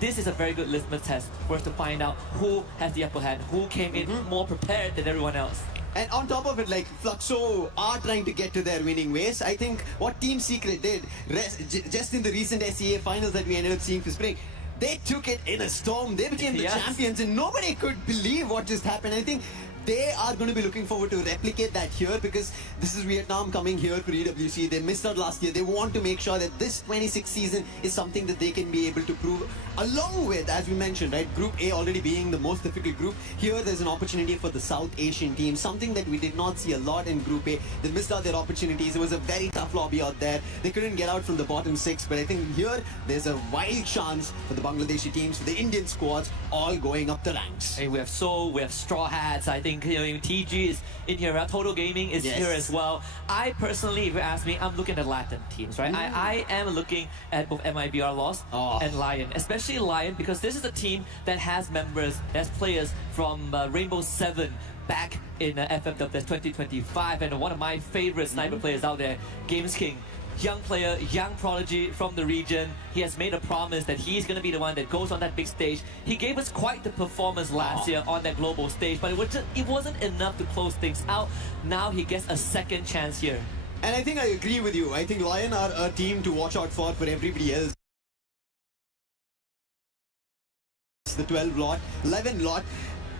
this is a very good litmus test for us to find out who has the upper hand, who came in more prepared than everyone else. And on top of it, like, Fluxo are trying to get to their winning ways. I think what Team Secret did, just in the recent SEA finals that we ended up seeing for spring, they took it in a storm. They became the champions, and nobody could believe what just happened. I think they are going to be looking forward to replicate that here, because this is Vietnam coming here for EWC. They missed out last year. They want to make sure that this 26th season is something that they can be able to prove, along with, as we mentioned, right, Group A already being the most difficult group. Here there's an opportunity for the South Asian team, something that we did not see a lot in Group A. They missed out their opportunities. It was a very tough lobby out there. They couldn't get out from the bottom six, but I think here there's a wild chance for the Bangladeshi teams, for the Indian squads, all going up the ranks. Hey, we have Seoul, we have Straw Hats. I think even TG is in here. Total Gaming is here as well. I personally, if you ask me, I'm looking at Latin teams, right? I am looking at both MIBR Lost and Lion, especially Lion, because this is a team that has members, has players from Rainbow 7 back in FFW 2025, and one of my favorite sniper players out there, Games King. Young player, young prodigy from the region. He has made a promise that he's going to be the one that goes on that big stage. He gave us quite the performance last year on that global stage, but it wasn't enough to close things out. Now he gets a second chance here. And I think I agree with you. I think Lion are a team to watch out for everybody else. The 12 lot, 11 lot.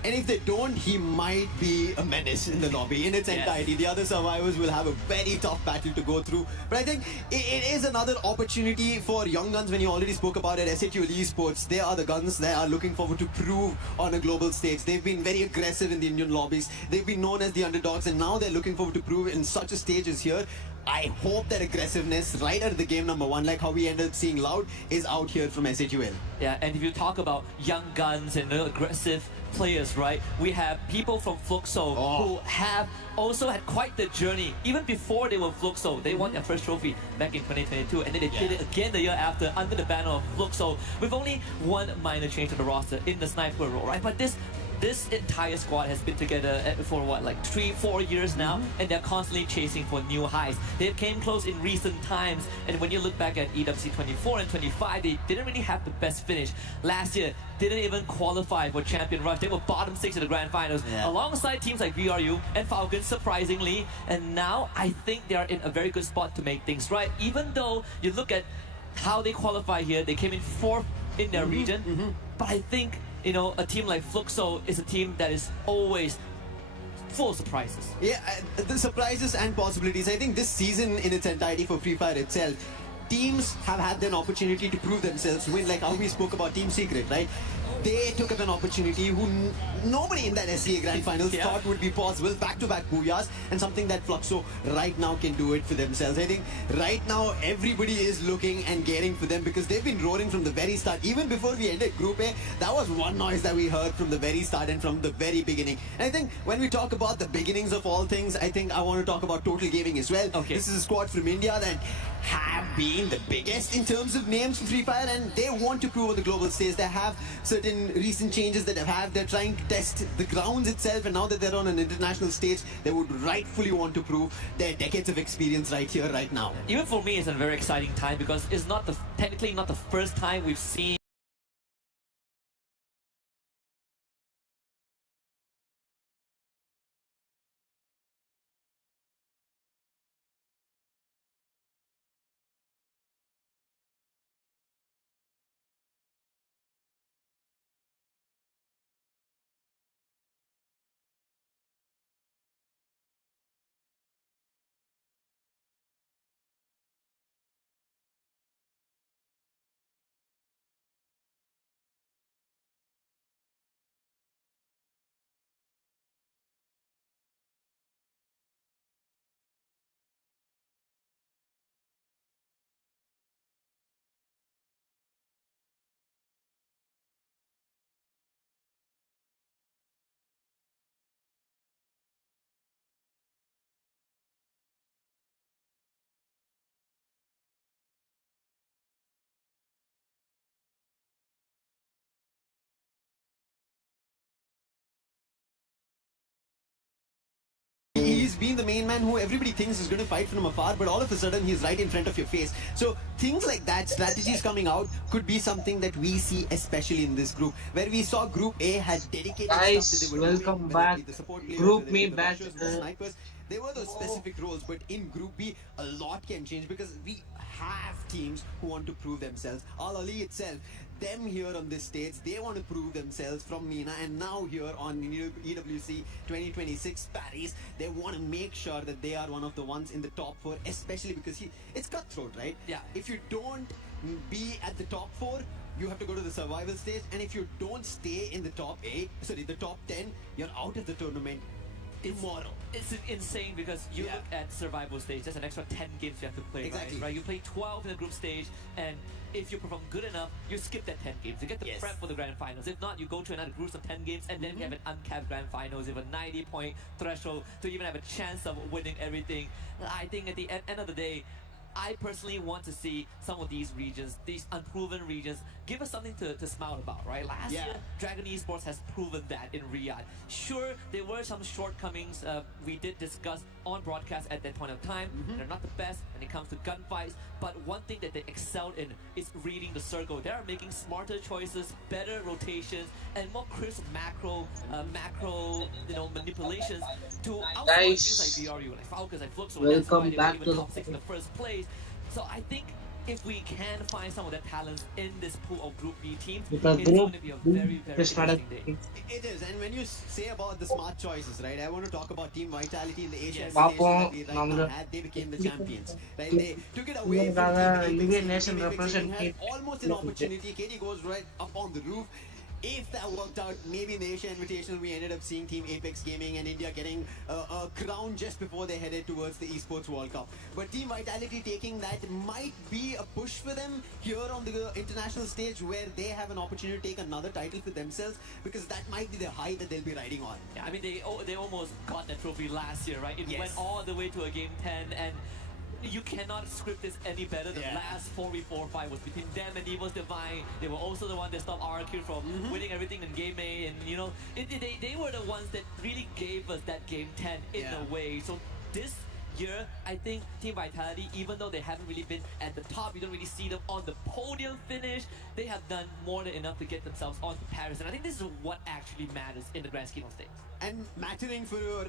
And if they don't, he might be a menace in the lobby in its entirety. The other survivors will have a very tough battle to go through. But I think it is another opportunity for young guns. When you already spoke about it, SHUL Esports, they are the guns that are looking forward to prove on a global stage. They've been very aggressive in the Indian lobbies. They've been known as the underdogs, and now they're looking forward to prove in such a stage as here. I hope that aggressiveness right at the game number one, like how we ended up seeing Loud, is out here from SHUL. Yeah, and if you talk about young guns and aggressive players, right? We have people from Fluxo who have also had quite the journey. Even before they were Fluxo, they won their first trophy back in 2022, and then they did it again the year after under the banner of Fluxo, with only one minor change to the roster in the sniper role, right? But this entire squad has been together for what, like 3-4 years now, and they're constantly chasing for new highs. They've came close in recent times, and when you look back at EWC 24 and 25, they didn't really have the best finish. Last year, didn't even qualify for Champion Rush. They were bottom 6 in the Grand Finals, alongside teams like VRU and Falcons, surprisingly. And now I think they are in a very good spot to make things right. Even though you look at how they qualify here, they came in 4th in their region, but I think, you know, a team like Fluxo is a team that is always full of surprises. Yeah, the surprises and possibilities. I think this season in its entirety for Free Fire itself, teams have had an opportunity to prove themselves, win, like how we spoke about Team Secret, right? They took up an opportunity who nobody in that SEA Grand Finals thought would be possible. Back-to-back booyahs, and something that Fluxo right now can do it for themselves. I think right now everybody is looking and getting for them, because they've been roaring from the very start. Even before we ended Group A, that was one noise that we heard from the very start and from the very beginning. And I think when we talk about the beginnings of all things, I think I want to talk about Total Gaming as well. This is a squad from India that have been the biggest in terms of names for Free Fire, and they want to prove on the global stage. They have certain recent changes that they're trying to test the grounds itself, and now that they're on an international stage, they would rightfully want to prove their decades of experience right here, right now. Even for me, it's a very exciting time, because it's technically not the first time we've seen he's been the main man who everybody thinks is going to fight from afar, but all of a sudden he's right in front of your face. So things like that, strategies coming out, could be something that we see, especially in this group, where we saw Group A had dedicated stuff that Guys, they were welcome doing, whether it back. be the support players, Group whether it me be the back. rushers, the snipers. There were those specific roles, but in Group B, a lot can change because we have teams who want to prove themselves. Al Ali itself, them here on this stage, they want to prove themselves from MENA, and now here on EWC 2026 Paris, they want to make sure that they are one of the ones in the top 4, especially because it's cutthroat, right? Yeah. If you don't be at the top 4, you have to go to the survival stage, and if you don't stay in the top 10, you're out of the tournament tomorrow. It's insane because you look at survival stage, there's an extra 10 games you have to play, Exactly. right? You play 12 in the group stage, and if you perform good enough, you skip that 10 games. You get the prep for the grand finals. If not, you go to another group of 10 games, and then you have an uncapped grand finals. You have a 90-point threshold to even have a chance of winning everything. I think at the end of the day, I personally want to see some of these regions, these unproven regions, give us something to smile about, right? Last year, Dragon Esports has proven that in Riyadh. Sure, there were some shortcomings we did discuss on broadcast at that point of time. They're not the best when it comes to gunfights, but one thing that they excelled in is reading the circle. They are making smarter choices, better rotations, and more crisp macro manipulations to outsmart Guys, teams like VRU, like Falcons, like Fluxo. welcome That's why they were back even to the top 6 in the first place. So I think if we can find some of that talent in this pool of Group B teams, because it's going to be a very, very just started. interesting day. It is, and when you say about the smart choices, right? I want to talk about Team Vitality in the Asian Yes. invitation that we Papo, right now had. They became the champions, right? They took it away from Team Indian Apex. nation Team Apex represent had it. almost an opportunity. KD goes right up on the roof. If that worked out, maybe in the Asia Invitational, we ended up seeing Team Apex Gaming and India getting a crown just before they headed towards the Esports World Cup. But Team Vitality taking that might be a push for them here on the international stage, where they have an opportunity to take another title for themselves, because that might be the high that they'll be riding on. Yeah, I mean, they almost got that trophy last year, right? It went all the way to a game 10, and you cannot script this any better. The last 4v4 fight was between them and Evil's Divine. They were also the one that stopped RQ from winning everything in Game A, and you know, they were the ones that really gave us that Game 10 in a way. So this year, I think Team Vitality, even though they haven't really been at the top, you don't really see them on the podium finish, they have done more than enough to get themselves onto Paris. And I think this is what actually matters in the grand scheme of things. And mattering for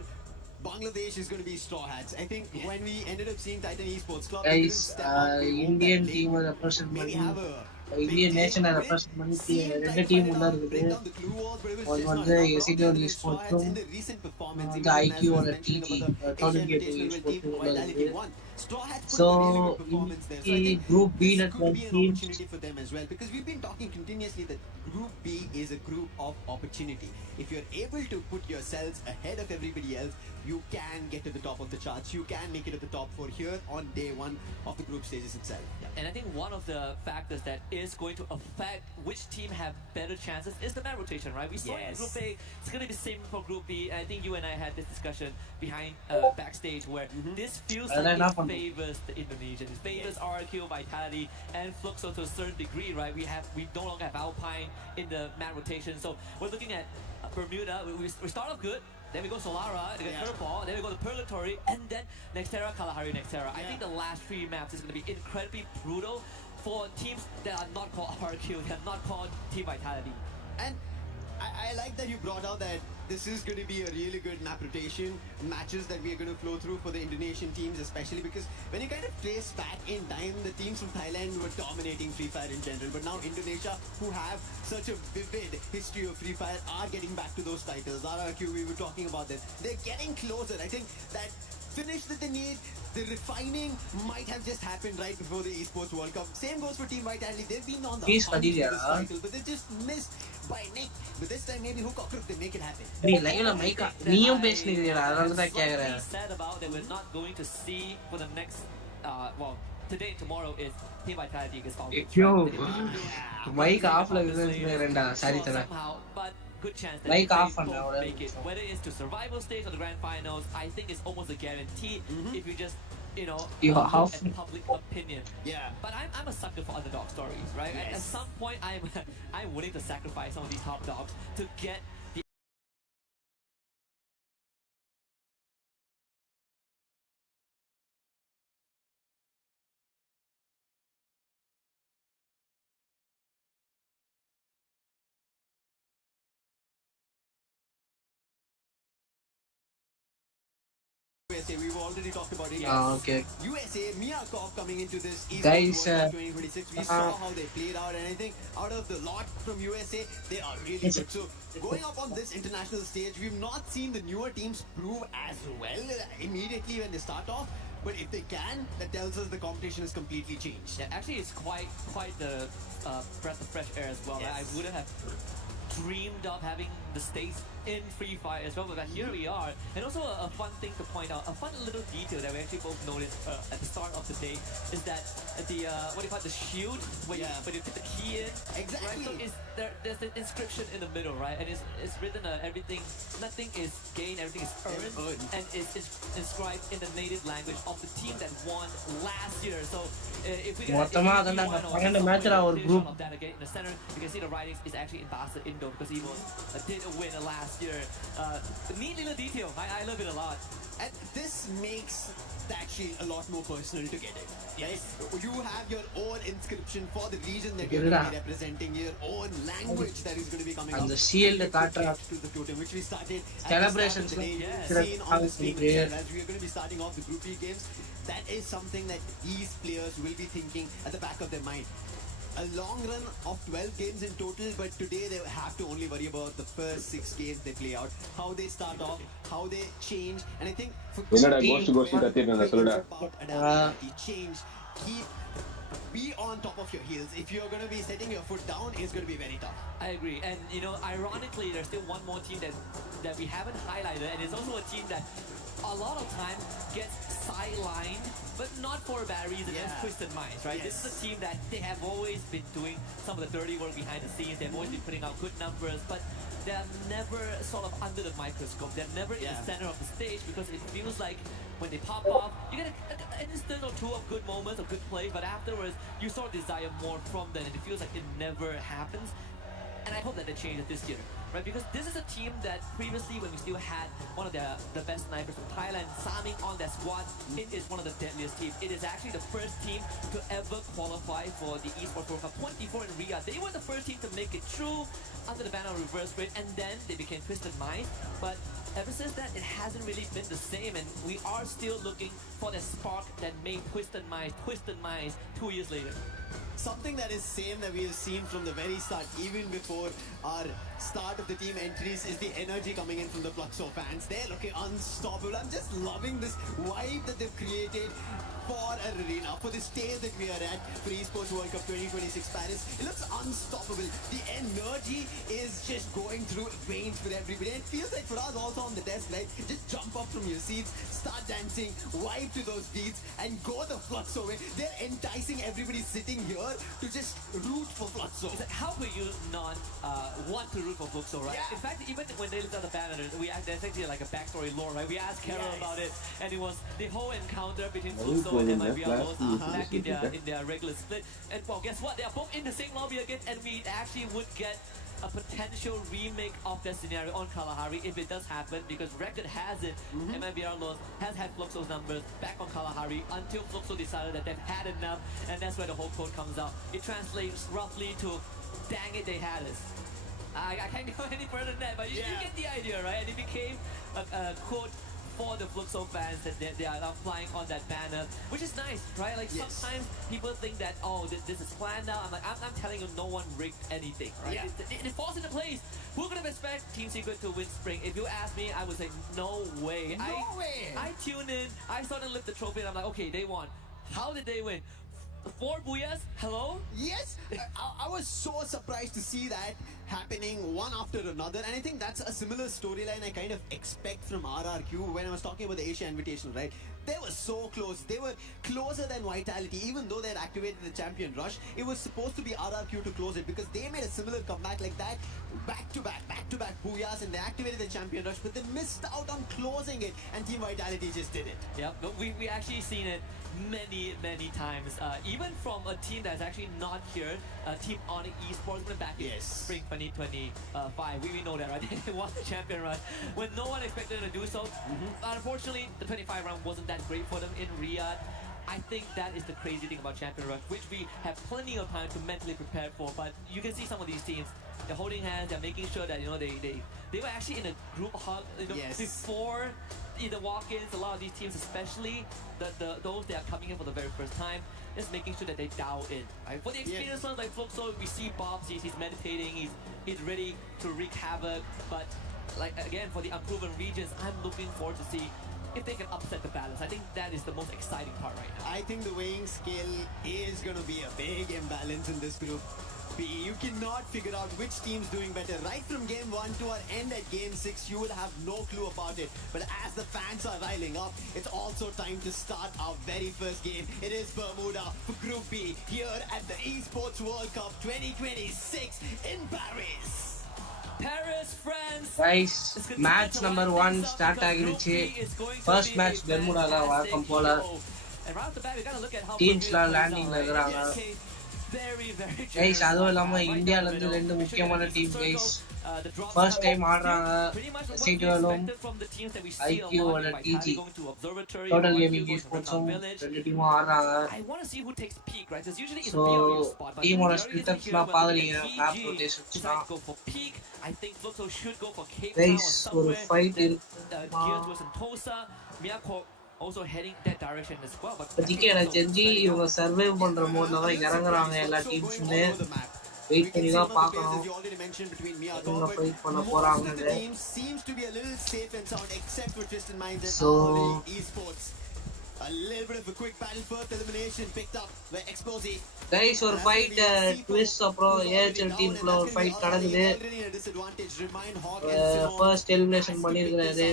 Bangladesh is going to be Straw Hats. I think when we ended up seeing Titan Esports Club, they didn't Guys, step up. They won Indian that team big. was a person Maybe money. have a Indian nation had a person money. Red team break down the clue walls, but it was just was not the enough. ACD Bronze Esports Straw Hats in team. the recent performance, The even as IQ was on a mentioning TT, about the thousand Asian get Invitational to when Team Esports Vitality was won. Straw Hats put So, in a really good performance there. So I in think Group B, this that could be an teams- opportunity for them as well, because we've been talking continuously that Group B is a group of opportunity. If you're able to put yourselves ahead of everybody else, you can get to the top of the charts. You can make it to the top 4 here on day 1 of the group stages itself. And I think one of the factors that is going to affect which team have better chances is the map rotation, right? We saw in Group A, it's going to be the same for Group B. I think you and I had this discussion behind backstage where this feels like it favors the Indonesians. It favors RQ, Vitality, and Fluxo to a certain degree, right? We no longer have Alpine in the map rotation. So we're looking at Bermuda. We start off good. Then we go Solara, then we go Curveball, then we go to Purgatory, and then Nextera, Kalahari, Nextera. I think the last 3 maps is going to be incredibly brutal for teams that are not called RQ, that are not called Team Vitality. And I like that you brought out that this is going to be a really good map rotation, matches that we are going to flow through for the Indonesian teams, especially because when you kind of trace back in time, the teams from Thailand were dominating Free Fire in general, but now Indonesia, who have such a vivid history of Free Fire, are getting back to those titles. RRQ, we were talking about this. They're getting closer. I think that finish that they need, the refining might have just happened right before the Esports World Cup. Same goes for Team Vitality. They've been on the hunt for this title, but they just missed by Nick. But this time maybe Hook or Crook, they make it happen. நீயும் பேசுனீங்கடா அதனால தான் Slightly கேக்குறேன் sad about that we're not going to see for the next well, today and tomorrow is Team Vitality against Falcons. ஐயோ Yeah. Mic ஆஃப்ல இருக்குதுடா sorry So தல somehow, but good chance that Like they half an both hour, make it. Whether it's to survival stage or the grand finals, I think it's almost a guarantee if you just, You look half- at public opinion. Yeah. But I'm a sucker for underdog stories, right? At some point, I'm willing to sacrifice some of these top dogs to get USA. We've already talked about it. Okay. USA, Miyakov coming into this Guys, esports World Cup 2026. We saw how they played out, and I think out of the lot from USA, they are really good. So going up on this international stage, we've not seen the newer teams prove as well immediately when they start off. But if they can, that tells us the competition has completely changed. Yeah, actually, it's quite the breath of fresh air as well. Yes. Right? I wouldn't have dreamed of having the stakes in Free Fire as well, but here we are. And also a fun thing to point out, a fun little detail that we actually both noticed at the start of the day is that the what do you call it, the shield where you put the key in. Exactly. Right? So there's the inscription in the middle, right? And it's written everything, nothing is gained, everything is earned, and it's inscribed in the native language of the team that won last year. So if we get our group of that again in the center, you can see the writings is actually in Bastard Indo because he did a win last year. Neat little detail. I love it a lot. And this makes that shield a lot more personal to get it. Yes. Right? You have your own inscription for the region that you're going to be representing, your own language that is going to be coming and out. the shield to the totem, which we started celebrations seen on the screen as we are going to be starting off the Group E games. That is something that these players will be thinking at the back of their mind. A long run of 12 games in total, but today they have to only worry about the first 6 games they play out, how they start off, how they change, and I think for change, be on top of your heels. If you're going to be setting your foot down, it's going to be very tough. I agree, and ironically, there's still one more team that we haven't highlighted, and it's also a team that a lot of time gets sidelined, but not for a bad reason. It's Twisted Minds, right? Yes. This is a team that they have always been doing some of the dirty work behind the scenes. They've always been putting out good numbers, but they're never sort of under the microscope. They're never in the center of the stage because it feels like when they pop off, you get an instant or two of good moments, of good play, but afterwards, you sort of desire more from them, and it feels like it never happens. And I hope that they change it this year, right? Because this is a team that previously, when we still had one of the best snipers from Thailand, Saming on that squad, it is one of the deadliest teams. It is actually the first team to ever qualify for the Esports World Cup 24 in Riyadh. They were the first team to make it through under the banner of Reverse Grid, and then they became Twisted Minds. But ever since that, it hasn't really been the same, and we are still looking for that spark that made Twisted Minds 2 years later. Something that is same that we have seen from the very start, even before our start of the team entries, is the energy coming in from the Fluxo fans. They're looking unstoppable. I'm just loving this vibe that they've created for Arena, for the stage that we are at for Esports World Cup 2026 Paris. It looks unstoppable. The energy is just going through veins for everybody. And it feels like for us also on the desk, right? Just jump up from your seats, start dancing, vibe to those beats, and go the Fluxo way. They're enticing everybody sitting here to just root for Fluxo. How could you not want to root for Fluxo, right? Yeah. In fact, even when they looked at the banner, there's actually like a backstory lore, right? We asked Carol about it, and it was the whole encounter between Fluxo and MIBR back in their regular split. And well, guess what? They are both in the same lobby again, and we actually would get a potential remake of that scenario on Kalahari if it does happen, because record has it, MIBR has had Fluxo's numbers back on Kalahari until Fluxo decided that they've had enough, and that's where the whole code comes out. It translates roughly to, dang it, they had us. I can't go any further than that, but you get the idea, right? And it became a quote for the Fluxo fans that they are now flying on that banner, which is nice, right? Like sometimes people think that, oh, this is planned out. I'm telling you, no one rigged anything, right? It falls into place. Who could have expected Team Secret to win Spring? If you ask me, I would say no way. No way. I tuned in, I saw them lift the trophy, and I'm like, okay, they won. How did they win? 4 booyahs? Hello? Yes, I was so surprised to see that happening one after another, and I think that's a similar storyline I kind of expect from RRQ when I was talking about the Asia Invitational, right? They were so close. They were closer than Vitality, even though they had activated the Champion Rush. It was supposed to be RRQ to close it because they made a similar comeback like that, back to back booyahs, and they activated the Champion Rush, but they missed out on closing it, and Team Vitality just did it. Yep, but we actually seen it many times, even from a team that's actually not here, Team Onyx Esports, went back in Spring 2025. We know that, right? They won the Champion Rush when no one expected them to do so. Unfortunately, the 25 round wasn't that great for them in Riyadh. I think that is the crazy thing about Champion Rush, which we have plenty of time to mentally prepare for. But you can see some of these teams, they're holding hands, they're making sure that they were actually in a group hug before the walk-ins. A lot of these teams, especially those that are coming in for the very first time, just making sure that they dial in. Right? For the experienced ones like Fluxo, we see Bobs, he's meditating, he's ready to wreak havoc. But like again, for the unproven regions, I'm looking forward to see if they can upset the balance. I think that is the most exciting part right now. I think the weighing scale is going to be a big imbalance in this group. You cannot figure out which team's doing better. Right from game 1 to our end at game 6, you will have no clue about it. But as the fans are riling up, it's also time to start our very first game. It is Bermuda for Group B here at the Esports World Cup 2026 in Paris. Paris, France. Guys, match number 1 start ஆகிடுச்சு. First match பெர்முடால வழக்கம் போல டீம்ஸ்லாம் லேண்டிங்ல இருக்காங்க. கைஸ் அதுவும் இல்லாம இந்தியால இருந்து 2 முக்கியமான டீம் கைஸ் ஃபர்ஸ்ட் டைம் ஆடுறாங்க. எஸ்ஐடிலும் ஐக்யூவோட டிஜி டோட்டல் கேமிங் ஸ்போர்ட்ஸும் 2 டீமும் ஆடுறாங்க. ஸோ டீமோட ஸ்பிளிட்டர்ஸ்லாம் பாக்குறீங்க, மேப் ரொட்டேஷன்ஸ்லாம். கைஸ் ஒரு ஃபைட் இருக்கு. Also heading that direction as well. But எனக்கு தெரிஞ்சு இவங்க சர்வைவ் பண்ற மோட்ல தான் இறங்குறாங்க எல்லா டீம்ஸுமே. வெயிட் பண்ணி தான் பார்க்கணும் இவங்க ஃபைட் பண்ண போறாங்க. So a little bit of a quick battle first elimination picked up by Exposé. Guys, ஒரு ஃபைட் ட்விஸ்ட் அப்புறம் ஏஹெச்எல் டீம்ல ஒரு ஃபைட் நடக்குது. ஃபர்ஸ்ட் எலிமினேஷன் பண்ணிருக்காரு.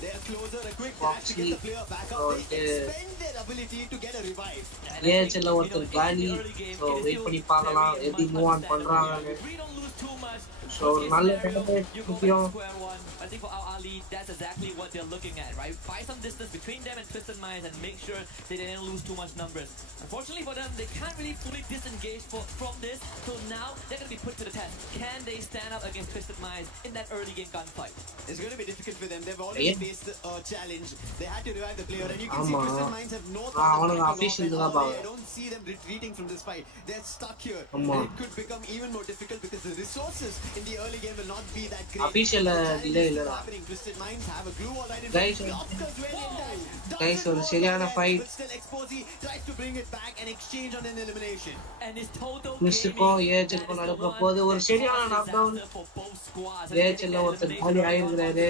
They are closer, a quick dash to get the player back up. They expend their ability to get a revive. ஏஹெச்எல்ல ஒருத்தர் காலி. So wait பண்ணி பார்க்கலாம் எப்படி மூவ் ஆன் பண்றாங்க. ஸோ ஒரு நல்ல முக்கியம். I think for Al Ali, that's exactly what they're looking at, right? Buy some distance between them and Twisted Minds and make sure they didn't lose too much numbers. Unfortunately for them, they can't really fully disengage from this, so now they're going to be put to the test. Can they stand up against Twisted Minds in that early game gunfight? It's going to be difficult for them. They've already faced a challenge. They had to revive the player, and you can see Twisted Minds have no thought of taking off. I don't see them retreating from this fight. They're stuck here, and it could become even more difficult because the resources in the early game will not be that great. Official delay happening. Twisted Minds have a glue all right in guys ஒரு சரியான fight. Still Exposé tries to bring it back and exchange on an elimination. And his total மிஸ்டேக்கோ ஏஹெச்எல் நடக்க போகுது. ஒரு சரியான knock down. ஏஹெச்எல்ல ஒருத்தர் காலி ஆயிருக்காரு.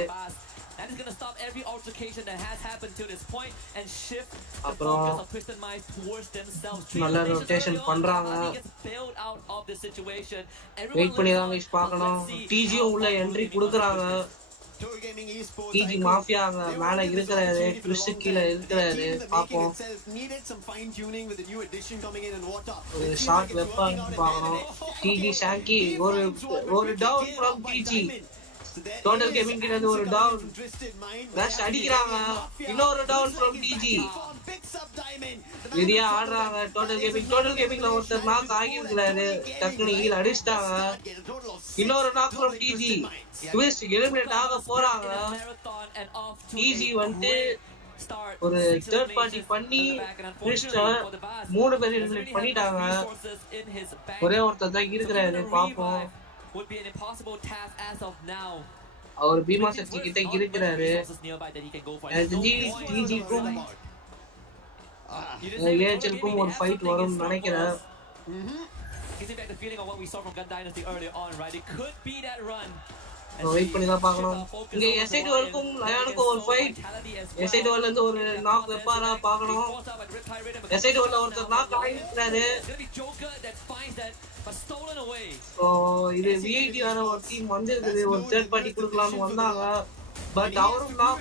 That is going to stop every altercation that has happened to this point and shift the focus of Twisted Minds towards themselves. நல்ல ரொட்டேஷன் பண்றாங்க. வெயிட் பண்ணி தான் गाइस பார்க்கணும். டிஜி உள்ள என்ட்ரி கொடுக்கறாங்க. டிஜி மாஃபியா அங்க மேல இருக்குறாரு, ட்விஸ்ட் கீழ இருக்குறாரு. பாப்போம். ஒரு ஷாட் வெப்பன் பார்க்கணும். டிஜி ஷாங்கி ஒரு down from TG. Total gaming கிட்ட ஒரு டவுன் ரஷ் அடிக்குறாங்க. இன்னொரு டவுன் ஃப்ரம் டிஜி. வெளிய ஆடுறாங்க. டோட்டல் கேமிங்ல ஒருத்தர் நாக் ஆகியிருக்காரு. டக்குனு ஹீல் அடிச்சிட்டாங்க. இன்னொரு knock from TG. Twist eliminate ஆக போறாங்க. டிஜி வந்து ஒரு தேர்ட் பார்ட்டி பண்ணி ட்விஸ்ட் 3 பேர் எலிமினேட் பண்ணிட்டாங்க. ஒரே ஒருத்தர் தான் இருக்குறாரு. பாப்போம். would be an impossible task as of now. அவர் பீமா சக்தி கிட்ட இருக்குறாரு. டிஜிக்கும் ஏஹெச்எல்க்கும் ஒரு ஃபைட் வரும்னு நினைக்கிறேன். Getting back the feeling of what we saw from Gun Dynasty earlier on, right? It could be that run. Wait பண்ணி தான் பார்க்கணும். இங்க எஸ்ஐடிவல்க்கும் லயானுக்கும் ஒரு ஃபைட். எஸ்ஐடிவல்ல இருந்து ஒரு நாக் வெப்பாரா பார்க்கணும். எஸ்ஐடிவல்ல ஒருத்தர் நாக் ஆகிருக்காரு. ஸோ இது விஐடி வர ஒரு டீம் வந்திருக்குது. ஒரு தேர்ட் பார்ட்டி கொடுக்கலாம்னு வந்தாங்க. பட் அவரும் நாக்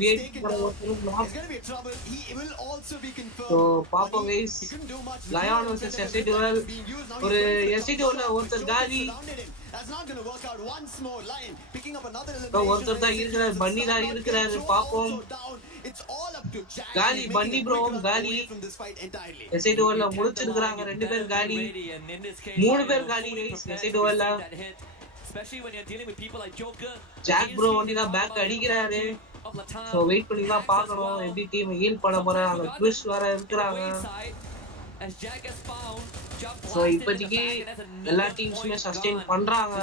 விஐடி வர ஒரு டீம் நாக். ஸோ பாப்போம் கைஸ். லயான் வர்சஸ் எஸ்ஐடிவல். ஒரு எஸ்ஐடிவல்ல ஒருத்தர் காலி. ஒருத்தர் தான் இருக்கிறார். பன்னி தான் இருக்கிறாரு. பாப்போம். காலி பன்னி ப்ரோ காலி. எஸ்ஐடிவல்ல முடிச்சிருக்காங்க. 2 பேர் காலி. 3 பேர் காலி கைஸ் எஸ்ஐடிவல்ல. ஜாக் ப்ரோ வந்து தான் பேக் அடிக்கிறாரு. ஸோ வெயிட் பண்ணி தான் பார்க்கணும் எப்படி டீம் ஹீல் பண்ண போறாங்க. அந்த ட்விஸ்ட் வேற இருக்கிறாங்க. ஸோ இப்போதைக்கு எல்லா டீம்ஸுமே சஸ்டெயின் பண்றாங்க.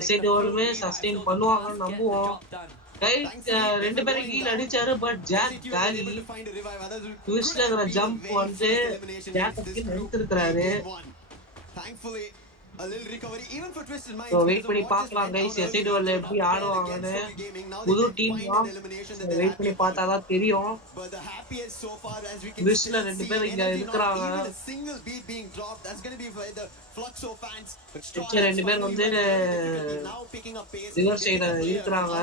எஸ்ஐடோலுமே சஸ்டெயின் பண்ணுவாங்கன்னு நம்புவோம். ரெண்டு பேரும் ஹீல் அடிச்சாரு. பட் ஜாக் காலி ட்விஸ்ட்ல இருக்கிற ஜம்ப் வந்து ஜாக் எடுத்துருக்காரு. So wait பண்ணி பார்க்கலாம் guys, எஸ்ஐடோல எப்படி ஆடுவாங்கன்னு. புது டீம் தான், வெயிட் பண்ணி பார்த்தா தான் தெரியும். ட்விஸ்ட்ல ரெண்டு பேர் இங்க இருக்கிறாங்க. ரெண்டு பேர் வந்து ரிவர்ஸ் சைடு இருக்கிறாங்க.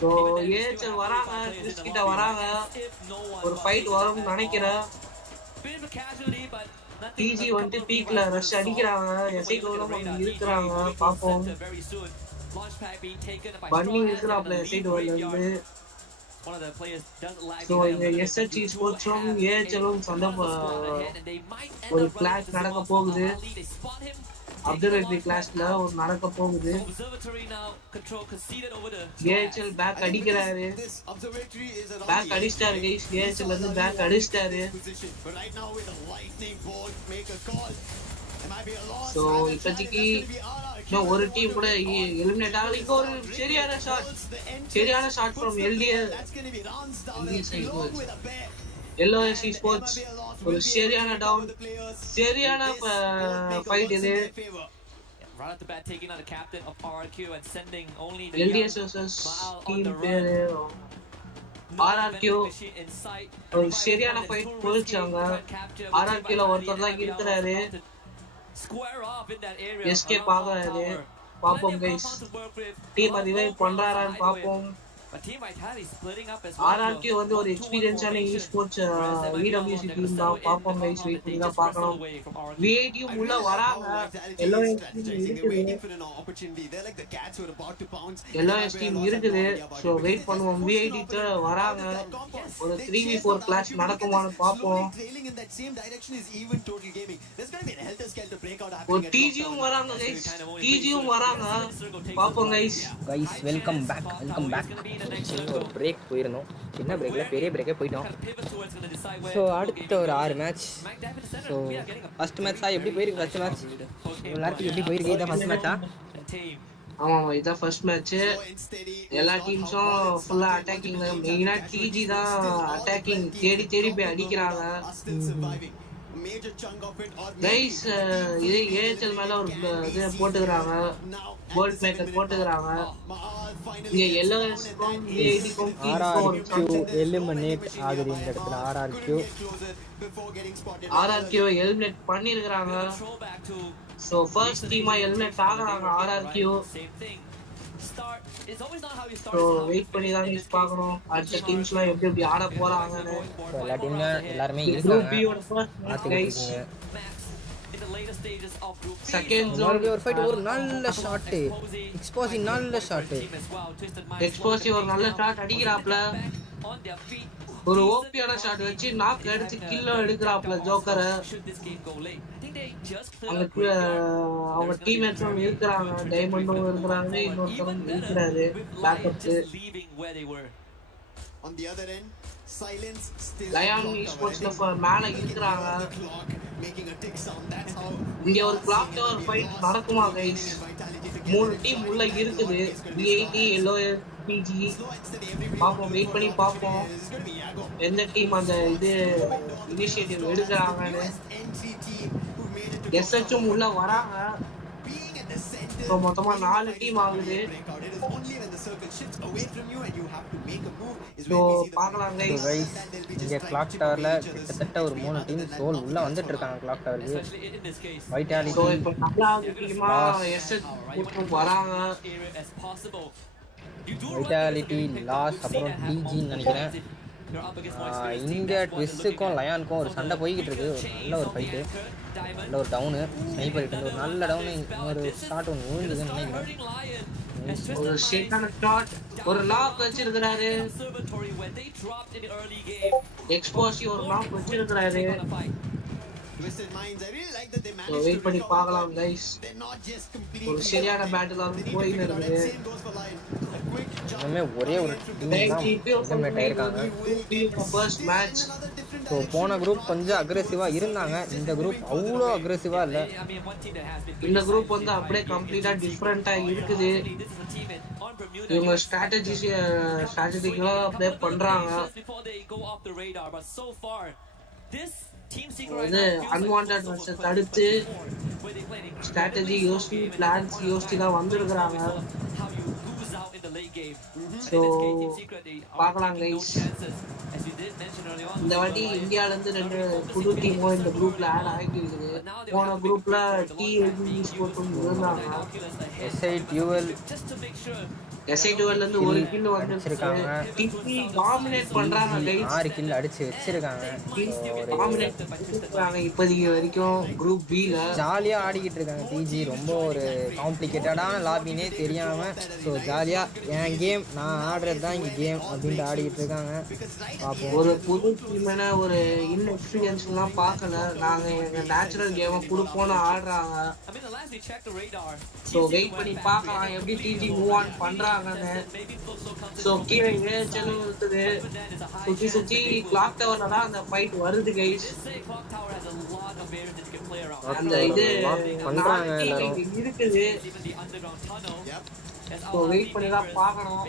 ஸோ ஏச்சல் வராங்க, ட்விஸ்ட் கிட்ட வராங்க. ஒரு ஃபைட் வரும்னு நினைக்கிறேன். டிஜி வந்து பீக்ல ரஷ் அடிக்கிறாங்க. எஸ்ஐடோலும் இருக்கிறாங்க. பாப்போம். பண்ணி இருக்கிறாப்ல எஸ்ஐடோல இருந்து. ஸோ இந்த எஸ்ஹெச்இ ஸ்போர்ட்ஸும் ஏஹெச்எலும் சண்டை ஒரு கிளாஸ் நடக்க போகுது. அப்சர்வேட்டரி கிளாஸ்ல ஒரு நடக்க போகுது. ஏஹெச்எல் பேக் அடிக்கிறாரு. பேக் அடிச்சிட்டாரு கைஸ். ஏஹெச்எல் வந்து பேக் அடிச்சிட்டாரு. ஸோ இப்போதைக்கு இன்னும் ஒரு டீம் கூட எலிமினேட் ஆகல. இப்போ ஒரு சரியான ஷாட் ஃப்ரம் எல்ஓஎஸ்சி ஸ்போர்ட்ஸ். ஒரு சரியான டவுன், சரியான ஃபைட் இது. எல்டிஎஸ் வர்சஸ் டீம் பேரு ஆர்ஆர்கியூ. ஒரு சரியான ஃபைட் போயிடுச்சாங்க. ஆர்ஆர்கியூல ஒருத்தர் தான் இருக்கிறாரு. எஸ்கேப் ஆகுறாரு. பாப்போம் கைஸ், டீம் ரிவைவ் பண்றாரான்னு பாப்போம். ஆர்ஆர்கியூ வந்து ஒரு எக்ஸ்பீரியன்ஸான ஸ்போர்ட்ஸ் EWC டீம் தான். பாப்போம் கைஸ், வெயிட் பண்ணி தான் பார்க்கணும். V8 உள்ள வராங்க. எல்ஓஎஸ் டீம் இருக்குது. ஸோ வெயிட் பண்ணுவோம். V8 வராங்க. ஒரு 3v4 கிளாஷ் நடக்குமான்னு பார்ப்போம். ஒரு டிஜியும் வராங்க கைஸ். டிஜியும் வராங்க. பாப்போம் கைஸ். Welcome back. ஒரு பிரேக் போயிருந்தோம். சின்ன பிரேக்கில் பெரிய பிரேக்கே போயிட்டோம். ஸோ அடுத்த ஒரு 6 மேட்ச். ஸோ ஃபர்ஸ்ட் மேட்ச்சா எப்படி போயிருக்கு? ஃபர்ஸ்ட் மேட்ச் எல்லாருக்கும் எப்படி போயிருக்கு? இதான் ஃபர்ஸ்ட் மேட்சா? ஆமாம், இதுதான் ஃபர்ஸ்ட் மேட்ச்சு. எல்லா டீம்ஸும் ஃபுல்லாக அட்டாக்கிங். மெயினாக டிஜி தான் அட்டாக்கிங் தேடி தேடி போய் அடிக்கிறாங்க. கைஸ் இது ஏஹெச்எல் மேல ஒரு இது போட்டுக்கிறாங்க. கோல்ட் மேக்கர் போட்டுக்கிறாங்க. இங்க எல்ஓஎஸ்க்கும் V8க்கும் ஆர்ஆர்கியூ எலிமினேட் ஆகுது. இந்த இடத்துல ஆர்ஆர்கியூ எலிமினேட் பண்ணிருக்காங்க. சோ ஃபர்ஸ்ட் டீமா எலிமினேட் ஆகுறாங்க ஆர்ஆர்கியூ. ஸோ வெயிட் பண்ணி தான் பார்க்கணும் அடுத்த டீம்ஸ்லாம் எப்படி ஆட போறாங்கன்னு. எல்லா டீம்லயும் எல்லாருமே இருக்காங்க. செகண்ட் ஜோன் ஒரு ஃபைட். ஒரு நல்ல ஷாட் எக்ஸ்போசி. நல்ல ஷாட் எக்ஸ்போசி. ஒரு நல்ல ஷாட் அடிக்கிறாப்ல. ஒரு ஓபியான ஷாட் வச்சு நாக் அடிச்சு கில்ல எடுக்கிறாப்ல ஜோக்கரை. அவங்க டீம்மேட்ஸும் இருக்கிறாங்க. டைமண்டும் இருக்கிறாங்க. இன்னொருத்தரும் இருக்கிறாரு பேக்கப்க்கு. லயான் ஸ்போர்ட்ஸ்ல மேல இருக்கிறாங்க. இங்க ஒரு கிளாக் டவர் ஃபைட் நடக்குமா கைஸ்? 3 டீம் உள்ள இருக்குது. V8 LOS PG. பாப்போம், வெயிட் பண்ணி பாப்போம் எந்த டீம் அந்த இது இனிஷியேட்டிவ் எடுக்கிறாங்கன்னு. எஸ்ஹெச்சும் உள்ள வராங்க. ஸோ மொத்தமா 4 டீம் ஆகுது. ஸோ பார்க்கலாம் கைஸ். இங்கே கிளாக் டவர்ல கிட்டத்தட்ட ஒரு 3 டீம் சோல் உள்ள வந்துட்டு இருக்காங்க கிளாக் டவருக்கு. வைட்டாலிட்டி. ஸோ இப்போ நல்லா டீமா எஸ்ஹெச் வராங்க. வைட்டாலிட்டி லாஸ் அப்புறம் டிஜின்னு நினைக்கிறேன். இங்கே ட்விஸ்ஸுக்கும் லயானுக்கும் ஒரு சண்டை போய்கிட்டு இருக்கு. ஒரு நல்ல ஒரு ஃபைட்டு, நல்ல ஒரு டவுனு. ஸ்னைப்பர் கிட்ட ஒரு நல்ல டவுனு. இன்னொரு ஷாட் ஒன்று விழுந்துதுன்னு நினைக்கிறேன். ஒரு ஷேக்கான ஷாட். ஒரு லாக் வச்சிருக்கிறாரு. எக்ஸ்போசி ஒரு லாக் வச்சிருக்கிறாரு. twisted minds. I really like that they so managed wait to பண்ணி resolve பார்க்கலாம் it. Guys. They're not just completely ஒரு சரியான பேட்டில் தான் போயின்னு இருக்குது. Same goes for Lion. A quick jump. இன்னுமே ஒரே ஒரு டீம் தான் எலிமினேட் ஆயிருக்காங்க. First match. ஸோ போன குரூப் கொஞ்சம் அக்ரெசிவாக இருந்தாங்க, இந்த குரூப் அவ்வளோ அக்ரெசிவாக இல்லை. இந்த குரூப் வந்து அப்படியே கம்ப்ளீட்டா டிஃப்ரெண்டா இருக்குது. இவங்க ஸ்ட்ராட்டஜிக்கெல்லாம் அப்படியே பண்றாங்க. வந்து அன்வான்டட் மெஷர் தடுத்து ஸ்ட்ராட்டஜி யோசிச்சு பிளான்ஸ் யோசிச்சு தான் வந்திருக்கிறாங்க. ஸோ பார்க்கலாம் கைஸ். இந்த வாட்டி இந்தியால இருந்து 2 புது டீமும் இந்த குரூப்ல ஆட் ஆகிட்டு இருக்குது. போன குரூப்ல EWC இருந்தாங்க. SI12 இருந்து ஒரு கில் வந்திருக்காங்க. டிபி டாமினேட் பண்றாங்க கைஸ். 6 கில் அடிச்சு வச்சிருக்காங்க. டாமினேட் பண்றாங்க இப்போதைக்கு வரைக்கும் குரூப் B ல. ஜாலியா ஆடிக்கிட்டு இருக்காங்க. டிஜி ரொம்ப ஒரு காம்ப்ளிகேட்டடான லாபினே தெரியாம ஸோ ஜாலியா என் கேம் நான் ஆடுறது தான் இங்க கேம் அப்படின்ட்டு ஆடிக்கிட்டு இருக்காங்க. பார்ப்போம். ஒரு புது டீமான ஒரு இன்எக்ஸ்பீரியன்ஸ்லாம் பார்க்கல. நாங்க எங்க நேச்சுரல் கேமை கொடுப்போம்னு ஆடுறாங்க. ஸோ வெயிட் பண்ணி பார்க்கலாம் எப்படி டிஜி மூவ் ஆன் பண்றாங்கன்னு. ஸோ கீழே ஏச்சலும் இருக்குது. சுற்றி சுற்றி கிளாக் டவர்ல தான் அந்த ஃபைட் வருது கைஸ். அந்த இது பண்றாங்க எல்லாரும் இருக்குது. ஸோ வெயிட் பண்ணி தான் பார்க்கணும்.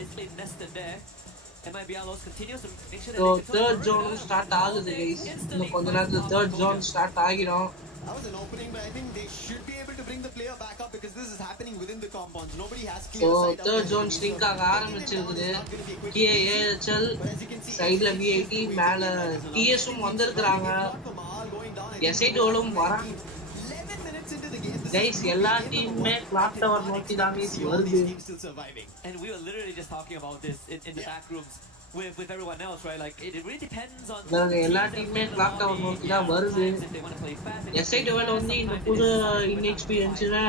ஸோ தேர்ட் ஜோனும் ஸ்டார்ட் ஆகுது கைஸ். இன்னும் கொஞ்ச நேரத்தில் தேர்ட் ஜோன் ஸ்டார்ட் ஆகிடும். That was an opening, but I think they should be able to bring the player back up because this is happening within the compounds. Nobody has clear sight. So third zone string ஆக ஆரம்பிச்சிருக்குது. KAHL சைடுல VIT மேல TSம் வந்திருக்காங்க. SI12ம் வராங்க. Guys, எல்லா டீமுமே கிளாக் டவர் நோக்கி தான் வருது. And we were literally just talking about this in the back rooms with everyone else, right? Like it really depends on எல்லா டீமுமே கிளாக் டவர் நோக்கி தான் வருது. SI12 வந்து இந்த புது இன்எக்ஸ்பீரியன்ஸ்ல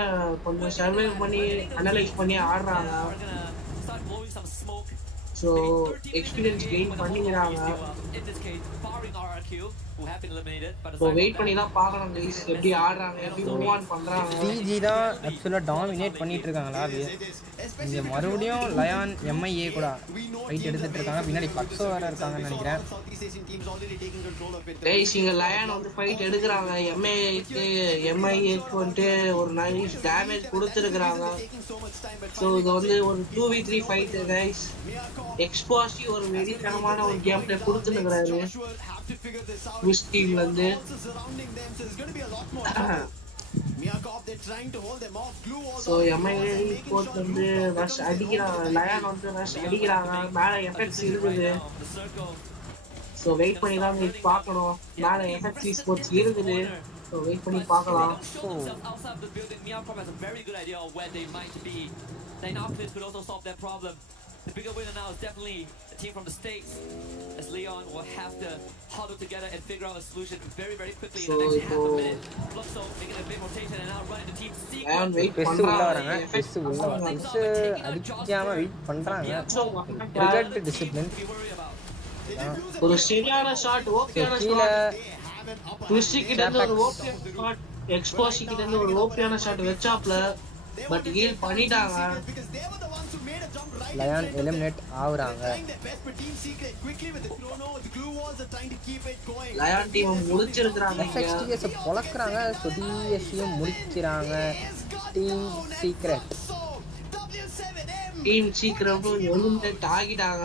கொஞ்சம் சர்வே பண்ணி அனலைஸ் பண்ணி ஆடுறாங்க. ஸோ எக்ஸ்பீரியன்ஸ் கெயின் பண்ணிக்கிறாங்க. ஸோ வெயிட் பண்ணி தான் பார்க்கணும் கைஸ் எப்படி ஆடுறாங்க எப்படி மூவ் ஆன் பண்றாங்க. டிஜி தான் ஆக்சுவலாக டாமினேட் பண்ணிட்டு இருக்காங்க லாபியை. இங்கே மறுபடியும் லயான் MIA கூட ஃபைட் எடுத்துட்டு இருக்காங்க. பின்னாடி பக்ஸோ வேற இருக்காங்கன்னு நினைக்கிறேன். கைஸ் இங்க லயான் வந்து ஃபைட் எடுக்கிறாங்க. MIAக்கு வந்துட்டு ஒரு நைஸ் டேமேஜ் கொடுத்துருக்குறாங்க. ஸோ இது வந்து ஒரு 2v3 ஃபைட் கைஸ். எக்ஸ்பாசி ஒரு வெறித்தனமான ஒரு கேம் பிளே கொடுத்துருக்குறாரு ஸ்விஸ் டீம்ல இருந்து. ஸோ MIA ஸ்போர்ட்ஸ் வந்து ரஷ் அடிக்கிறாங்க. லயான் வந்து ரஷ் அடிக்கிறாங்க. மேலே எஃபெக்ட்ஸ் இருக்குது. ஸோ வெயிட் பண்ணி தான் பார்க்கணும். மேலே எஃபெக்ட்ஸ் ஸ்போர்ட்ஸ் இருக்குது. ஸோ வெயிட் பண்ணி பார்க்கலாம். The bigger winner now is definitely a team from the States, as Leon will have to huddle together and figure out a solution very, very quickly in the next half a minute. Fluxo making a big rotation and now running the team secret. பெஸ் உள்ள வராங்க. பெஸ் அடிக்காம வெயிட் பண்றாங்க. Cricket discipline. ஒரு சரியான shot ஓகேயான shot. Twist கிட்ட இருந்து ஒரு ஓகேயான ஷாட். எக்ஸ்போசி கிட்ட இருந்து ஒரு ஓகேயான ஷாட் வெச்சாப்ல பட் ஹீல் பண்ணிட்டாங்க. லயான் எலிமினேட் ஆகுறாங்க. லயான் டீம் முடிச்சிருக்காங்க. FXTS பொளக்குறாங்க. சுடிஎஸ்யும் முடிக்கிறாங்க. டீம் சீக்ரெட்டும் எலிமினேட் ஆகிட்டாங்க.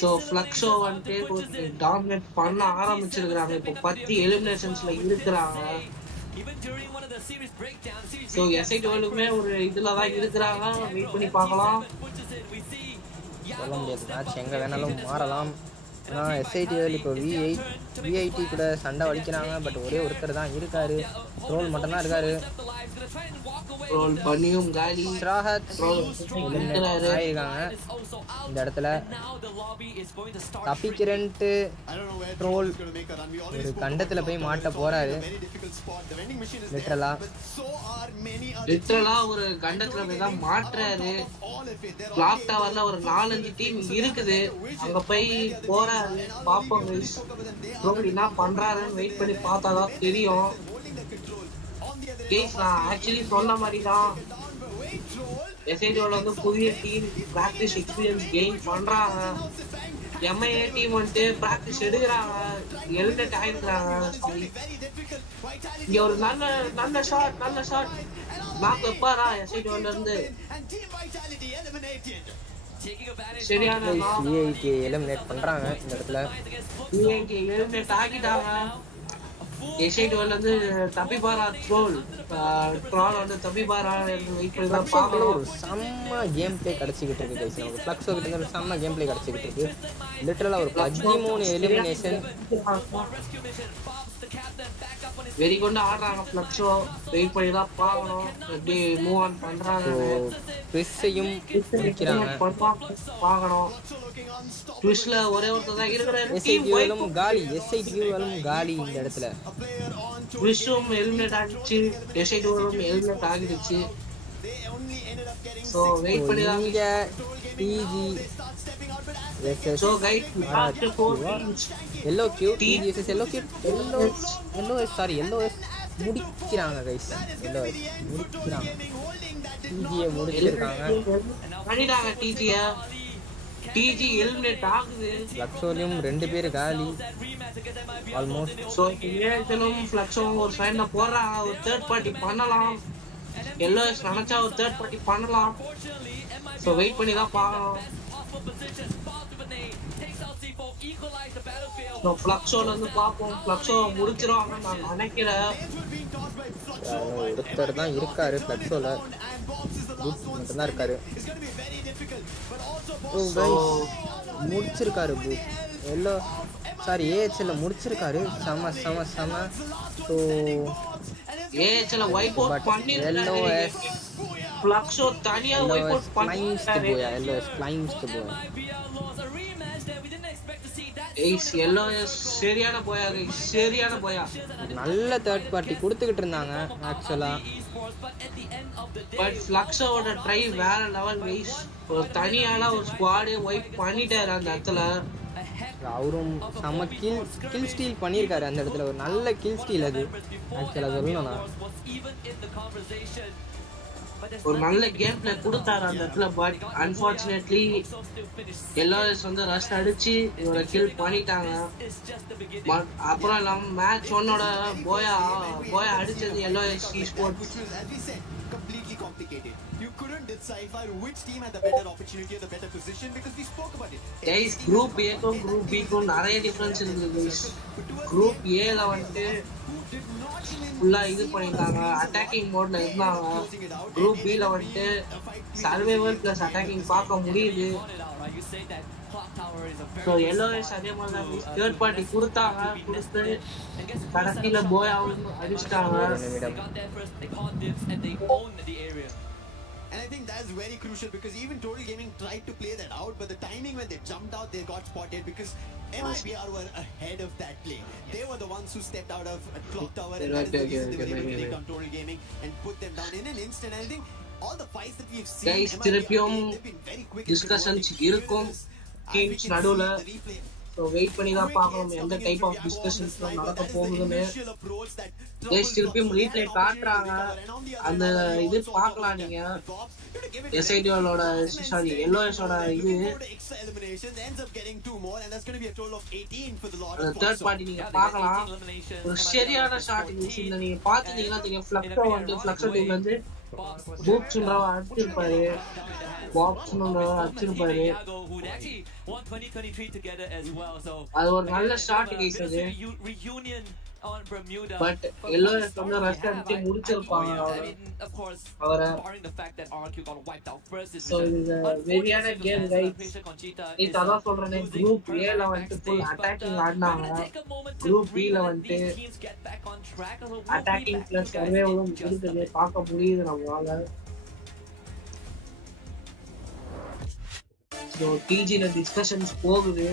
ஸோ ஃப்ளக்ஸோ வந்துட்டு டாமினேட் பண்ண ஆரம்பிச்சிருக்கிறாங்க. இப்போ 10 எலிமினேஷன்ஸ்ல இருக்கிறாங்க. ஸோ SI12மே ஒரு இதில் தான் இருக்கிறாங்க. வெயிட் பண்ணி பார்க்கலாம். சொல்ல முடியாது, மேட்ச் எங்கே வேணாலும் மாறலாம். ஆனால் SI12 இப்போ VIT கூட சண்டை வலிக்கிறாங்க. பட் ஒரே ஒருத்தர் தான் இருக்காரு. ரோல் மட்டும்தான் இருக்காரு. ரோல் பண்ணியும் காலி ஆயிருக்காங்க. இந்த இடத்துல தப்பிக்கிறன்ட்டு ட்ரோல் ஒரு கண்டத்தில் போய் மாட்ட போறாரு லிட்டரலா. லிட்டரலா ஒரு கண்டத்துல போய் தான் மாட்டுறாரு. கிளாக் டவர்ல ஒரு 4-5 டீம் இருக்குது, அங்க போய் போறாரு. பாப்போம் guys, என்ன பண்றாருன்னு வெயிட் பண்ணி பார்த்தாதான் தெரியும். நான் ஆக்சுவலி சொன்ன மாதிரி தான் எஸ்ஐடிஓல வந்து புதிய டீம் பிராக்டிஸ் எக்ஸ்பீரியன்ஸ் கெயின் பண்றாங்க. எம்ஐஏ டீம் வந்துட்டு பிராக்டிஸ் எடுக்கிறாங்க, எலிமினேட் ஆயிருக்கிறாங்க. இங்க ஒரு நல்ல ஷாட் நாக்கு வைப்பாரா எஸ்ஐடிஓல இருந்து? சரியான சிஐடி எலிமினேட் பண்றாங்க இந்த இடத்துல. சிஐடி எலிமினேட் ஆகிட்டாங்க. எஸ்ஐடிஓல இருந்து தப்பிபாரா ட்ரோல் வந்து தப்பிபாரா வெயிட் பண்ணி தான் பார்க்கணும். ஒரு செம்ம கேம் பிளே கிடைச்சிக்கிட்டு இருக்கு கைஸ். நமக்கு ஃப்ளக்ஸோ கிட்ட இருந்து ஒரு செம்ம கேம் பிளே கிடைச்சிக்கிட்டு இருக்கு. லிட்டரலா ஒரு 13 எலிமினேஷன் வெரி கொண்டு ஆடுறாங்க. ஃப்ளக்ஸோ வெயிட் பண்ணி தான் பார்க்கணும் எப்படி மூவ் ஆன் பண்றாங்க. ட்விஸ்டையும் வைக்கிறாங்க பார்க்கணும். ட்விஸ்ட்ல ஒரே ஒருத்தர் தான் இருக்கிற எஸ்ஐடிஓலும் காலி இந்த இடத்துல. ட்விஸ்டும் எலிமினேட் ஆகிடுச்சு, எஸ்ஐடிஓலும் எலிமினேட் ஆகிடுச்சு. சோ வெயிட் பண்ணி தான் டிஜி so guys last 4 teams yellow cute TG versus yellow cute yellow முடிக்கிறாங்க கைஸ். முடிக்கிறாங்க டிஜியை முடிச்சிருக்காங்க. பண்ணிட்டாங்க டிஜி எலிமினேட் ஆகுது. ஃப்ளக்ஸோலியும் 2 பேர் காலி ஆல்மோஸ்ட். சோ இனிமேலும் ஃப்ளக்ஸோ ஒரு சைடுல போறாங்க, ஒரு தேர்ட் பார்ட்டி பண்ணலாம். எல்லோஸ் நினைச்சா ஒரு தேர்ட் பார்ட்டி பண்ணலாம். சோ வெயிட் பண்ணி தான் பார்க்கணும். ஸோ ஃப்ளக்ஸோல இருந்து பார்ப்போம். ஃப்ளக்ஸோ முடிச்சிருவாங்க நான் நினைக்கிறேன். ஒருத்தர் தான் இருக்காரு ஃப்ளக்ஸோல, மட்டும் தான் இருக்காரு. முடிச்சிருக்காரு எல்லோ ஏஹெச்ல முடிச்சிருக்காரு. செம ஸோ ஏஹெச்ல வைப் அவுட் பண்ணிருக்காரு. ஃப்ளக்ஸோ தனியா வைப் அவுட் பண்ணிட்டாரு. எல்லோஎஸ் ஃப்ளைங்ஸ் டு போய் சரியான போயா. நல்ல தேர்ட் பார்ட்டி கொடுத்துக்கிட்டு இருந்தாங்க ஆக்சுவலா. பட் ஃப்ளக்ஸோட ட்ரை வேற லெவல் கைஸ். ஒரு தனியால ஒரு ஸ்குவாடே வைப் பண்ணிட்டாரு அந்த இடத்துல. அவரும் செம்ம கில் ஸ்டீல் பண்ணியிருக்காரு அந்த இடத்துல. ஒரு நல்ல கில் ஸ்டீல் அது ஆக்சுவலா சொல்லணும்னா. ஒரு நல்ல கேம் பிளே கொடுத்தாரு அந்த இடத்துல. பட் அன்பார்ச்சுனேட்லி எல்லோஸ் வந்து ரஷ் அடிச்சு இவரை கில் பண்ணிட்டாங்க. அப்புறம் இல்லாம மேட்ச் ஒன்னோட போயா அடிச்சது எல்லோஸ் sports. Completely complicated. You couldn't decipher which team had the better opportunity or the better position because we spoke about it. Guys, group A க்கும் group B க்கும் நிறைய டிஃபரன்ஸ் இருக்குது guys. group A ல வந்து ஃபுல்லா இது பண்ணிட்டாங்க, அட்டாக்கிங் மோட்ல இருந்தாங்க. group B ல வந்து சர்வைவல் பிளஸ் அட்டாக்கிங் பார்க்க முடியுது. ஸோ எல்லோஸ் அதே மாதிரி தான் தேர்ட் பார்ட்டி கொடுத்தாங்க. கொடுத்து கடைசியில் போயாவும் அடிச்சிட்டாங்க. And I think that's very crucial because even Total Gaming tried to play that out, but the timing when they jumped out, they got spotted because MIBR were ahead of that play. They were the ones who stepped out of a clock tower and they were able to take down Total Gaming and put them down in an instant. And I think all the fights that we've seen, guys, திருப்பியும் டிஸ்கஷன்ஸ் இருக்கும் டீம்ஸ் நடுவுல. So wait பண்ணி தான் பார்க்கணும் எந்த type of discussions நடக்க போகுதுன்னு. திருப்பியும் ரீப்ளே காட்டுறாங்க, அந்த இது பார்க்கலாம் நீங்க. எஸ்ஐடிஓட எல்லோஎஸோட இது தேர்ட் பார்ட்டி நீங்க பார்க்கலாம். ஒரு சரியான ஷாட் இந்த நீங்க பார்த்துட்டீங்கன்னா தெரியும். ஃப்ளக்ஸோ வந்து ஃப்ளக்ஸோ டீம்ல இருந்து பூப்ஸ்ன்றவ அடிச்சிருப்பாரு, பாப்ஸ்ன்றவ அடிச்சிருப்பாரு. அது ஒரு நல்ல ஷாட் கைஸ் அது. பட் எல்லோஸ் வந்து ரஷ் அடிச்சு முடிச்சிருப்பாங்க அவரை. ஸோ இது வெரியான கேம் கைஸ். இது அதான் சொல்றேன், குரூப் ஏல வந்துட்டு ஃபுல் அட்டாக்கிங் ஆடினாங்க. குரூப் பி ல வந்துட்டு அட்டாக்கிங் பிளஸ் சர்வேவும் இருக்குது, பார்க்க முடியுது நம்மளால. ஸோ டிஜில டிஸ்கஷன்ஸ் போகுது.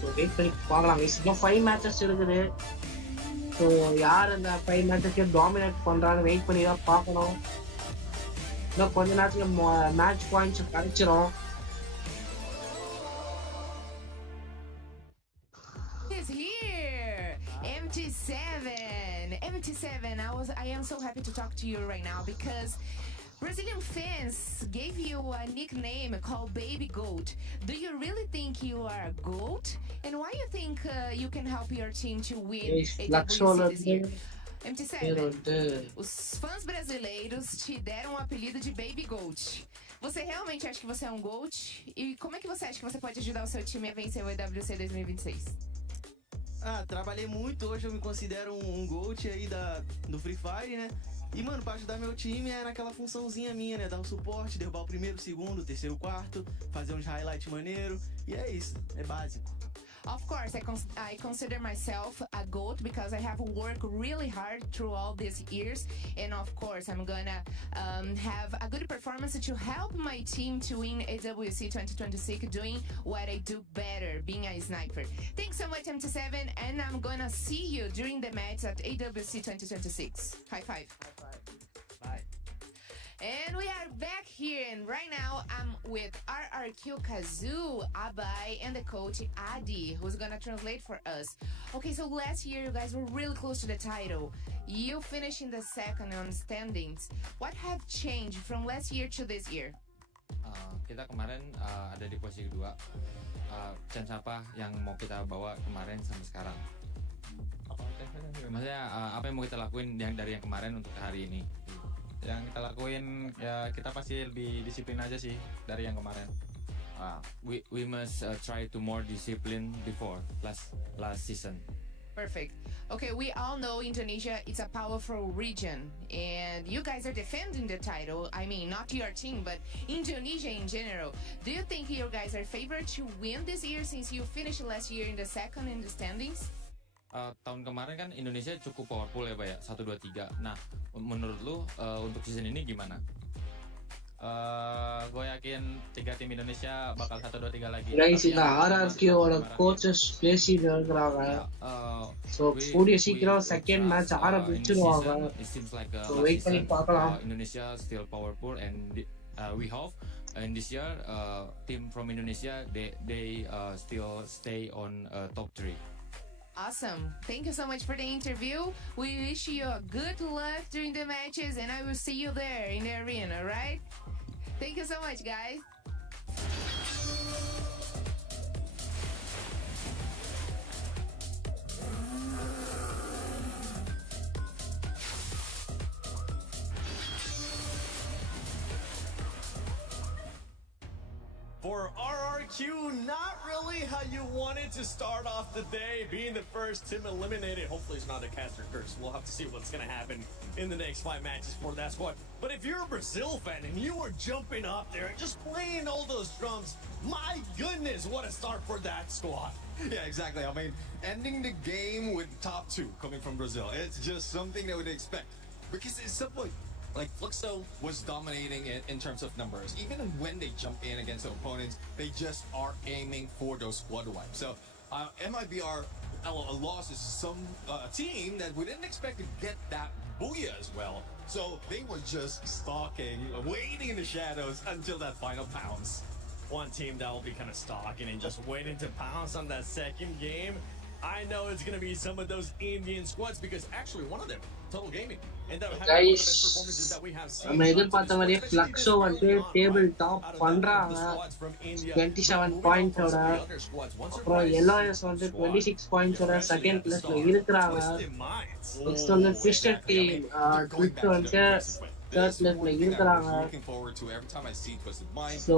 ஸோ வெயிட் பண்ணி பார்க்கலாம் guys. இன்னும் 5 மேட்சஸ் இருக்குது. ஸோ யார் அந்த 5 மேட்சஸையும் டாமினேட் பண்ணுறான்னு வெயிட் பண்ணி தான் பார்க்கணும். இன்னும் கொஞ்ச நேரத்தில் மேட்ச் பாயிண்ட்ஸ் கிடைச்சிரும். Is here MT7. I am so happy to talk to you right now because Brazilian fans gave you a nickname called Baby Goat. Do you really think you are a goat? And why you think you can help your team to win EWC this year? MT7, os fãs brasileiros te deram o apelido de Baby Goat. Você realmente acha que você é um GOAT? E como é que você acha que você pode ajudar o seu time a vencer o EWC 2026? Trabalhei muito, hoje eu me considero um GOAT aí do Free Fire, né? E, mano, pra ajudar meu time é naquela funçãozinha minha, né? Dar um suporte, derrubar o primeiro, segundo, terceiro, quarto, fazer uns highlights maneiro. E é isso, é básico. Of course, I consider myself a GOAT because I have worked really hard through all these years. And of course, I'm gonna have a good performance to help my team to win EWC 2026, doing what I do better, being a sniper. Thanks so much, MT7, and I'm gonna see you during the match at EWC 2026. High five. Bye. And we are back here, and right now I'm with RRQ Kazoo, Abai, and the coach Adi, who's gonna translate for us. Okay, so last year you guys were really close to the title. You finished in the second on standings. What have changed from last year to this year? Kita kemarin ada di posisi kedua. Chance apa yang mau kita bawa kemarin sampai sekarang? Maksudnya apa yang mau kita lakuin dari yang kemarin untuk hari ini? Yang kita lakuin ya kita pasti lebih disiplin aja sih dari yang kemarin. We must try to more discipline before last season. Perfect. Okay, we all know Indonesia is a powerful region, and you guys are defending the title. I mean, not your team, but Indonesia in general. Do you think you guys are favored to win this year since you finished last year in the second in the standings? Tahun kemarin kan Indonesia cukup powerful ya Pak ya, 1, 2, 3. Nah, menurut lu untuk season ini gimana? Gue yakin 3 tim Indonesia bakal 1, 2, 3 lagi. Guys, இந்த RRQ-ஓட கோச்சஸ் பேசிட்டு இருக்கிறாங்க. ஸோ கூடிய சீக்கிரம் second match ஆரம்பிச்சிருவாங்க. So wait பண்ணி பார்க்கலாம். Indonesia still powerful and we hope in this year team from Indonesia they still stay on top 3. Awesome. Thank you so much for the interview. We wish you a good luck during the matches, and I will see you there in the arena, right? Thank you so much, guys. For RRQ, not really how you wanted to start off the day, being the first team eliminated. Hopefully it's not a caster curse. We'll have to see what's going to happen in the next 5 matches for that squad. But if you're a Brazil fan and you were jumping up there and just playing all those drums, my goodness, what a start for that squad. Yeah, exactly. I mean, ending the game with top 2 coming from Brazil, it's just something that we'd expect. Because it's simple. Like, Fluxo was dominating it in terms of numbers. Even when they jump in against the opponents, they just are aiming for those squad wipes. So, MIBR lost is some team that we didn't expect to get that booyah as well. So, they were just stalking, waiting in the shadows until that final pounce. One team that will be kind of stalking and just waiting to pounce on that second game. I know it's going to be some of those Indian squads because actually one of them, Total Gaming, ended up having one of the best performances that we have seen. நம்ம எதிர்பார்த்த மாதிரியே ஃப்ளக்ஸோ வந்து table top பண்றாங்க 27 பாயிண்ட்ஸோட. அப்புறம் எல்ஓஎஸ் வந்து 26 பாயிண்ட்ஸோட செகண்ட் பிளேஸ்ல இருக்கிறாங்க. நெக்ஸ்ட் வந்து ஃபிஷர் டீம் ட்விட் வந்து தேர்ட் பிளேஸ்ல இருக்கிறாங்க. ஸோ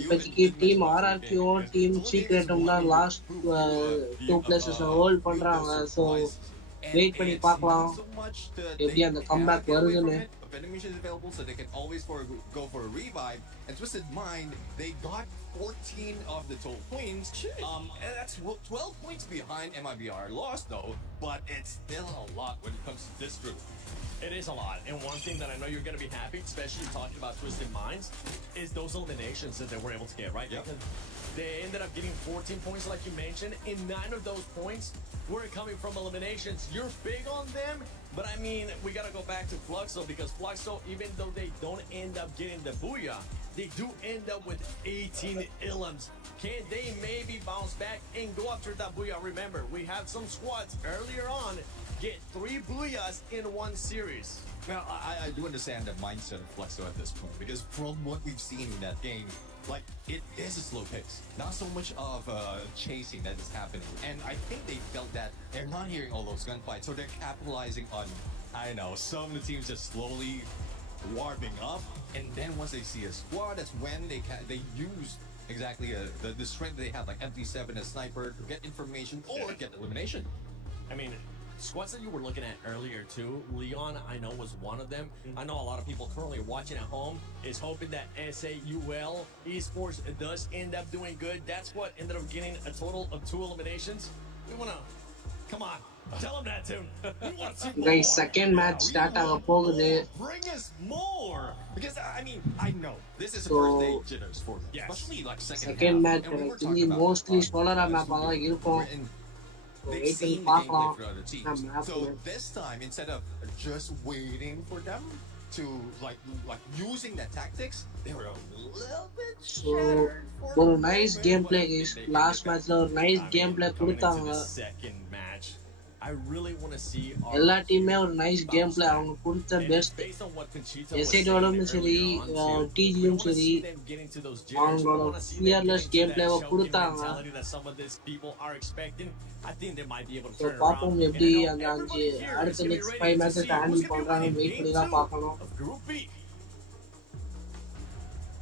இப்போதைக்கு டீம் ஆர்ஆர்கியூவும் டீம் சீக்ரெட்டும் தான் லாஸ்ட் 2 பிளேசஸ் ஹோல்ட் பண்றாங்க. ஸோ வெயிட் பண்ணி பார்க்கலாம் எப்படி அந்த கம்பேக் வருதுன்னு. Vending machines available so they can always go for a revive. And Twisted Mind, they got 14 of the total points. And that's 12 points behind MIBR. Lost though, but it's still a lot when it comes to this group. It is a lot. And one thing that I know you're going to be happy, especially talking about Twisted Minds, is those eliminations that they were able to get, right? Yep. Because they ended up getting 14 points, like you mentioned, and 9 of those points were coming from eliminations. You're big on them, but I mean, we got to go back to Fluxo, because Fluxo, even though they don't end up getting the booyah, they do end up with 18 ilms. Can they maybe bounce back and go after that booyah? Remember, we had some squads earlier on get 3 booyahs in one series. Well, I do understand the mindset of Flexo at this point, because from what we've seen in that game, like, it is a slow pace. Not so much of chasing that is happening. And I think they felt that they're not hearing all those gunfights, so they're capitalizing on, I don't know, some of the teams just slowly warming up. And then once they see a squad, that's when they use exactly the strength they have, like MT7 as sniper, to get information or get elimination. I mean, squads that you were looking at earlier too, Leon, I know, was one of them. I know a lot of people currently watching at home is hoping that SAUL Esports does end up doing good. That's what ended up getting a total of 2 eliminations. We want to, come on, tell them that, Tim. We want to see more. Guys, second match start ஆக போகுது. Bring us more, because I mean, I know this is So, first day jitters for them, yes. especially like second Second half. match And we were எனக்கு talking தெரிஞ்சு about mostly five Solara guys map who தான் were இருக்கும். in. So They've wait till seen the பார்க்கலாம். gameplay for other teams. map So ல. this time, instead of just waiting for them to like using their tactics, they were a little bit So shattered for ஒரு a nice moment, gameplay but guys. they can Last get back. matchல ஒரு nice gameplay Coming into கொடுத்தாங்க. the second match, I really want to see our எல்லா டீமே ஒரு nice bounce gameplay back. அவங்க கொடுத்த And best. based on what Conchita was SAOM saying சரி earlier on too, TG we யும் wanna சரி see them get into those jitters. We அவங்களோட wanna see them fearless get into that gameplay choking கொடுத்தாங்க. mentality that some of these people are expecting. I think they might be able to So turn it பார்ப்போம் around. எப்படி And I அந்த know 5 everybody here is அடுத்த gonna be next ready 5 to matches see handle who's gonna be பண்றாங்க winning wait பண்ணி game தான் 2 பார்க்கணும். of Group B.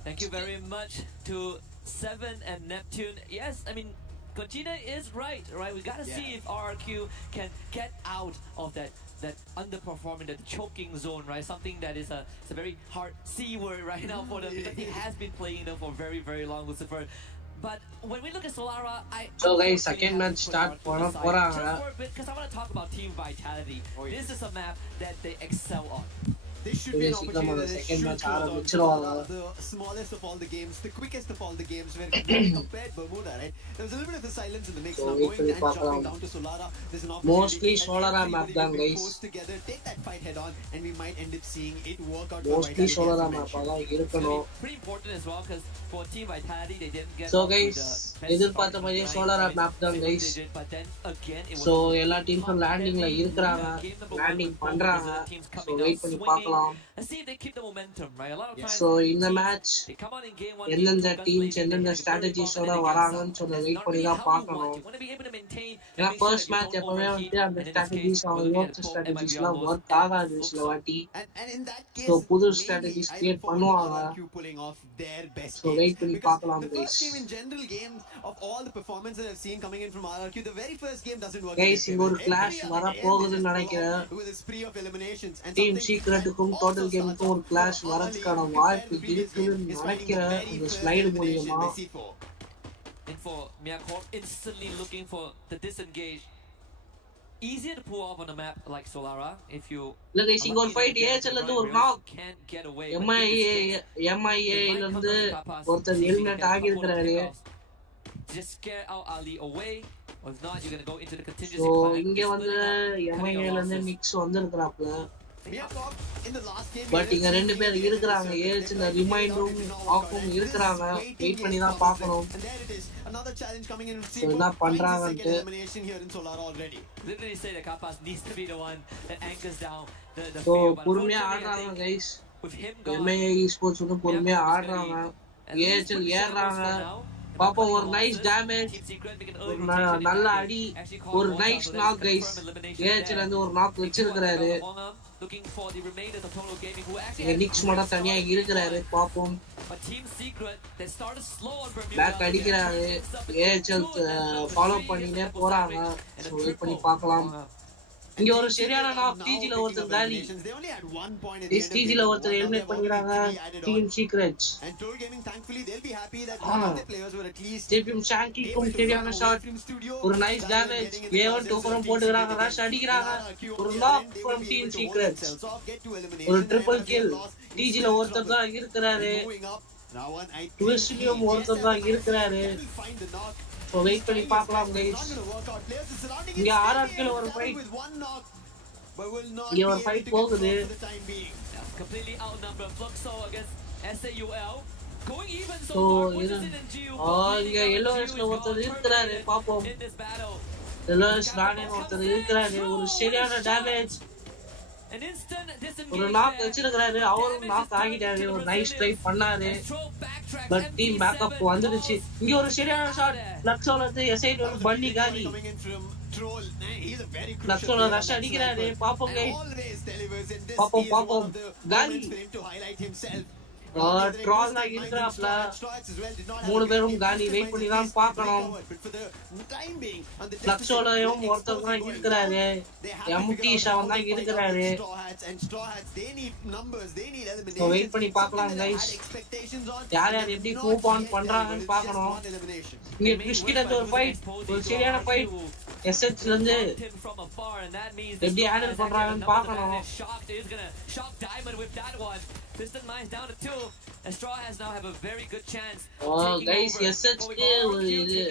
Thank you very much to Seven and Neptune. Yes, I mean, Conchita is right? We gotta see if RRQ can get out of that underperforming, that choking zone, right? Something that is it's a very hard C word right now for them, because he has been playing them for very, very long, Lucifer. But when we look at Solara, So guys, second match start பண்ண போறாங்க. because I want to talk about team vitality. This is a map that they excel on. There should be an சீக்கிரமா opportunity அந்த that they second should match close out ஆரம்பிச்சிருவாங்க. the smallest of all the games, the quickest of all the games, where compared Bermuda, right? There was a little bit of a silence in the mix. So Now wait going till and பார்க்கலாம். jumping down to Solara, there's an opportunity. Mostly and Solara map everybody தான் will be guys. forced together, take that fight head on, and we might end up seeing it work out. Mostly for Vitality, Solara as you map mentioned. தான் It's gonna இருக்கணும். be pretty important as well, because for Team Vitality, they didn't get So off to guys, the best எதிர்பார்த்த start மாதிரியே tonight. Solara I mean, map தான் single guys. digit, but then again, it was So a எல்லா டீம்ஸும் landingல top-heavy, இருக்கிறாங்க. game number one landing with both பண்றாங்க. Brazilian teams So coming wait out பண்ணி swinging. பார்க்கலாம். Let's see if they keep the momentum, right? A lot of times, So இந்த teams, match they come out in game one, எந்தெந்த game two, teams guns எந்தெந்த blazing, strategies they ஓட get வராங்கன்னு some. சொல்ல That's wait not பண்ணி really தான் how you want. பார்க்கணும். You want to be able to maintain and ஏன்னா make sure first that you match don't எப்பவுமே overheat. வந்து அந்த And in this case, strategies we're அவங்க looking at யோசிச்ச both strategiesலாம் MIBR ஒர்க் and ஆகாது சில Fluxo. வாட்டி. And in that case, So புது maybe strategies I create look forward to பண்ணுவாங்க. RRQ pulling off their best So games. wait பண்ணி Because பார்க்கலாம் the first guys. game in general games of all the performances I've seen coming in from RRQ, the very first game doesn't work. Guys, in their இங்க ஒரு favor. clash Every வர other game they போகுதுன்னு just நினைக்கிறேன். pull off with a spree of eliminations. And team something சீக்ரெட்டுக்கும் that total also கேமுக்கும் ஒரு starts clash off வரதுக்கான early வாய்ப்பு compared to the previous game இருக்குன்னு is finding the நினைக்கிறேன் very இந்த first ஸ்லைடு elimination மூலியமா. in the C4. And for Miyako, instantly looking for the disengage. Easier to pull off on a map like Solara if you இல்ல guys, இங்க ஒரு ஃபைட் ஏஹெச்எல்ல இருந்து ஒரு knock can't get away. But in this case, MIA they ல might come இருந்து down to Kapas, ஒருத்தர் see if they eliminate can ஆகி couple of இருக்கிறாரு. takeoffs. Just scare out Ali away, or if not, you're gonna go into the contingency So plan. இங்க You're வந்து splitting up, cutting MIA your ல இருந்து losses. Mix வந்திருக்கிறாப்ல. Miyako, in the last game, but இங்க ரெண்டு பேர் இருக்கிறாங்க. ஏஹெச்எல்ல ரிமைண்டரும் ஆக்கும் இருக்கிறாங்க. வெயிட் பண்ணி தான் பார்க்கணும். And there it is, another challenge coming in. So என்ன பண்றாங்கன்ட்டு. Elimination here in Solara already. Literally say that Kapas needs to be the one that anchors down the So field. But பொறுமையா unfortunately, I ஆடுறாங்க think guys. with him gone, MIA esports வந்து பொறுமையா ஆடுறாங்க. ஏஹெச்எல் ஏறாங்க. பாப்போம் ஒரு நைஸ் டேமேஜ், ஒரு நல்ல அடி, ஒரு நைஸ் நாக் கைஸ். ஏஹெச்எல் வந்து ஒரு நாக் வச்சிருக்கிறாரு. நிக்ஸ் மட்டும் தனியா இருக்கிறாரு. பாப்போம் பேக் அடிக்கிறாரு. ஏஹெச்எல் ஃபாலோ பண்ணினே போறாங்க. ஸோ வெயிட் பண்ணி பார்க்கலாம். இங்க ஒரு சரியான நாக் டிஜில ஒருத்தர் காலி. They only had 1 point at the This end of the டிஜில game. ஒருத்தர் One knock எலிமினேட் they've பண்ணிக்கிறாங்க. already added on. Team secrets. And Troll Gaming, thankfully, they'll be happy that one of their players were at least JBM ஷாங்கிக்கும் able to சரியான run away ஷாட். from studio. ஒரு nice damage. A1 2 போட்டுக்கறாங்க. Rush அடிக்கறாங்க. ஒரு knock from team secrets. ஒரு triple kill. டிஜில ஒருத்தர் தான் இருக்கிறாரு. ட்விஸ்ட்லயும் ஒருத்தர் தான் இருக்கிறாரு. So wait பண்ணி பார்க்கலாம் guys. இங்க ஆர்ஆர்கில ஒரு ஃபைட். இங்க ஒரு ஃபைட் போகுது. Completely outnumbered Fluxo against SAUL. Going even so So far, puts இது us in and Gio. இங்க எல்லோஸ்ல ஒருத்தர் இருக்கிறாரு. பாப்போம். In this battle. எல்லோஸ் ராணன் ஒருத்தர் இருக்கிறாரு. ஒரு சரியான டேமேஜ். An instant ஒரு நாக் வச்சிருக்காரு. அவரும் நாக் ஆகிட்டாரு. ஒரு நைஸ் ட்ரை பண்ணாரு. பட் டீம் பேக்கப் வந்துடுச்சு. இங்க ஒரு சரியான ஷாட். லக்ஸோல இருந்து எஸ்ஐட் வந்து பண்ணி காலி. லக்ஸோல ரஷ் அடிக்கிறாரு. பாப்போம் கைஸ். பாப்போம் காலி. ட்ரால் தான் இருக்கிறாப்ல. 3 பேரும் காலி. வெயிட் பண்ணி தான் பார்க்கணும். லக்ஸோலயும் ஒருத்தர் தான் இருக்கிறாரு. எம்டி ஷாவன் தான் இருக்கிறாரு. வெயிட் பண்ணி பார்க்கலாம் கைஸ். யார் யார் எப்படி மூவ் ஆன் பண்றாங்கன்னு பார்க்கணும். இங்க ட்விஸ்கிட்ட இருந்து ஒரு ஃபைட். ஒரு சரியான ஃபைட். எஸ்எச்ல இருந்து எப்படி ஹேண்டில் பண்றாங்கன்னு பார்க்கணும். Piston mines down to 2, and Straw has now have a very good chance. Guys, SH க்கு ஒரு இது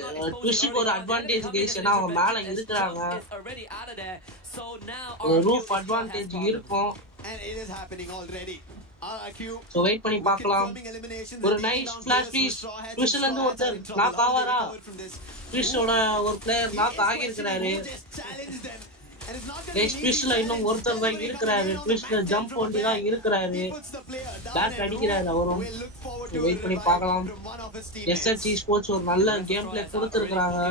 ட்விஸ்ட்க்கு ஒரு அட்வான்டேஜ் guys. ஏன்னா அவங்க மேல இருக்குறாங்க. ஒரு ரூஃப் அட்வான்டேஜ் இருக்கும். And it is happening already. So wait பண்ணி பார்க்கலாம். ஒரு நைஸ் ஃபிளாஷ் பீஸ். ட்விஸ்ட்ல இருந்து ஒருத்தர் நாக் ஆவாரா? ட்விஸ்டோட ஒரு பிளேயர் நாக் ஆகியிருக்கிறாரு. ட்விஸ்ட்ல இன்னும் ஒருத்தர் தான் இருக்கிறாரு. ட்விஸ்ட்ல ஜம்ப் பண்ணி தான் இருக்கிறாரு. பேக் அடிக்கிறாரு அவரும். வெயிட் பண்ணி பார்க்கலாம். எஸ்எச்சி ஸ்போர்ட்ஸ் ஒரு நல்ல கேம் பிளே கொடுத்துருக்காங்க.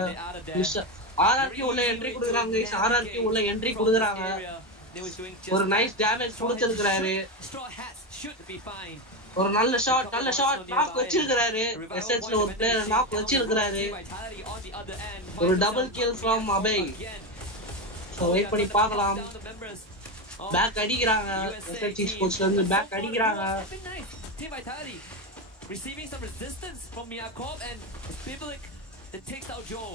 ஆர்ஆர்கி உள்ள என்ட்ரி கொடுக்குறாங்க. ஆர்ஆர்கி உள்ள என்ட்ரி கொடுக்குறாங்க. ஒரு நைஸ் டேமேஜ் கொடுத்துருக்காரு. ஒரு நல்ல ஷாட் நாக் வச்சிருக்காரு. எஸ்எச்ல ஒரு பிளேயர் நாக் வச்சிருக்காரு. ஒரு டபுள் கில் ஃப்ரம் அபை. So wait பண்ணி பார்க்கலாம். பேக் அடிக்கிறாங்க. எஸ்எச்சி ஸ்போர்ட்ஸ்ல இருந்து பேக் அடிக்கிறாங்க. Team Vitality receiving some resistance from Miyakov and Biblik that takes out Joe.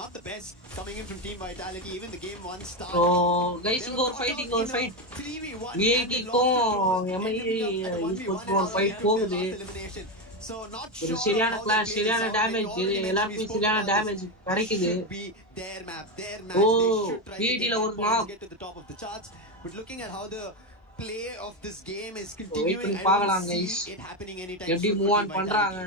Not the best coming in from Team Vitality. Even the game one start. So guys, இங்க ஒரு ஃபைட். VIT க்கும் MIA ஸ்போர்ட்ஸ் ஒரு ஃபைட் போகுது. ஒரு சரியான கிளாஷ், சரியான டேமேஜ். எல்லாருக்கும் சரியான டேமேஜ் கிடைக்குது. ஓ VITல ஒரு knock. But looking at how the play of this game is continuing, I don't see it happening anytime எப்படி மூவ் ஆன் பண்றாங்க.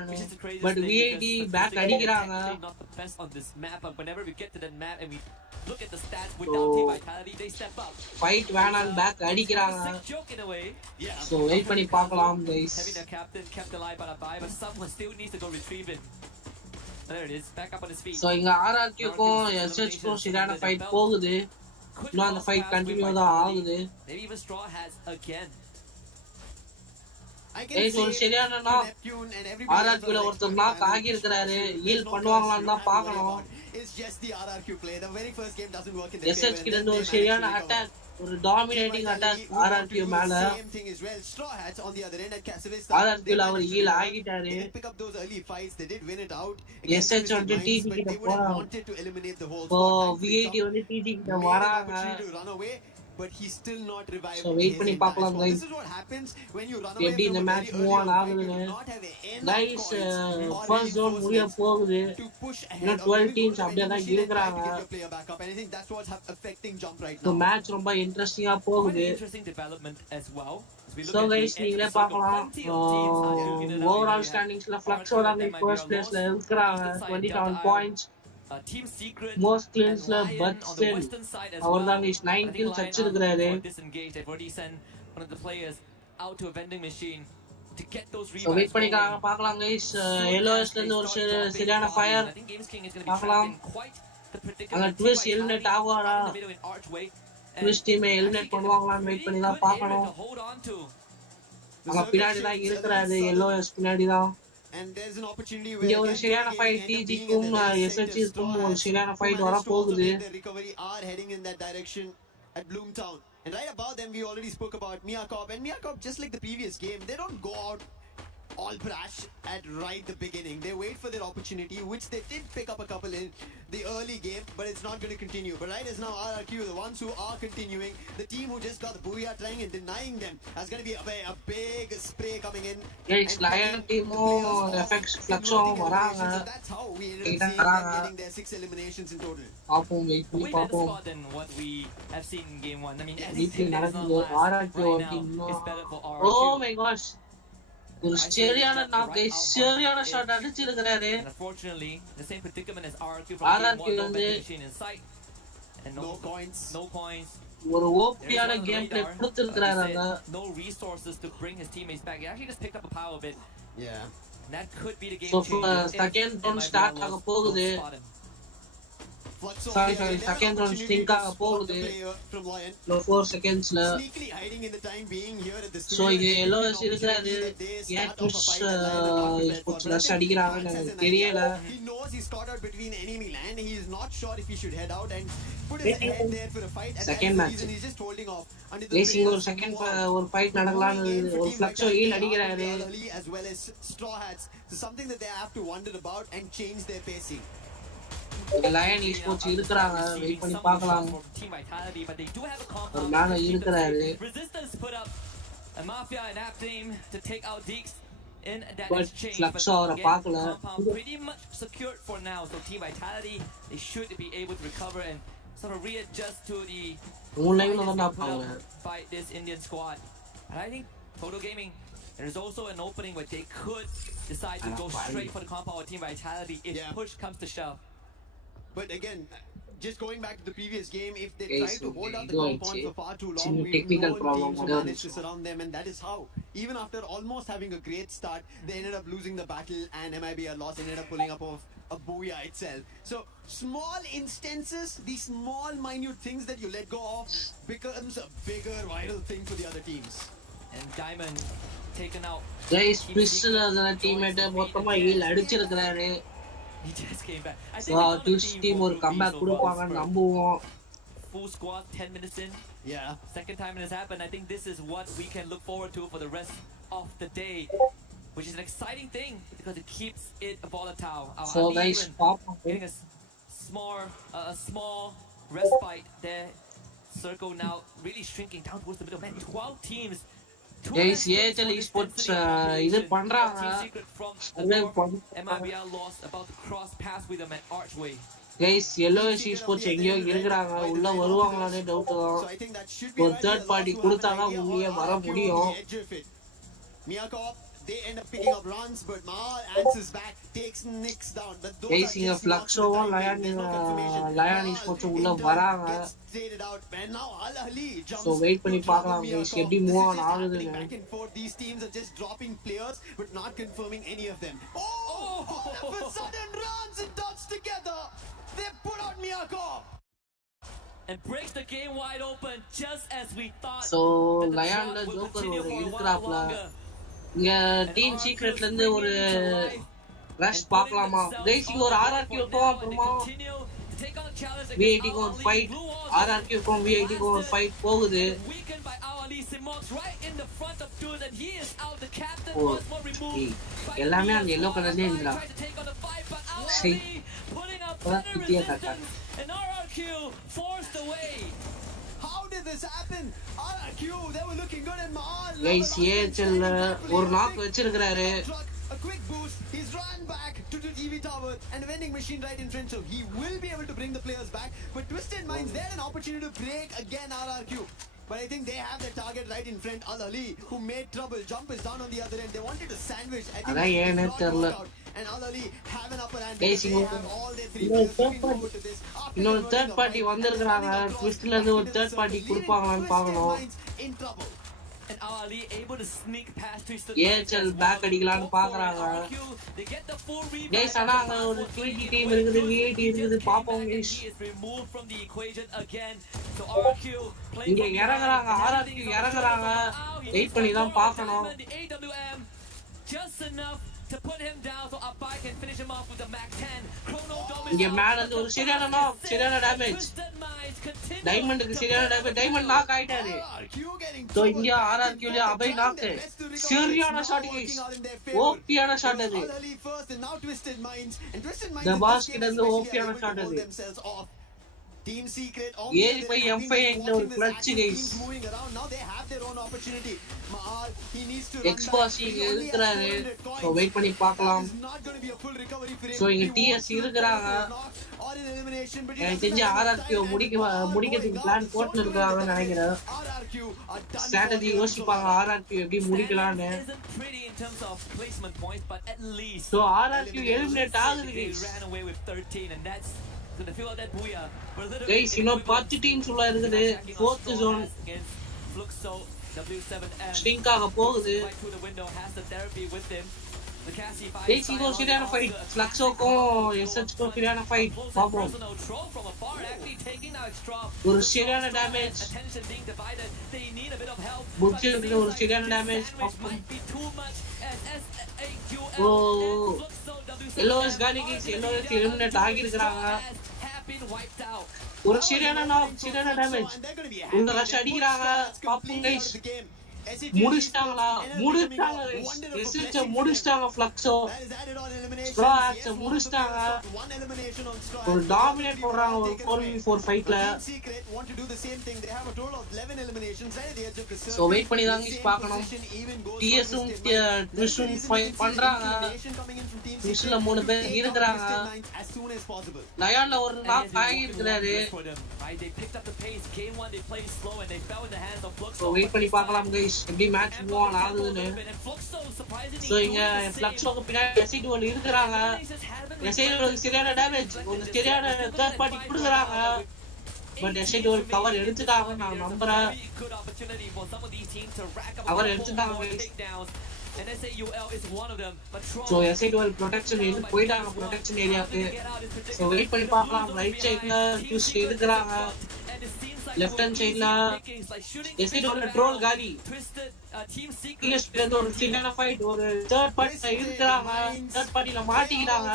பட் VIT பேக் அடிக்கிறாங்க. Not the best on this map, but whenever we get to that map and we look at the stats without Team Vitality, they step up. Fight வேணாம் பேக் அடிக்கிறாங்க. So wait பண்ணி பார்க்கலாம் guys. Having their captain kept alive by a bye, but someone still needs to go retrieve it. There it is, back up on his feet. So இங்க ஆர்ஆர்கிக்கும் எஸ்எச்க்கும் சரியான ஃபைட் போகுது. இன்னும் அந்த ஃபைட் கண்டினியூ தான் ஆகுது. Maybe even Straw has again. ஒரு சரியான நாக். ஆர்ஆர்கில ஒருத்தர் நாக் ஆகியிருக்கிறாரு. ஹீல் பண்ணுவாங்களான்னு தான் பார்க்கணும். எஸ்எச் கிட்ட இருந்து ஒரு சரியான அட்டாக். ஒரு டாமினேட்டிங் அட்டாக் ஆர்ஆர்கி மேல. ஆர்ஆர்கில அவர் ஹீல் ஆகிட்டாரு. எஸ்எச் வந்து டிடி கிட்ட போறாங்க. இப்போ VIT வந்து டிடி கிட்ட வராங்க. But he's still not revived. So wait பண்ணி பார்க்கலாம் guys. This is what happens when you run எப்படி இந்த மேட்ச் மூவ் ஆன் ஆகுதுன்னு. guys ஃபர்ஸ்ட் ஜோன் முடிய போகுது. இன்னும் 12 டீம்ஸ் அப்படியே தான் இருக்கிறாங்க. இந்த மேட்ச் ரொம்ப இன்ட்ரஸ்டிங்கா போகுது. So guys நீங்களே பார்க்கலாம். ஓவரால் ஸ்டாண்டிங்ஸ்ல ஃப்ளக்ஸோ தான் ஃபர்ஸ்ட் பிளேஸ்ல இருக்கிறாங்க. 27 points. Team Secret most kills but still அவர் தான் 9 kills அடிச்சிருக்காரு. They've already sent one of the players out to a vending machine to get those revives. So wait பண்ணிக்கலாம் பார்க்கலாம் guys. LOS ல இருந்து ஒரு சரியான ஃபயர் பார்க்கலாம். அங்க ட்விஸ்ட் எலிமினேட் ஆவாரா? ட்விஸ்ட் டீம் எலிமினேட் பண்ணுவாங்களான்னு வெயிட் பண்ணி தான் பார்க்கணும். அங்க பின்னாடி தான் இருக்கிறாரு. LOS பின்னாடி தான். and there's an opportunity இங்க where ஒரு again சரியான Total fight Gaming end up being in டிஜிக்கும் the very எஸ்எஸ்சி center. இருக்கும் ஒரு Straw சரியான Hats, who ஃபைட் வர managed to also போகுது. make the recovery, are heading in that direction at Bloomtown. And right above them, we already spoke about Miyakop. And Miyakop, just like the previous game, they don't go out all brash at right the beginning. They wait for their opportunity, which they did pick up a couple in the early game, but it's not going to continue. But right as now, RRQ, the ones who are continuing, the team who just got the booyah trying and denying them, that's going to be a big spray coming in. It's Lion teamமும் FX Fluxம் வராங்க. So that's how we ended up seeing them getting their 6 eliminations in total. பாப்போம் வெயிட் பண்ணி Way better பாப்போம். squad than what we have seen in game 1. I mean, வீட்ல anything that does not நடக்குது. last RRQ right now team is better for oh RRQ. My gosh ஒரு சரியான நாக் சரியான ஷாட் அடிச்சிருக்காரு. And unfortunately, the same predicament as RRQ from RRQ game 1, no வந்து vending machine in sight. And No coins. No coins. ஒரு There is ஓபியான one on the game play radar. கொடுத்திருக்காரு Like I அங்க. said, no resources to bring his teammates back. He actually just picked up a power bit. Yeah. And that could be the game So, changer. second If round MIBR start will ஆக போகுது. spot him. Sorry, second round sync ஆக போகுது. No 4 secondsல. Sneakily hiding in the time being here at the So studio. இங்க LOS இருக்காரு. ஏன் புஷ் ஸ்போர்ட்ஸ்ல அடிக்கிறாங்கன்னு எனக்கு தெரியல. He knows he's caught out between enemy land. He is not sure if he should head out and put his head there for a fight. And Second that's the match. reason he's just holding off until the racing ஒரு players second move on. ஒரு fight நடக்கலாம்னு ஒரு Fluxo heal அடிக்கிறாரு. As well as Straw Hats. So something that they have to wonder about and change their pacing. Lion sports இருக்கிறாங்க wait பண்ணி பார்க்கலாம். ஒரு மேல இருக்கிறாரு. Resistance put up a Mafia and App team to take out Deeks in that But exchange. Flux But அவரை again, பார்க்கல. Compound pretty much secured for now. So Team Vitality, they should be able to recover and sort of readjust to the மூணு லைன்ல fight தான் that's put பாப்பாங்க. up by this Indian squad. And I think Photo Gaming, there's also an opening where they could decide to go straight for the compound with Team Vitality if push comes to shove. But again, just going back to the previous game, if they Okay, try so to hold out the ಇದು compound ಆಯ್ತು. for far too long, ಚಿನ್ನ we technical know problem teams will ಇದೆ. manage to surround them, and that is how, even after almost having a great start, they ended up losing the battle, and MIBR lost, ended up pulling up of a booyah itself. So small instances, these small minute things that you let go of, becomes a bigger viral thing for the other teams. And Diamond taken out. Guys பிஸ்ல அந்த teammate மொத்தமா ஹீல் அடிச்சிருக்காரு. He just came back. I So think it's Twitch on the team for ஒரு கம்பேக் கொடுப்பாங்கன்னு நம்புவோம். Full squad 10 minutes in. Yeah. Second time it has happened. I think this is what we can look forward to for the rest of the day, which is an exciting thing because it keeps it volatile. So guys, பாப்போம். getting a small respite there. Circle now really shrinking down towards the middle. Man, 12 teams. Guys, EHL esports இது பண்றாங்க. MIBR lost about to cross paths with them at Archway. Guys, LOS esports எங்கேயோ இருக்கிறாங்க. உள்ள வருவாங்களானே டவுட் தான். So I think that should ஒரு be third party கொடுத்தாதான் உள்ளே வர முடியும். Miyakop, they end up picking up runs, but Mahal answers back, takes Nix down. But those Guys, are இங்க just Fluxoவும் knocks at the time. There's no confirmation. Lion Mahal esports in உள்ள turn வராங்க. gets traded out. And now Al Ahly jumps So wait பண்ணி to பார்க்கலாம் trouble guys. Miyakop. எப்படி This move is on just ஆகுதுன்னு. happening back and forth. These teams are just dropping players, but not confirming any of them. All of a sudden, runs and dots together. They put out Miyakop. And breaks the game wide open just as we thought. So that the லயன்ல drought would joker continue ஒரு for a while இருக்கிறாப்ல. longer. இங்க டீம் சீக்ரெட்ல இருந்து ஒரு ரஷ் பார்க்கலாமா? கைஸ் இங்க ஒரு RRQ இருக்கும் அப்புறமா VIT க்கு ஒரு ஃபைட். RRQ க்கும் VIT க்கும் ஒரு ஃபைட் போகுது. Weakened by our Ali Simox right in the front of dudes and he is out. The captain Oh, was more removed. எல்லாமே அந்த yellow கலர்லயே இருக்குடா. Tried to take on the fight, but our சரி. Ali putting up அதான் better குத்தியா காட்டா. resistance and RRQ forced away. How did this happen? RRQ, they were looking good and Mahal. Guys EHL ஒரு நாக் வச்சிருக்காரு. A quick boost. He's run back to the TV tower and a vending machine right in front. So he will be able to bring the players back. But Twisted Minds, they had an opportunity to break again RRQ. But I think they have their target right in front. Al Ali, who made trouble. Jump is down on the other end. They wanted to sandwich. I think அதான் it ஏன்னு did not தெரியல. work out. And Al Ali have an upper hand. Guys, They இன்னொரு have all their three இன்னொரு players third looking party- forward to this. After இன்னொரு converting third the party fight and வந்திருக்காங்க. running across ட்விஸ்ட்ல இருந்து ஒரு the third party circle, கொடுப்பாங்களான்னு leaving Twisted பார்க்கணும். Minds in trouble. And our Ali able to sneak past Twisted EHL back அடிக்கலாம்னு பார்க்கறாங்க. They get the full revive. Guys ஆனா அங்க ஒரு 20 டீம் இருக்குது, VIT இருக்குது, பாப்போம் guys. He is removed from the equation again. So RRQ playing இங்க இறங்குறாங்க, RRQ இறங்குறாங்க. வெயிட் பண்ணி தான் பார்க்கணும். The AWM just enough to put him down so Abai can finish him off with the Mac 10. Chrono Dome இங்க is மேல இருந்து ஒரு சரியான knock, சரியான டேமேஜ். Twisted Minds continue. டைமண்டுக்கு சரியான டேமேஜ். டைமண்ட் நாக் ஆயிட்டாரு. So இங்க RRQ ல அபய் நாக். சரியான ஷாட் கைஸ். ஓபியான ஷாட் அது. The boss கிட்ட இருந்து ஓபியான ஷாட் அது. Team Secret ஏறி போய் M5 எங்க ஒரு கிளட்ச் கைஸ். எக்ஸ்பாஸ் இங்க இருக்குறாரு. சோ வெயிட் பண்ணி பார்க்கலாம். சோ இங்க TS இருக்குறாங்க. எனக்கு தெரிஞ்ச RRQ முடிக்கிறதுக்கு பிளான் போட்டு இருக்காங்கன்னு நினைக்கிறேன். ஸ்ட்ராட்டஜி யோசிப்பாங்க RRQ எப்படி முடிக்கலாம்னு. சோ RRQ எலிமினேட் ஆகுது கைஸ். Guys, இன்னும் 10 டீம்ஸ் உள்ள இருக்குது. 4th zone ஸ்டிங்க் ஆக போகுது. Guys, இது ஒரு சரியான ஃபைட். ஃப்ளக்ஸோக்கும் SHக்கும் சரியான ஃபைட். பாப்போம். ஒரு சரியான டேமேஜ். புட்ஜெட்ல ஒரு சரியான டேமேஜ். ஓ LOS காலி கைஸ். LOS எலிமினேட் ஆகியிருக்காங்க. ஒரு சரியான நாக், சரியான டேமேஜ். உங்க ரஷ் அடிக்கிறாங்க. பாப்போம் கைஸ். முடிச்சிட்டாங்களா? முடிச்சிட்டாங்க கைஸ். எஸ்எச் முடிச்சிட்டாங்க. ஃப்ளக்ஸோ ஸ்ட்ராக்ஸ் முடிச்சிட்டாங்க. ஒரு டாமினேட் பண்றாங்க ஒரு 4v4 ஃபைட்ல. சோ வெயிட் பண்ணி தான் கைஸ் பார்க்கணும். டிஎஸும் ட்விஷும் ஃபைட் பண்றாங்க. ட்விஷ்ல 3 பேர் இருக்குறாங்க. லயான்ல ஒரு நாக் ஆகியிருக்காரு. சோ வெயிட் பண்ணி பார்க்கலாம் கைஸ் எப்படி மேட்ச் மூவ் ஆன் ஆகுதுன்னு. சோ இங்க ஃப்ளக்ஸோக்கு பின்னாடி SI2 இருக்குறாங்க. SI2 சரியான டேமேஜ். ஒரு சரியான தேர்ட் பார்ட்டி கொடுக்குறாங்க. பட் SI2 கவர் எடுத்துட்டாங்க நான் நம்புறேன். கவர் எடுத்துட்டாங்க கைஸ். So SI2 ப்ரொடெக்ஷன் இது போயிட்டாங்க ப்ரொடெக்ஷன் ஏரியாக்கு. சோ வெயிட் பண்ணி பார்க்கலாம். ரைட் சைடுல ட்விஸ்ட் எடுக்கறாங்க. லெஃப்ட் ஹேண்ட் சைடுல SI2 ட்ரோல் காலி. TS பிளேயர் ஒரு சின்ன ஃபைட். ஒரு தேர்ட் பார்ட்டி இருக்குறாங்க. தேர்ட் பார்ட்டில மாட்டிக்கிறாங்க.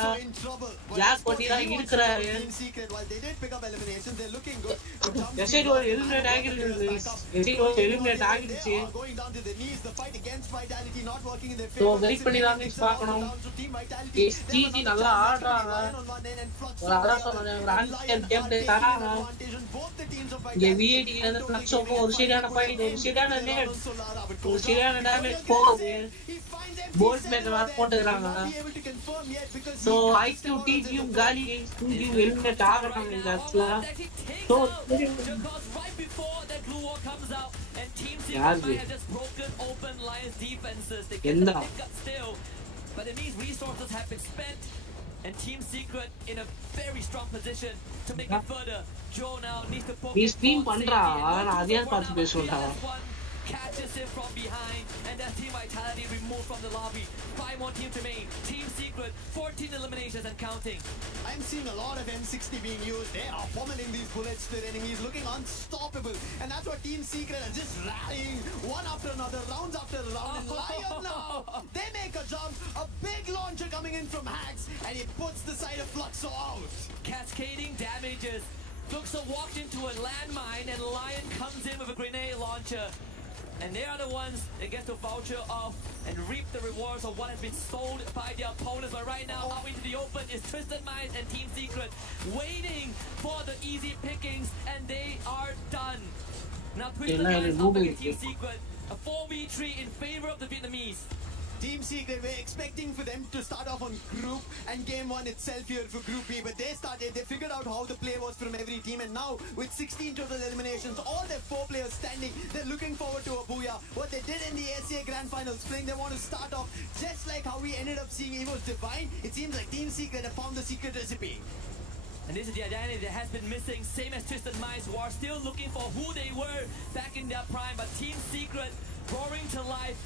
ஜாக் பார்ட்டி தான் இருக்குறாரு. SI2 எலிமினேட் ஆகிருக்கு. SI2 எலிமினேட் ஆகிடுச்சு. சோ வெயிட் பண்ணி தான் பார்க்கணும். SGG நல்லா ஆடுறாங்க. ஒரு அதான் சொன்னேன் ஒரு அன்ஃபேர் கேம் பிளே தராங்க. இங்க VAD ல இருந்து ஃப்ளக்ஸோக்கு ஒரு சரியான ஃபைட். ஒரு சரியான நேட். ஒரு சரியான டேமேஜ் போகுது. போல்ட் மேக்கர் வார் போட்டுறாங்க. சோ IQ TGம் காலி. 2G எலிமினேட் ஆகறாங்க இந்த இடத்துல. சோ யாரு என்ன but it means resources have been spent and Team Secret in a very strong position to make it further. Joe now needs to focus. நீ ஸ்ட்ரீம் பண்றா நான் அதே பார்த்து பேசுறேன்டா. Catches him from behind and that team vitality removed from the lobby. 5 more teams remain. Team Secret 14 eliminations and counting. I'm seeing a lot of M60 being used. They are pummeling these bullets to their enemies, looking unstoppable. And that's what Team Secret are just rallying one after another, rounds after round. And Lion now, they make a jump. A big launcher coming in from Hacks, and he puts the side of Fluxo out. Cascading damages. Fluxo walked into a landmine and Lion comes in with a grenade launcher. And they are the ones that get to voucher off and reap the rewards of what has been sold by the opponents. But right now, out into the open is Twisted Minds and Team Secret waiting for the easy pickings, and they are done. Now Twisted Minds up against Team Secret, a 4v3 in favor of the Vietnamese. Team Secret, we're expecting for them to start off on group and game 1 itself here for Group B, but they figured out how the play was from every team, and now with 16 total eliminations, all their 4 players standing, they're looking forward to a booyah. What they did in the ACA Grand Final Spring, they want to start off just like how we ended up seeing Evo's Divine. It seems like Team Secret have found the secret recipe. And this is the identity that has been missing, same as Twisted Minds, who are still looking for who they were back in their prime, but Team Secret roaring to life.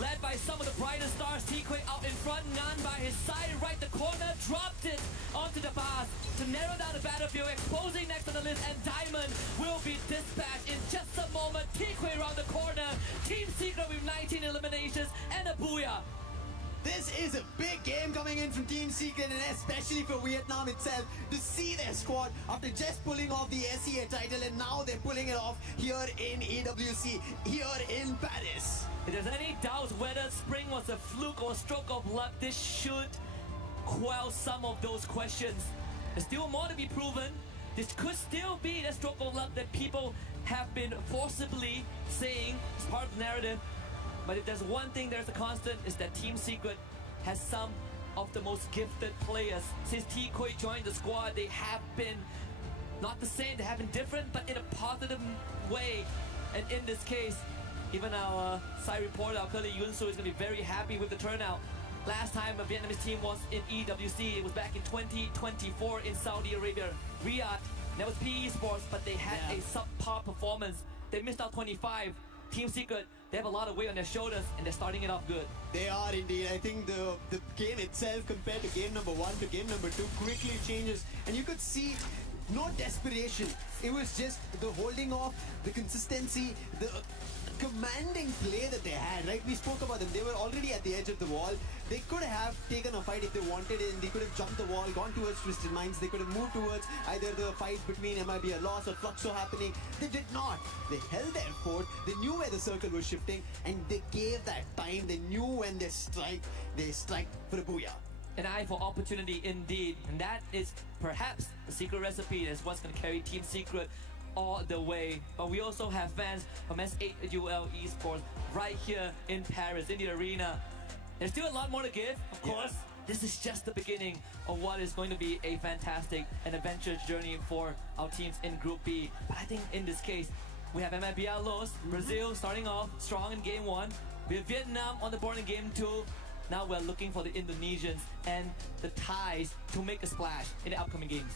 Led by some of the brightest stars, T-Quay out in front, Nan by his side, right the corner, dropped it onto the path to narrow down the battlefield, exposing next on the list, and Diamond will be dispatched in just a moment. T-Quay around the corner, Team Secret with 19 eliminations and a booyah. This is a big game coming in from Team Secret, and especially for Vietnam itself, to see their squad after just pulling off the SEA title, and now they're pulling it off here in EWC, here in Paris. If there's any doubt whether spring was a fluke or stroke of luck, this should quell some of those questions. There's still more to be proven. This could still be the stroke of luck that people have been forcibly saying is part of the narrative. But if there's one thing there's a constant, is that Team Secret has some of the most gifted players. Since T Koi joined the squad, they have been not the same, they have been different, but in a positive way. And in this case, even our side reporter, our colleague Yun Su, is going to be very happy with the turnout. Last time a Vietnamese team was in EWC, it was back in 2024 in Saudi Arabia, Riyadh. That was PE Sports, but they had a subpar performance. They missed out 25. Team Secret, they have a lot of weight on their shoulders, and they're starting it off good. They are indeed. I think the game itself, compared to game number 1 to game number 2, quickly changes. And you could see no desperation. It was just the holding off, the consistency, the commanding play that they had, right? We spoke about them. They were already at the edge of the wall. They could have taken a fight if they wanted it, and they could have jumped the wall, gone towards Twisted Minds. They could have moved towards either the fight between MIB Loss or Fluxo happening. They did not. They held their fort. They knew where the circle was shifting, and they gave that time. They knew when they strike for a booyah. An eye for opportunity indeed, and that is perhaps the secret recipe. That's what's going to carry Team Secret all the way. But we also have fans from S8UL Esports right here in Paris, in the arena. There's still a lot more to give, of course. This is just the beginning of what is going to be a fantastic and adventurous journey for our teams in Group B. But I think in this case, we have MIB Los, Brazil starting off strong in game 1. We have Vietnam on the board in game 2. Now we're looking for the Indonesians and the Thais to make a splash in the upcoming games.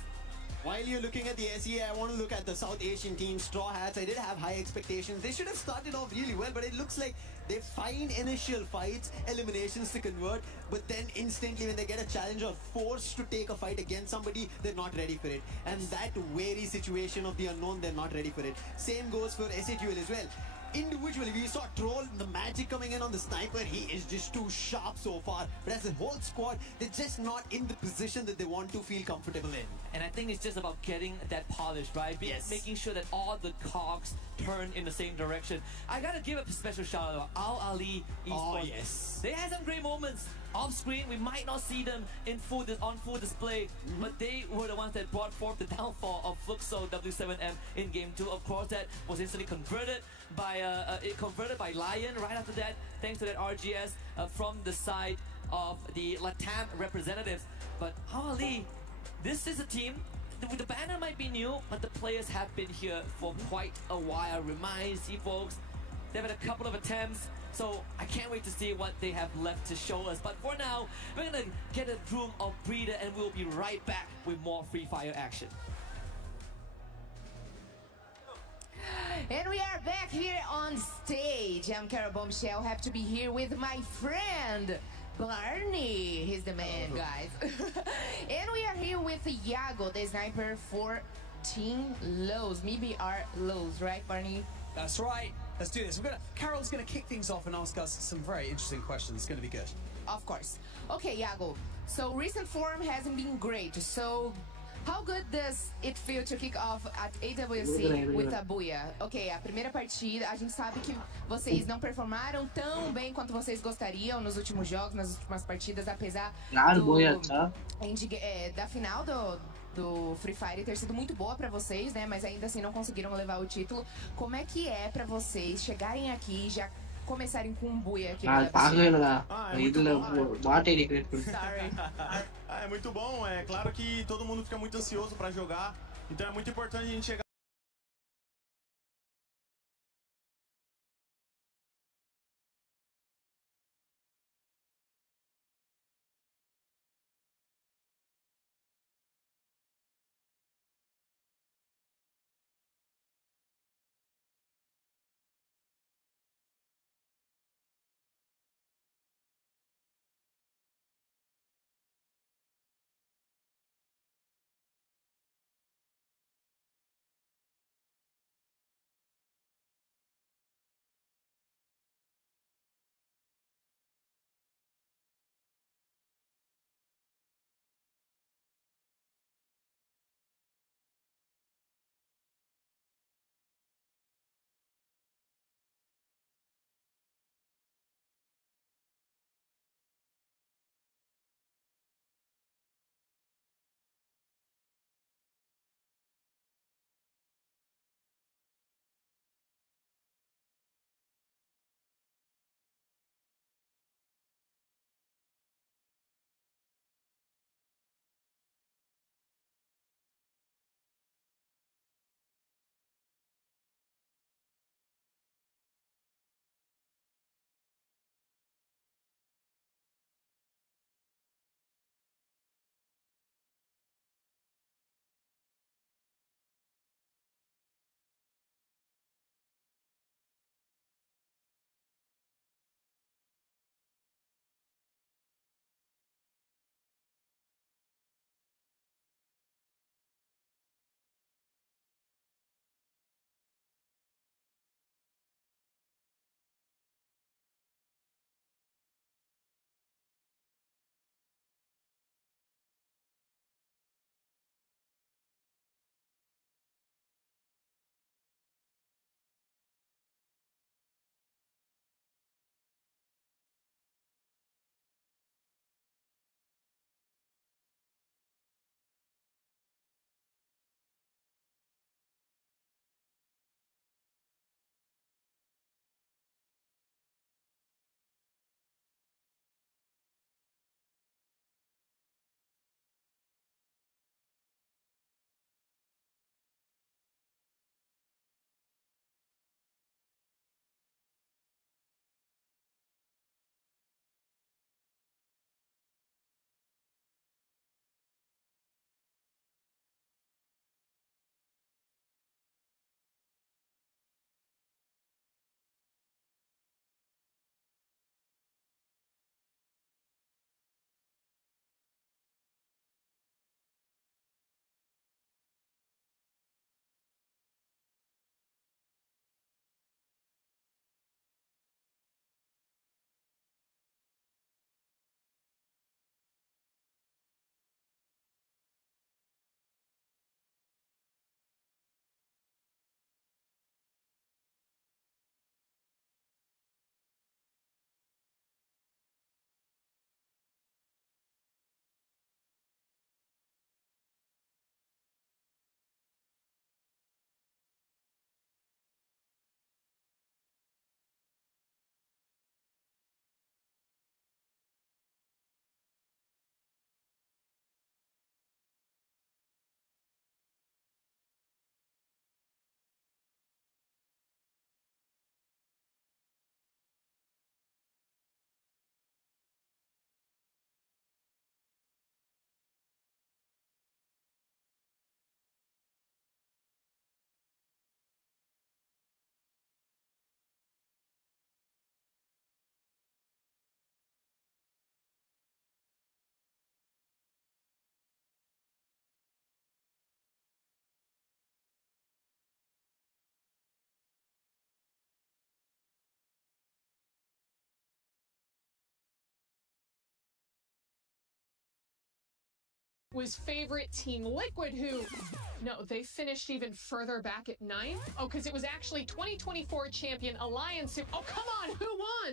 While you're looking at the SEA, I want to look at the South Asian team, Straw Hats. I did have high expectations. They should have started off really well, but it looks like they find initial fights, eliminations to convert, but then instantly when they get a challenge or forced to take a fight against somebody, they're not ready for it. And that wary situation of the unknown, they're not ready for it. Same goes for SHUL as well. Individually, we saw Troll, the magic coming in on the sniper. He is just too sharp so far. But as a whole squad, they're just not in the position that they want to feel comfortable in. And I think it's just about getting that polish, right? Making sure that all the cogs turn in the same direction. I gotta give a special shout out to Al Ali Esports. Oh, yes. They had some great moments off screen. We might not see them on full display, but they were the ones that brought forth the downfall of Fluxo W7M in game 2. Of course, that was instantly converted by Lion right after that, thanks to that RGS from the side of the Latam representatives. But Al Ali, this is a team. The banner might be new, but the players have been here for quite a while. Reminds you folks, they've had a couple of attempts, so I can't wait to see what they have left to show us. But for now, we're gonna get a room of breather, and we'll be right back with more Free Fire action. And we are back here on stage. I'm Cara Bombshell. Happy to be here with my friend Barney. He's the man, guys. And we are here with Iago, the sniper for Team Lows. Maybe our Lows, right, Barney? That's right. Let's do this. Carol's gonna kick things off and ask us some very interesting questions. It's gonna be good. Of course. Okay, Iago. So recent form hasn't been great. So how good does it feel to kick off at EWC with a Booyah? Ok, a primeira partida, a gente sabe que vocês não performaram tão bem quanto vocês gostariam nos últimos jogos, nas últimas partidas, apesar da final do Free Fire ter sido muito boa pra vocês, né? Mas ainda assim não conseguiram levar o título. Como é que é pra vocês chegarem aqui e já começarem com um Booyah aqui no É muito bom, é claro que todo mundo fica muito ansioso para jogar, então é muito importante a gente chegar was favorite Team Liquid, who... No, they finished even further back at 9th? Oh, because it was actually 2024 champion Alliance who... Oh, come on, who won?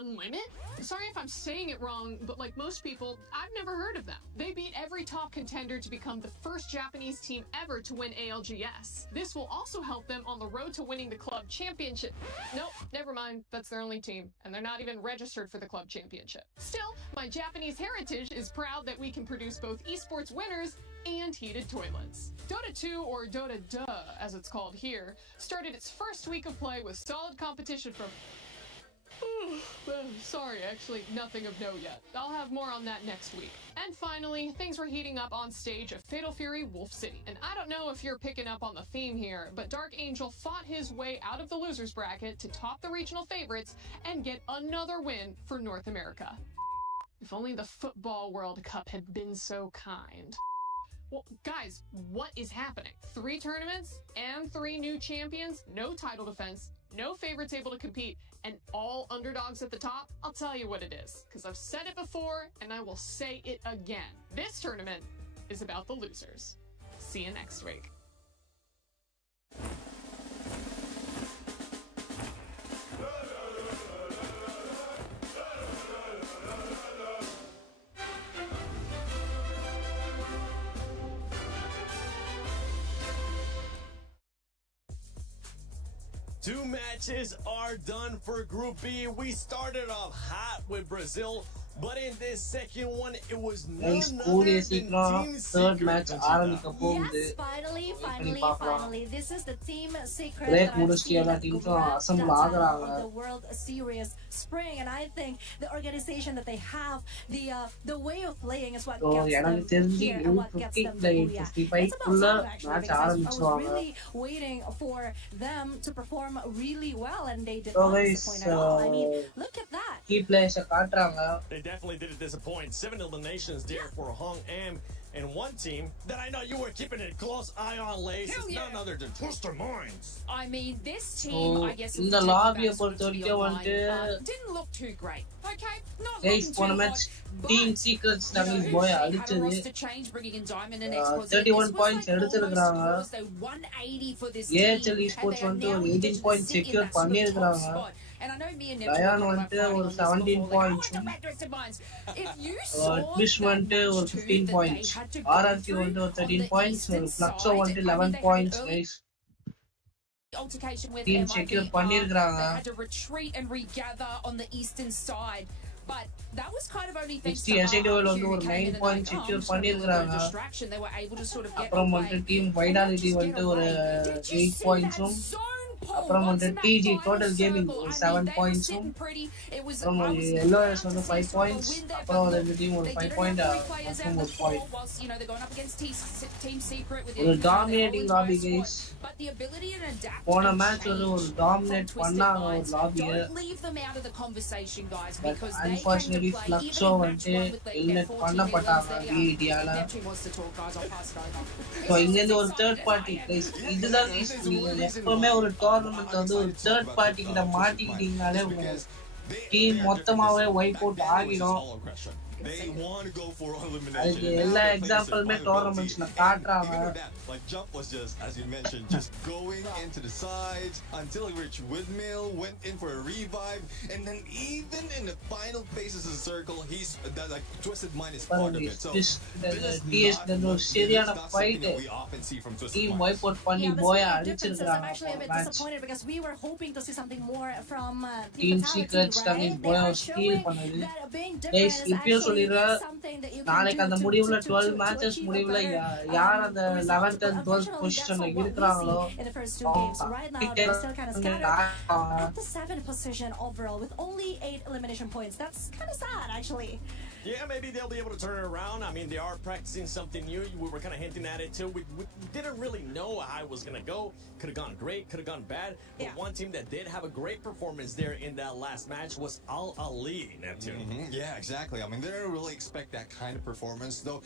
Unlimit? Sorry if I'm saying it wrong, but like most people, I've never heard of them. They beat every top contender to become the first Japanese team ever to win ALGS. This will also help them on the road to winning the club championship. Nope, never mind. That's their only team, and they're not even registered for the club championship. Still, my Japanese heritage is proud that we can produce both esports winners and heated toilets. Dota 2, or Dota Duh, as it's called here, started its first week of play with solid competition from... Sorry, actually, nothing of note yet. I'll have more on that next week. And finally, things were heating up on stage at Fatal Fury Wolf City. And I don't know if you're picking up on the theme here, but Dark Angel fought his way out of the losers bracket to top the regional favorites and get another win for North America. If only the Football World Cup had been so kind. Well, guys, what is happening? 3 tournaments and 3 new champions, no title defense, no favorites able to compete, and all underdogs at the top? I'll tell you what it is, because I've said it before, and I will say it again. This tournament is about the losers. See you next week. Two matches are done for Group B. We started off hot with Brazil, but in this second one, it was none other than Team third Secret. match ஆரம்பிக்க போகுது. Yes, finally. This is the Team Secret Break that I've முடிச்சிட்டு seen எல்லா டீம்ஸும் grab assemble that ஆகுறாங்க. of the World Series spring, and I think the organization that they have, the way of playing is what So gets them எனக்கு தெரிஞ்சு here and what gets them the 50 booyah. 55 It's about குள்ள time actually, match because I was ஆரம்பிச்சுவாங்க. really waiting for them to perform really well, and they did So not guys, disappoint at all. I mean, look at that. key players காட்டுறாங்க. They definitely didn't disappoint. 7 eliminations there for Hong Am. And one team that I know you were keeping a close eye on, Lace, is none other than Twister Minds. I mean, this team, I guess, இந்த லாபியை பொறுத்த வரைக்கும் வந்துட்டு didn't look too great. Okay, not guys looking போன too match hot, team but, secrets you know, தங்கி they போய் had a அடிச்சது roster change, bringing in Diamond and Exposé. 31 This was points like எடுத்திருக்காங்க. almost a 180 for this team, AHL and esports they are வந்துட்டு now ஒரு 18 positioned to points sit in secure that sort of top பண்ணியிருக்காங்க. spot. And I know me and Nev Diane talked about வந்துட்டு fighting ஒரு on this 17 before, like, points. oh, the Twisted Minds. If you saw Twitch that வந்துட்டு ஒரு match 15 that points. they had to go RRQ through வந்துட்டு ஒரு on 13 the points. eastern Fluxo side, வந்துட்டு I mean, 11 they had points. early Guys, altercation with team MIBR. secure பண்ணியிருக்காங்க. They had to retreat and regather on the eastern side. But that was kind of only thanks Next to SADO RRQ, வந்து who ஒரு came 9 in and points like, secure I'm just gonna do a little bit of பண்ணியிருக்காங்க. distraction. They were able to sort of get அப்புறம் away. வந்துட்டு team And not வைடாலிட்டி just get வந்துட்டு ஒரு away. Did you 8 see pointsம் that zone pull அப்புறம் once வந்துட்டு in that TG final total gaming circle? ஒரு I mean, 7 they were pointsம் sitting pretty. It was, அப்புறம் I ஒரு was LOS proud வந்து to 5 see sort of a points win there, அப்புறம் but ரெண்டு டீம் ஒரு they 5 didn't point have 3 players அப்புறம் at ஒரு the point fore whilst, you know, they're going up against Team Secret with ஒரு their dominating whole lobby entire guys. squad. But the ability to adapt போன and match வந்து ஒரு change dominate from Twisted பண்ணாங்க ஒரு Minds. லாபியை. Don't leave them out of the conversation, guys, But because they came to unfortunately play Fluxo even in match வந்துட்டு 1 with their eliminate 14 பண்ணப்பட்டாங்க elims. There you DED-ஆல. go. Neptune wants to talk, guys. I'll pass it over. So இங்கேருந்து ஒரு third party guys இதுதான் guys, நீங்க எப்பவுமே ஒரு டோர்னமெண்ட் வந்து ஒரு தேர்ட் பார்ட்டி கிட்ட மாட்டிக்கிட்டீங்கனாலே உங்க டீம் மொத்தமாவே வைப் அவுட் ஆகிடும். They want to go for elimination. அதுக்கு எல்லா எக்ஸாம்பிளுமே டோர்னமெண்ட்ஸ்ல காட்டுறாங்க. Like Jump was just, as you mentioned, just going into the sides until he reached Windmill, went in for a revive, and then even in the final phases of the circle, he's that like Twisted Mind is part of it. So this is not ஒரு சரியான something fight that we often see from Twisted team Mind. Vibe out பண்ணி Yeah, போய் the difference is I'm அடிச்சிருக்காங்க actually a bit match. disappointed because we were hoping to see something more from Team Team Secrets Fatality, தங்கி right? போய் They are ஒரு steel showing பண்ணது. that being Guys, different is இப்பயும் actually சொல்லிடுறேன், something that you can நாளைக்கு அந்த do முடிவுல to 12 matches achieve a முடிவுல better, யார் அந்த result. 11th and 12th Unfortunately, பொசிஷன்ல that's not what we இருக்கிறாங்களோ see in the first 2 games. So right now, they're still kind of scattered at the 7th position overall with only 8 elimination points. That's kind of sad, actually. Yeah, maybe they'll be able to turn it around. I mean, they are practicing something new. We were kind of hinting at it too. We didn't really know how it was going to go. Could have gone great, could have gone bad. But one team that did have a great performance there in that last match was Al Ali, Neptune. Yeah, exactly. I mean, they don't really expect that kind of performance, though.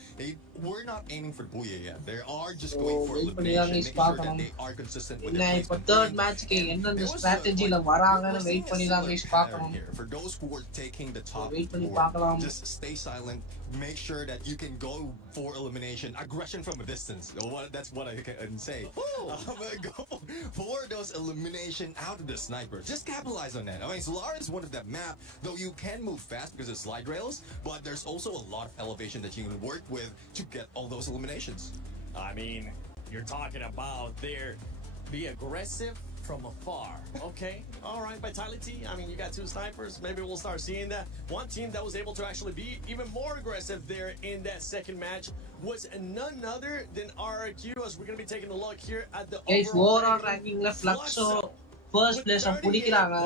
We're not aiming for Booyah yet. They are just going for elimination, making sure that they are consistent with என்ன their இப்ப placement. Third மேட்ச்க்கு என்னென்ன ஸ்ட்ராட்டஜில வராங்கன்னு வெயிட் பண்ணி தான் கைஸ் பார்க்கணும். For those who are taking the top wait பண்ணி 4, பார்க்கலாம். just stay stay silent, make sure that you can go for elimination, aggression from a distance. That's what I can say. Go for those elimination out of the snipers. Just capitalize on that. I mean, Solar is one of that map, though you can move fast because of slide rails, but there's also a lot of elevation that you can work with to get all those eliminations. I mean, you're talking about there, be aggressive from afar. Okay, all right, Vitality. I mean, you got two snipers. Maybe we'll start seeing that. One team that was able to actually be even more aggressive there in that second match was none other than RRQ. As we're going to be taking a look here at the overall ranking la Fluxo first place புடிக்கிறாங்க.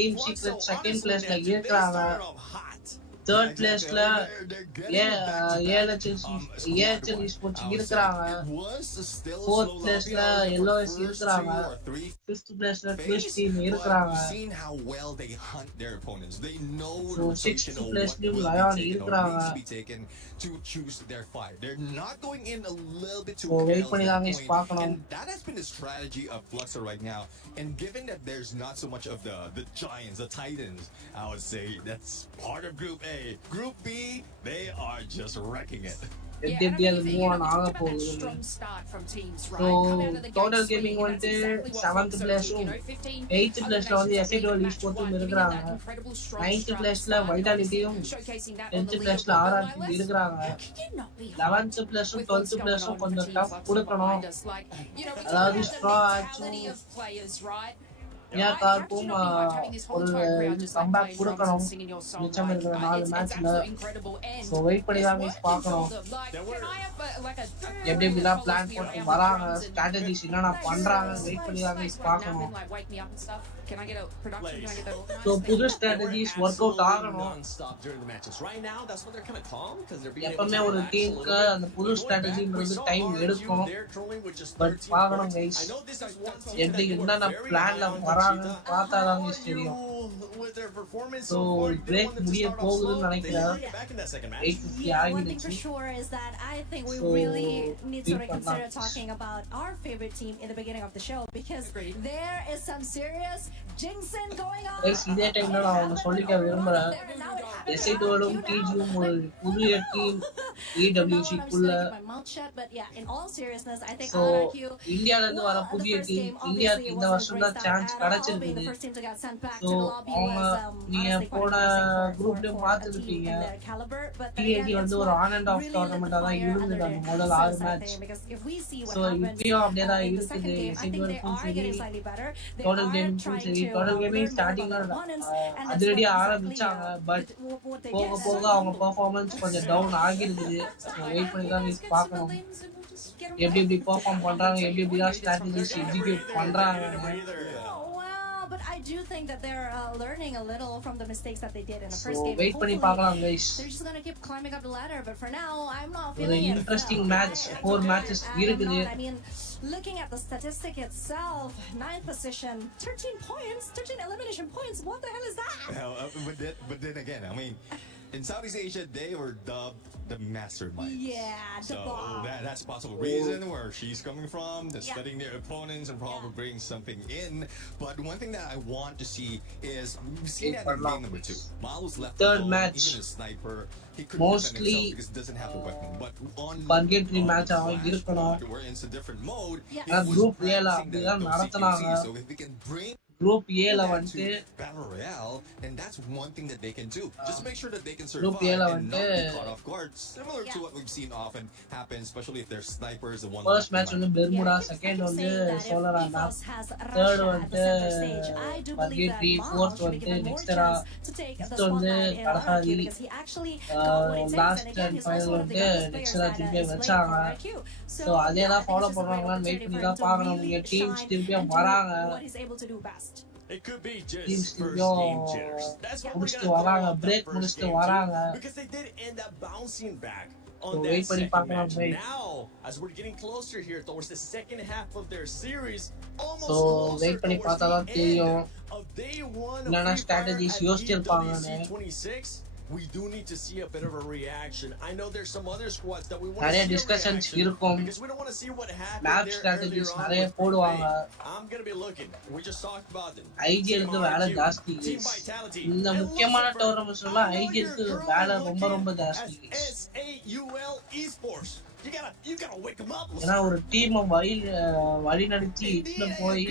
Team Secret second place ல இருக்காங்க. Third place la AHL Esports இருக்காங்க. Fourth place la LOS இருக்காங்க. Fifth place la Twitch team இருக்காங்க. Seen how well they hunt their opponents. They know the So rotation sixth of place what team route Lion needs இருக்காங்க. to be taken to choose their fight. They're not going in a little bit too So wait careless பண்ணி at தான் that guys point. பார்க்கணும். And that has been the strategy of Fluxo right now. And given that there's not so much of the giants, the titans, I would say that's part of Group A. Group B, they are just wrecking it. எப்படி அது move on ஆக போகுது. So total gaming வந்து 7th பிளேஸும் 8th பிளேஸ்ல வந்து EWC Esports இருக்காங்க. 9th பிளேஸ்ல வைட்டாலிட்டியும் 10th பிளேஸ்ல RRQ இருக்காங்க. 11th பிளேஸும் 12th பிளேஸும் கொஞ்சம் டஃப் கொடுக்கணும். அதாவது ஸ்ட்ரா யாருக்கும் ஒரு கம்பேக் கொடுக்கணும் மிச்சம் இருக்கிற 4 மேட்ச்ல. ஸோ வெயிட் பண்ணி தான் பார்க்கணும் எப்படி எப்படிலாம் பிளான் போட்டு வராங்க, ஸ்ட்ராட்டஜிஸ் என்னென்ன பண்றாங்க, வெயிட் பண்ணி தான் பார்க்கணும். ஸோ புது ஸ்ட்ராட்டஜிஸ் ஒர்க் அவுட் ஆகணும். எப்பவுமே ஒரு டீமுக்கு அந்த புது ஸ்ட்ராட்டஜின்றது டைம் எடுக்கும். பட் பார்க்கணும் கைஸ் எப்படி என்னென்ன பிளான்ல வராங்க பார்த்தாதான் தெரியும். ஸோ பிரேக் முடிய போகுதுன்னு நினைக்கிறேன். 8:50 ஆகிடுச்சு. For sure is that I think we really need to reconsider talking about our favorite team in the beginning of the show because there is some serious jinxing going on. இதே டைம்ல நான் அவங்க சொல்லிக்க விரும்புறேன். எஸ்ஐடோடும் டிஜியும் ஒரு புதிய டீம் EWC குள்ள. ஸோ இந்தியால இருந்து வர புதிய டீம், இந்தியாவுக்கு இந்த வருஷம் தான் சான்ஸ் கிடைச்சிருக்குது. ஸோ அவங்க நீங்க போன குரூப்லயும் பார்த்துருப்பீங்க. TAG வந்து ஒரு ஆன் அண்ட் ஆஃப் டோர்னமெண்டா தான் இருந்தது அந்த முதல் 6 மேட்ச். ஸோ இப்பயும் அப்படியே தான் இருக்குது. எஸ்ஐடோடும் சரி, டோட்டல் கேமிங்கும் சரி. டோட்டல் கேமிங் ஸ்டார்டிங்ல அதிரடியா ஆரம்பிச்சாங்க. பட் போக போக அவங்க பெர்ஃபார்மன்ஸ் கொஞ்சம் டவுன் ஆகிருக்குது. வெயிட் பண்ணி தான் பார்க்கணும் எப்படி எப்படி பெர்ஃபார்ம் பண்றாங்க, எப்படி எப்படிலாம் ஸ்ட்ராட்டஜிஸ் எக்ஸிக்யூட் பண்றாங்க. But I do think that they're learning a little from the mistakes that they did in the first game. Wait பண்ணி பார்க்கலாம் guys. They're just going to keep climbing up the ladder, but for now I'm not feeling it. Interesting match, 4 matches இருக்குது. I mean, looking at the statistic itself, 9th position, 13 points, 13 elimination points. What the hell is that? But then again, I mean, in Southeast Asia, they were dubbed the masterminds. Yeah, the bomb. That's a possible reason where she's coming from. They're studying their opponents and probably bring something in. But one thing that I want to see is we've seen that in game number 2. Miles left Third alone, match. even a sniper. He couldn't Mostly defend himself because he doesn't have the weapon. But on பர்கெட்ரி match அவன் இருக்கணும். we're in a different mode. Group ஏல அப்படிதான் நடத்துனாங்க. So if we can bring group ஏல வந்து battle royale, and that's one thing that they can do. Just make sure that they can Group survive A and not be caught off guard. Similar to what we've seen often happen, especially if they're snipers and one. First match வந்து Bermuda, second வந்து சோலராண்டா, தேர்ட் வந்து பர்கெட்ரி, ஃபோர்த் வந்து நெக்ஸ்டரா, ஃபிஃப்த் வந்து Kalahari, last and final வந்து நெக்ஸ்டரா திருப்பி வச்சாங்க. ஸோ அதே தான் ஃபாலோ பண்ணுவாங்களான்னு வெயிட் பண்ணி தான் பார்க்கணும். நீங்க டீம்ஸ் திருப்பியும் வராங்க. It could be just Teams first yo game jitters. That's what we're முடிச்சிட்டு gonna வராங்க, call பிரேக் the first முடிச்சிட்டு game வராங்க. too, because they did end up bouncing back on So that wait பண்ணி second பார்க்கலாம் match. wait. Now, as we're getting closer here towards the second half of their series, almost So closer wait பண்ணி towards பார்த்தா தான் the தெரியும் end of day 1 of என்னென்ன Free Fire strategies at யோசிச்சிருப்பாங்கன்னு. EWC 26. we do need to see a bit of a reaction. I know there's some other squads that we want நிறைய to see a discussions reaction இருக்கும். because we don't want to see what happened Map there strategies earlier on நிறைய with போடுவாங்க. I'm going to be looking. We just talked about them. ஐஜிஎலுக்கு வேலை ஜாஸ்தி. இந்த முக்கியமான டோர்னமெண்ட்ஸ்லாம் ஐஜிஎலுக்கு வேலை ரொம்ப ஜாஸ்தி. SAUL Esports. You gotta wake them up. ஏன்னா ஒரு டீமை வழி நடத்தி இட்டுல போய்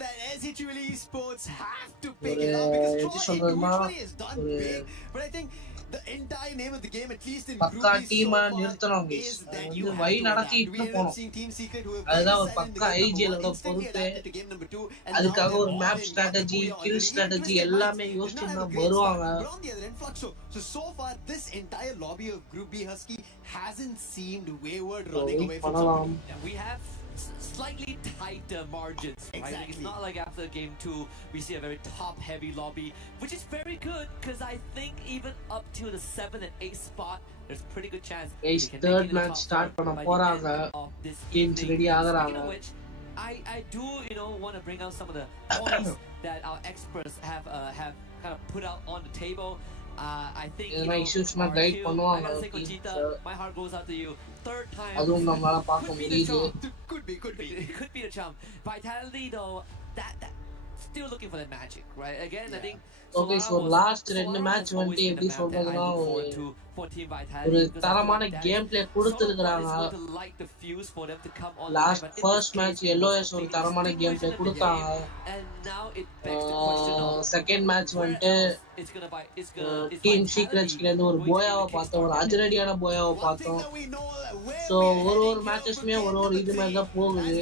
that SAUL Esports have to pick it up because usually is done big, but I think the entire name of the game, at least in பக்கா டீமை நிறுத்தணும் guys. அது வழி நடத்தி இட்டுல போகணும். அதுதான் ஒரு பக்கா ஐஜிஎலோட பொறுப்பு. அதுக்காக ஒரு மேப் ஸ்ட்ராட்டஜி, கில் ஸ்ட்ராட்டஜி எல்லாமே யோசிச்சு தான் வருவாங்க. So far this entire lobby of Group B Husky hasn't seemed wayward running away from somebody. We have slightly tighter margins. Right? Exactly. It's not like after game 2 we see a very top-heavy lobby, which is very good because I think even up to the 7 and 8 spot, there's a pretty good chance. Guys, third match start பண்ண போறாங்க. Teams ready ஆகுறாங்க. I do, want to bring out some of the points that our experts have kind of put out on the table. I think issues na guide பண்ணுவாங்க. My heart goes out to you. Third time. அதுவும் நம்மளால பார்க்க முடியுது. Could be. It could be the charm. Vitality though, that still looking for that magic, right? Again, I think. Okay, so last ரெண்டு மேட்ச் வந்து எப்படி சொல்றதுன்னா ஒரு தரமான கேம் பிளே கொடுத்திருக்காங்க. லாஸ்ட் ஃபர்ஸ்ட் மேட்ச் எல்ஓஎஸ் ஒரு தரமான கேம் பிளே கொடுத்தாங்க. செகண்ட் மேட்ச் வந்து டீம் சீக்ரெட்ஸ்ல இருந்து ஒரு போயாவை பார்த்தோம், ஒரு அதிரடியான போயாவை பார்த்தோம். ஸோ ஒரு மேட்சஸ்மே ஒரு இது மாதிரி தான் போகுது.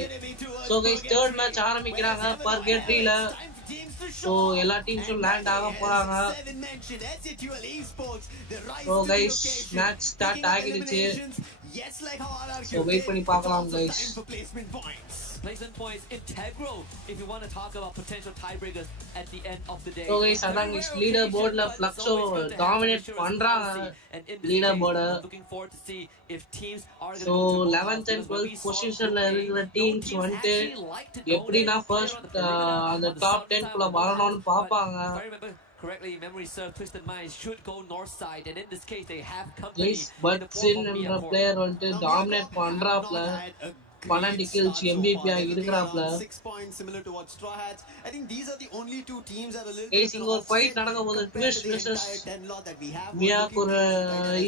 ஸோ கைஸ் தேர்ட் மேட்ச் ஆரம்பிக்கிறாங்க பர்கேட்ரியில. ஸோ எல்லா டீம்ஸும் லேண்ட் ஆக போறாங்க. ஸோ கைஸ் மேட்ச் ஸ்டார்ட் ஆகிடுச்சு. ஸோ வெயிட் பண்ணி பார்க்கலாம் guys. Placement points integral if you want to talk about potential tiebreakers at the end of the day. So guys, அதான் guys leader boardல Fluxo dominate பண்றாங்க leader board. Looking forward to see if teams are going to 11th and 12th positionல இருக்கிற teams வந்து எப்படினா first அந்த top 10 குள்ள வரணும்னு பாப்பாங்க. Correctly, memory serve, Twisted Minds should go north side, and in this case they have company. Yes, but Sin என்ற player வந்து dominate பண்றாப்ல. 12 kills MVP ஆகிருக்கறாப்ல. 6 points similar to what Straw Hats. I think these are the only two teams that are a little bit. Guys, ஒரு ஃபைட் நடக்க போகுது. Twist versus மியா ஒரு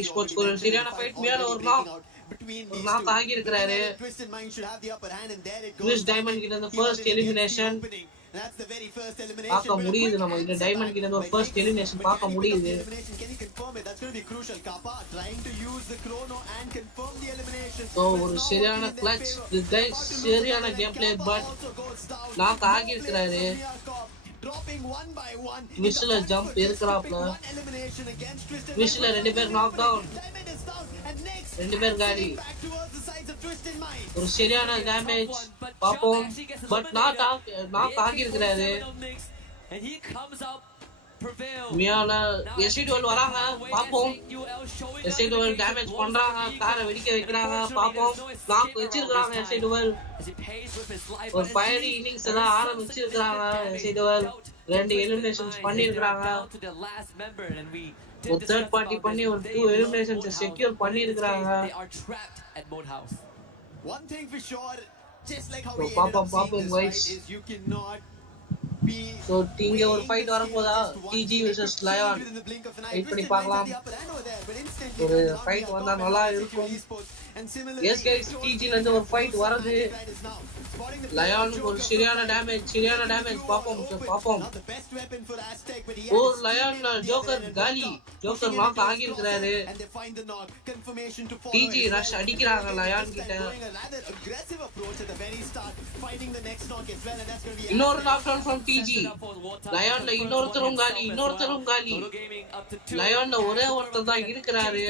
esports ஒரு சரியான ஃபைட். மியா ஒரு knock ஆகிருக்காரு. Twisted Mind should have the upper hand and there it goes. Twist Diamond கிட்ட அந்த first elimination. That's the very first elimination. பார்க்க முடியுது நம்ம இந்த டைமண்ட் கிட்ட ஒரு first elimination பார்க்க முடியுது. Can you confirm it? That's going to be crucial. Kappa trying to use the chrono and confirm the elimination. So ஒரு சரியான clutch, this guy சரியான game play but knock ஆகிருக்காரு. Dropping one by one. Whistler jump இருக்கறாப்ல. Whistler ரெண்டு பேர் knock down. ரெண்டு பேர் காலி. ஒரு சரியான டேமேஜ் பாப்போம் பட் knock ஆகிருக்காரு. மியால SC12 வராங்க பாப்போம். SC12 டேமேஜ் பண்றாங்க, காரை வெடிக்க வைக்கிறாங்க பாப்போம். knock வச்சிருக்காங்க SC12. ஒரு ஃபயரி இன்னிங்ஸ் எல்லாம் ஆரம்பிச்சிருக்காங்க SC12. ரெண்டு எலிமினேஷன்ஸ் பண்ணிருக்காங்க. ஒரு தேர்ட் பார்ட்டி பண்ணி ஒரு 2 எலிமினேஷன்ஸ் செக்யூர் பண்ணிருக்காங்க. One thing for sure, just like how so we ended up seeing this guys. fight, is you cannot be. So இங்க ஒரு ஃபைட் வர போதா TG vs Lion. வெயிட் பண்ணி பார்க்கலாம். ஒரு ஃபைட் வந்தா நல்லா இருக்கும். Yes guys, TG ல இருந்து ஒரு ஃபைட் வருது. Lion ஒரு சரியான டேமேஜ் பாப்போம். ஓ Lion ஜோக்கர் காலி. ஜோக்கர் knock ஆகிருக்காரு. TG ரஷ் அடிக்குறாங்க Lion கிட்ட. இன்னொரு knockdown from TG. Lion ல இன்னொருத்தரும் காலி. Lion ல ஒரே ஒருத்தர் தான் இருக்கிறாரு.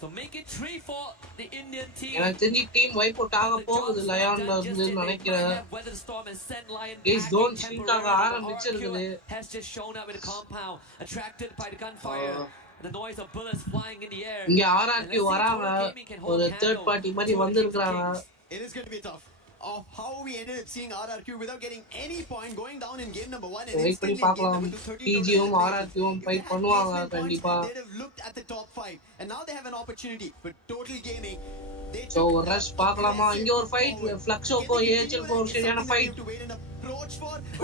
So make it 3 for the Indian team. எனக்கு தெரிஞ்சு டீம் வைப் அவுட் ஆக போகுது லயான்ல இருந்து நினைக்கிறேன். Guys, don't think ஆக ஆரம்பிச்சிருக்குது. Has just shown up in the compound, attracted by the gunfire. The noise of bullets flying in the air. இங்க RRQ வராங்க. ஒரு third party மாதிரி வந்திருக்காங்க. It is going to be tough. of how we ended up seeing RRQ without getting any point, going down in game number 1 and wait பண்ணி instantly in game பார்க்கலாம் number 2, 13 total டிஜியும் eliminations. ஆர்ஆர்கியூவும் If fight they had பண்ணுவாங்க placement points, கண்டிப்பா they'd have looked at the top 5 and now they have an opportunity. But Total Gaming, they so took ஒரு ரஷ் பார்க்கலாமா இங்க ஒரு ஃபைட் ஃப்ளக்ஸோக்கும் ஏஹெச்எல்க்கும் ஒரு சரியான ஃபைட்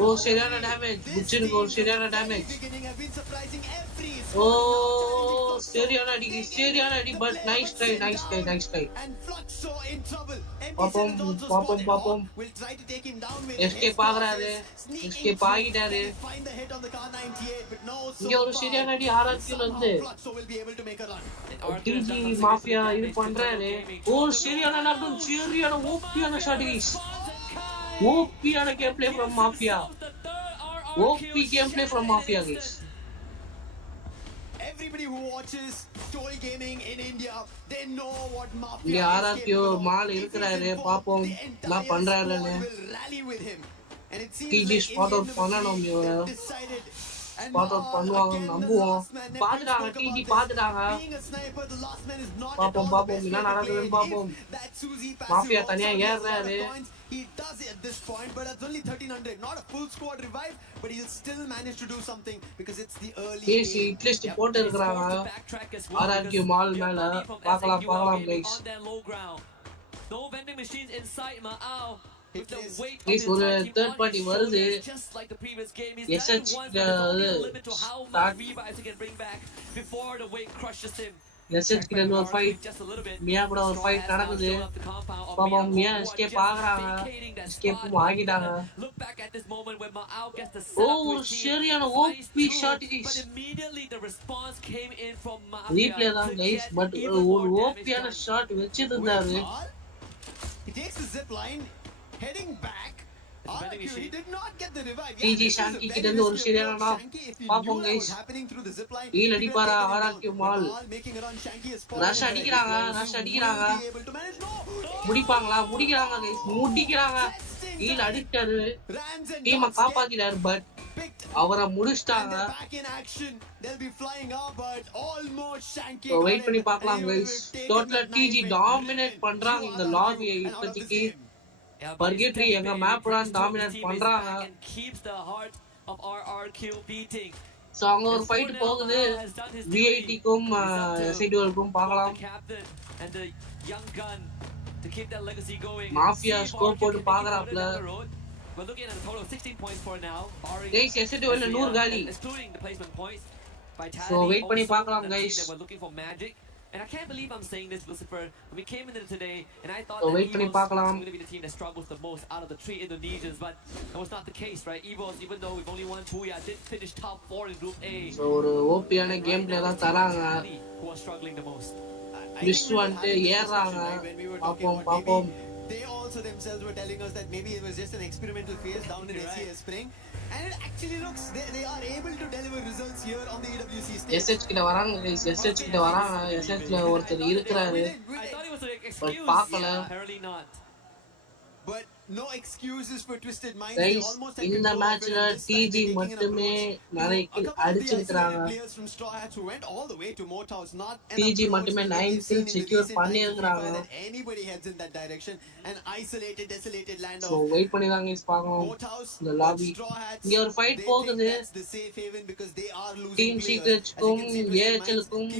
ஓ சரியான டேமேஜ் குச்சினுக்கு ஒரு சரியான டேமேஜ் ஓ சரியான அடி பட் நைஸ் ட்ரை பாப்போம் எஸ்கேப் ஆகுறாரு எஸ்கேப் ஆகிட்டாரு இங்க ஒரு சரியான அடி ஆர்ஆர்கியூல இருந்து டிஜி மாஃபியா இது பண்றாரு ஓ சரியான ஓபியான ஷாட் கைஸ் ஓபியான game play from Mafia OP game play from Mafia guys Everybody who watches Total Gaming in India, they know what Mafia இங்க is ஆர்ஆர்கியூ capable of. மால் இருக்கிறாரு பாப்போம் நான் பண்றாருன்னு டிஜி ஸ்பாட் அவுட் பண்ணணும் இவரை ஸ்பாட் அவுட் பண்ணுவாங்க நம்புவோம் பாத்துட்டாங்க டிஜி பாத்துட்டாங்க பாப்போம் என்ன நடக்குதுன்னு பாப்போம் மாஃபியா தனியா ஏறாரு He does it at this point, but it's only 1300. Not a full squad revive, but he'll still manage to do something because it's the early AC இட்லிஸ்ட் போட்டு இருக்காங்க ஆர்ஆர்கியூ மால் மேல பார்க்கலாம் guys No vending machines inside Ma'ao. Guys ஒரு third party வருது SH SH கிட்ட ஒரு ஃபைட் மியா கூட ஒரு ஃபைட் நடக்குது பாப்போம் மியா எஸ்கேப் ஆகுறாங்க எஸ்கேப்பும் ஆகிட்டாங்க ஓ ஒரு சரியான ஓபி ஷாட் கைஸ் ரீப்ளே தான் கைஸ் பட் ஒரு ஓபியான ஷாட் வச்சிருந்தாரு He takes the zip line, heading back. He did not get the revive. DG ஷாங்கி கிட்ட இருந்து ஒரு சரியான நாக் பாப்போம் கைஸ் ஹீல் அடிப்பாரா ஆர்ஆர்கியூ மால் ரஷ் அடிக்கிறாங்க முடிக்கிறாங்க கைஸ் ஹீல் அடிச்சாரு டீமை காப்பாத்திட்டாரு பட் அவரை முடிச்சிட்டாங்க வெயிட் பண்ணி பார்க்கலாம் கைஸ் டோட்டலா டிஜி டாமினேட் பண்றாங்க இந்த லாபியை இப்போதைக்கு பர்கெட்ரி எங்க மேப் தான் டாமினேட் பண்றாங்க சோ அங்க ஒரு ஃபைட் போகுது விஐடிக்கும் எஸ்ஐடிக்கும் பார்க்கலாம் மாஃபியா ஸ்கோர் போட்டு பாக்குறாப்ல We're looking at a total of 16 points for now. Guys, yesterday was 100 gali. Excluding the placement points. So wait பண்ணி பார்க்கலாம் guys. We're looking for magic. And I can't believe I'm saying this, Lucifer. We came into today and I thought so that wait பண்ணி பார்க்கலாம். was going to be the team that struggles the most out of the 3 Indonesians, but that was not the case, right? Evos, even though we've only won Booyah, did finish top 4 in Group A. So ஒரு ஓபியான game play தான் தராங்க. Who are struggling the most. Miss வந்து ஏறாங்க. பாப்போம். They also themselves were telling us that maybe it was just an experimental phase down in SES Spring, and it actually looks they are able to deliver results here on the EWC stage. SH கிட்ட வராங்க guys, SH கிட்ட வராங்க. SH ல ஒருத்தர் இருக்காரு. பட் பார்க்கல. But no excuses for Twisted Minds. Guys, இந்த மேட்ச்ல டிஜி மட்டுமே நிறைய கில் அடிச்சிருக்காங்க. டிஜி மட்டுமே 9 கில் செக்யூர் பண்ணிருக்காங்க. So wait பண்ணி தான் guys பார்க்கணும். இந்த லாபி இங்க ஒரு ஃபைட் போகுது. டீம் சீக்ரெட்ஸ்க்கும் ஏஹெச்எல்க்கும்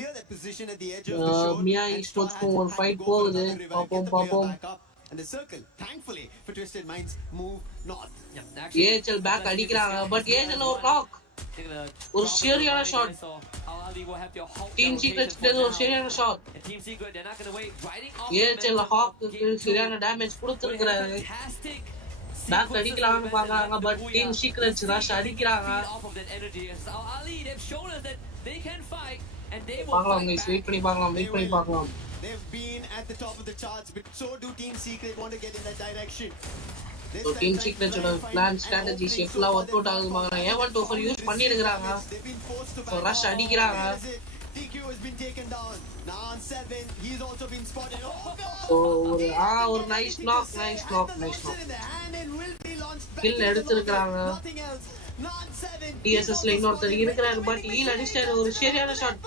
மியா ஸ்போர்ட்ஸ்க்கும் ஒரு ஃபைட் போகுது. பாப்போம். And the circle, thankfully for Twisted Minds, move north. AHL back அடிக்கிறாங்க பட் AHL ஒரு knock ஒரு சரியான ஷாட் டீம் சீக்ரெட்ஸ் கிட்ட ஒரு சரியான ஷாட் AHL ஹாக்கு சரியான டேமேஜ் கொடுத்திருக்காரு பேக் அடிக்கலாம்னு பாக்குறாங்க பட் டீம் சீக்ரெட்ஸ் ரஷ் அடிக்கிறாங்க பார்க்கலாம் guys வெயிட் பண்ணி பார்க்கலாம் They've been at the top of the charts, but so do Team Secret want to get in that direction. So Team Secret plan strategy ஷெஃப்ல work out ஆகுது மகனா A1 2 use பண்ணிருக்காங்க so rush அடிக்குறாங்க TQ has been taken down. Now on 7, he's also been spotted. So ஒரு nice knock. Kill எடுத்துருக்காங்க. TSS ல இன்னொருத்தர் இருக்கிறாரு பட் ஹீல் அடிச்சாரு ஒரு சரியான ஷாட்.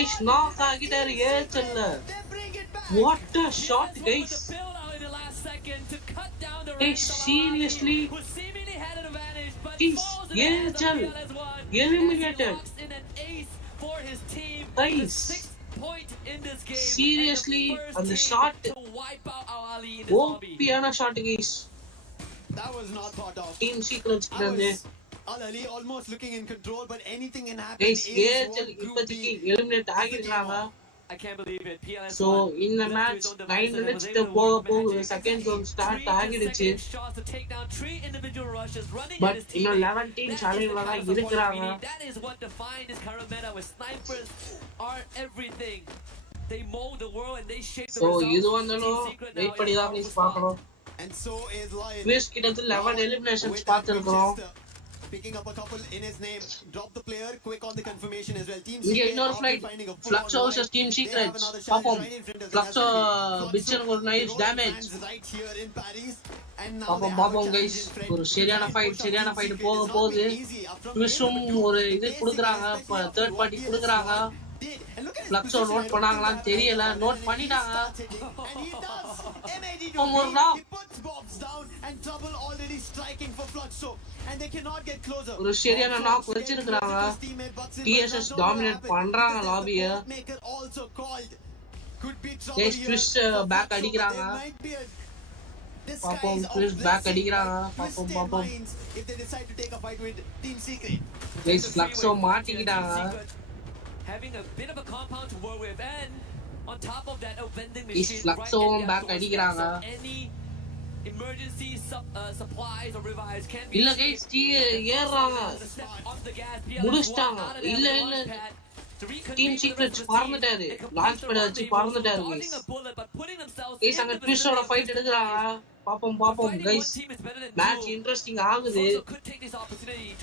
It's knock ஆகிட்டாரு ஏச்சல்ல. What a shot guys. To cut down Hey, seriously? Jeez, EHL eliminated. Guys, seriously, on the shot, OP-ஆன shot guys. That was not thought of. Team Secrets That was Al Ali almost looking in control, but anything can happen. guys, EHL இப்போதைக்கு eliminate ஆகிருக்காங்க. I can't believe it. PLS So in the match 9 minutes to போக second zone start ஆகிடுச்சு. But இன்னும் 11 teams அலைவல தான் இருக்குறாங்க. That is what defines this current meta with snipers are everything. They mold the world and they shape the results. So இது வந்தாலும் வெயிட் பண்ணி தான் ப்ளீஸ் பார்க்கணும். And so is Lion. Quiz கிட்டத்தட்ட 11 eliminations பார்த்திருக்கோம். Picking up a couple in his name, drop the player quick on the confirmation as well. Team இங்க இன்னொரு flight Fluxo vs Team Secrets பாப்போம். Fluxo பிச்சருக்கு ஒரு nice damage. பாப்போம் guys, ஒரு சரியான fight போக போகுது. Twistம் ஒரு இது கொடுக்குறாங்க, third party கொடுக்குறாங்க. Fluxo நோட் பண்ணாங்களான்னு தெரியல, நோட் பண்ணிட்டாங்க. ஒரு knock. ஒரு சரியான knock வச்சிருக்காங்க. TSS dominate பண்றாங்க லாபிய. Guys, twist back அடிக்குறாங்க. பாப்போம், twist back அடிக்குறாங்க. பாப்போம். Guys, Fluxo மாட்டிக்கிட்டாங்க. Having a bit of a compound to work with, and on top of that, a vending machine Fluxo back அடிக்குறாங்க. Any emergency supplies or revives can be. இல்ல guys, ஏறாங்க. முடிச்சிட்டாங்க. இல்ல Team Secrets பறந்துட்டாரு. Launch bad வச்சு பறந்துட்டாரு guys. Guys, அங்க Twistோட ஃபைட் எடுக்குறாங்க. பாப்போம் guys. மேட்ச் இன்ட்ரஸ்டிங் ஆகுது.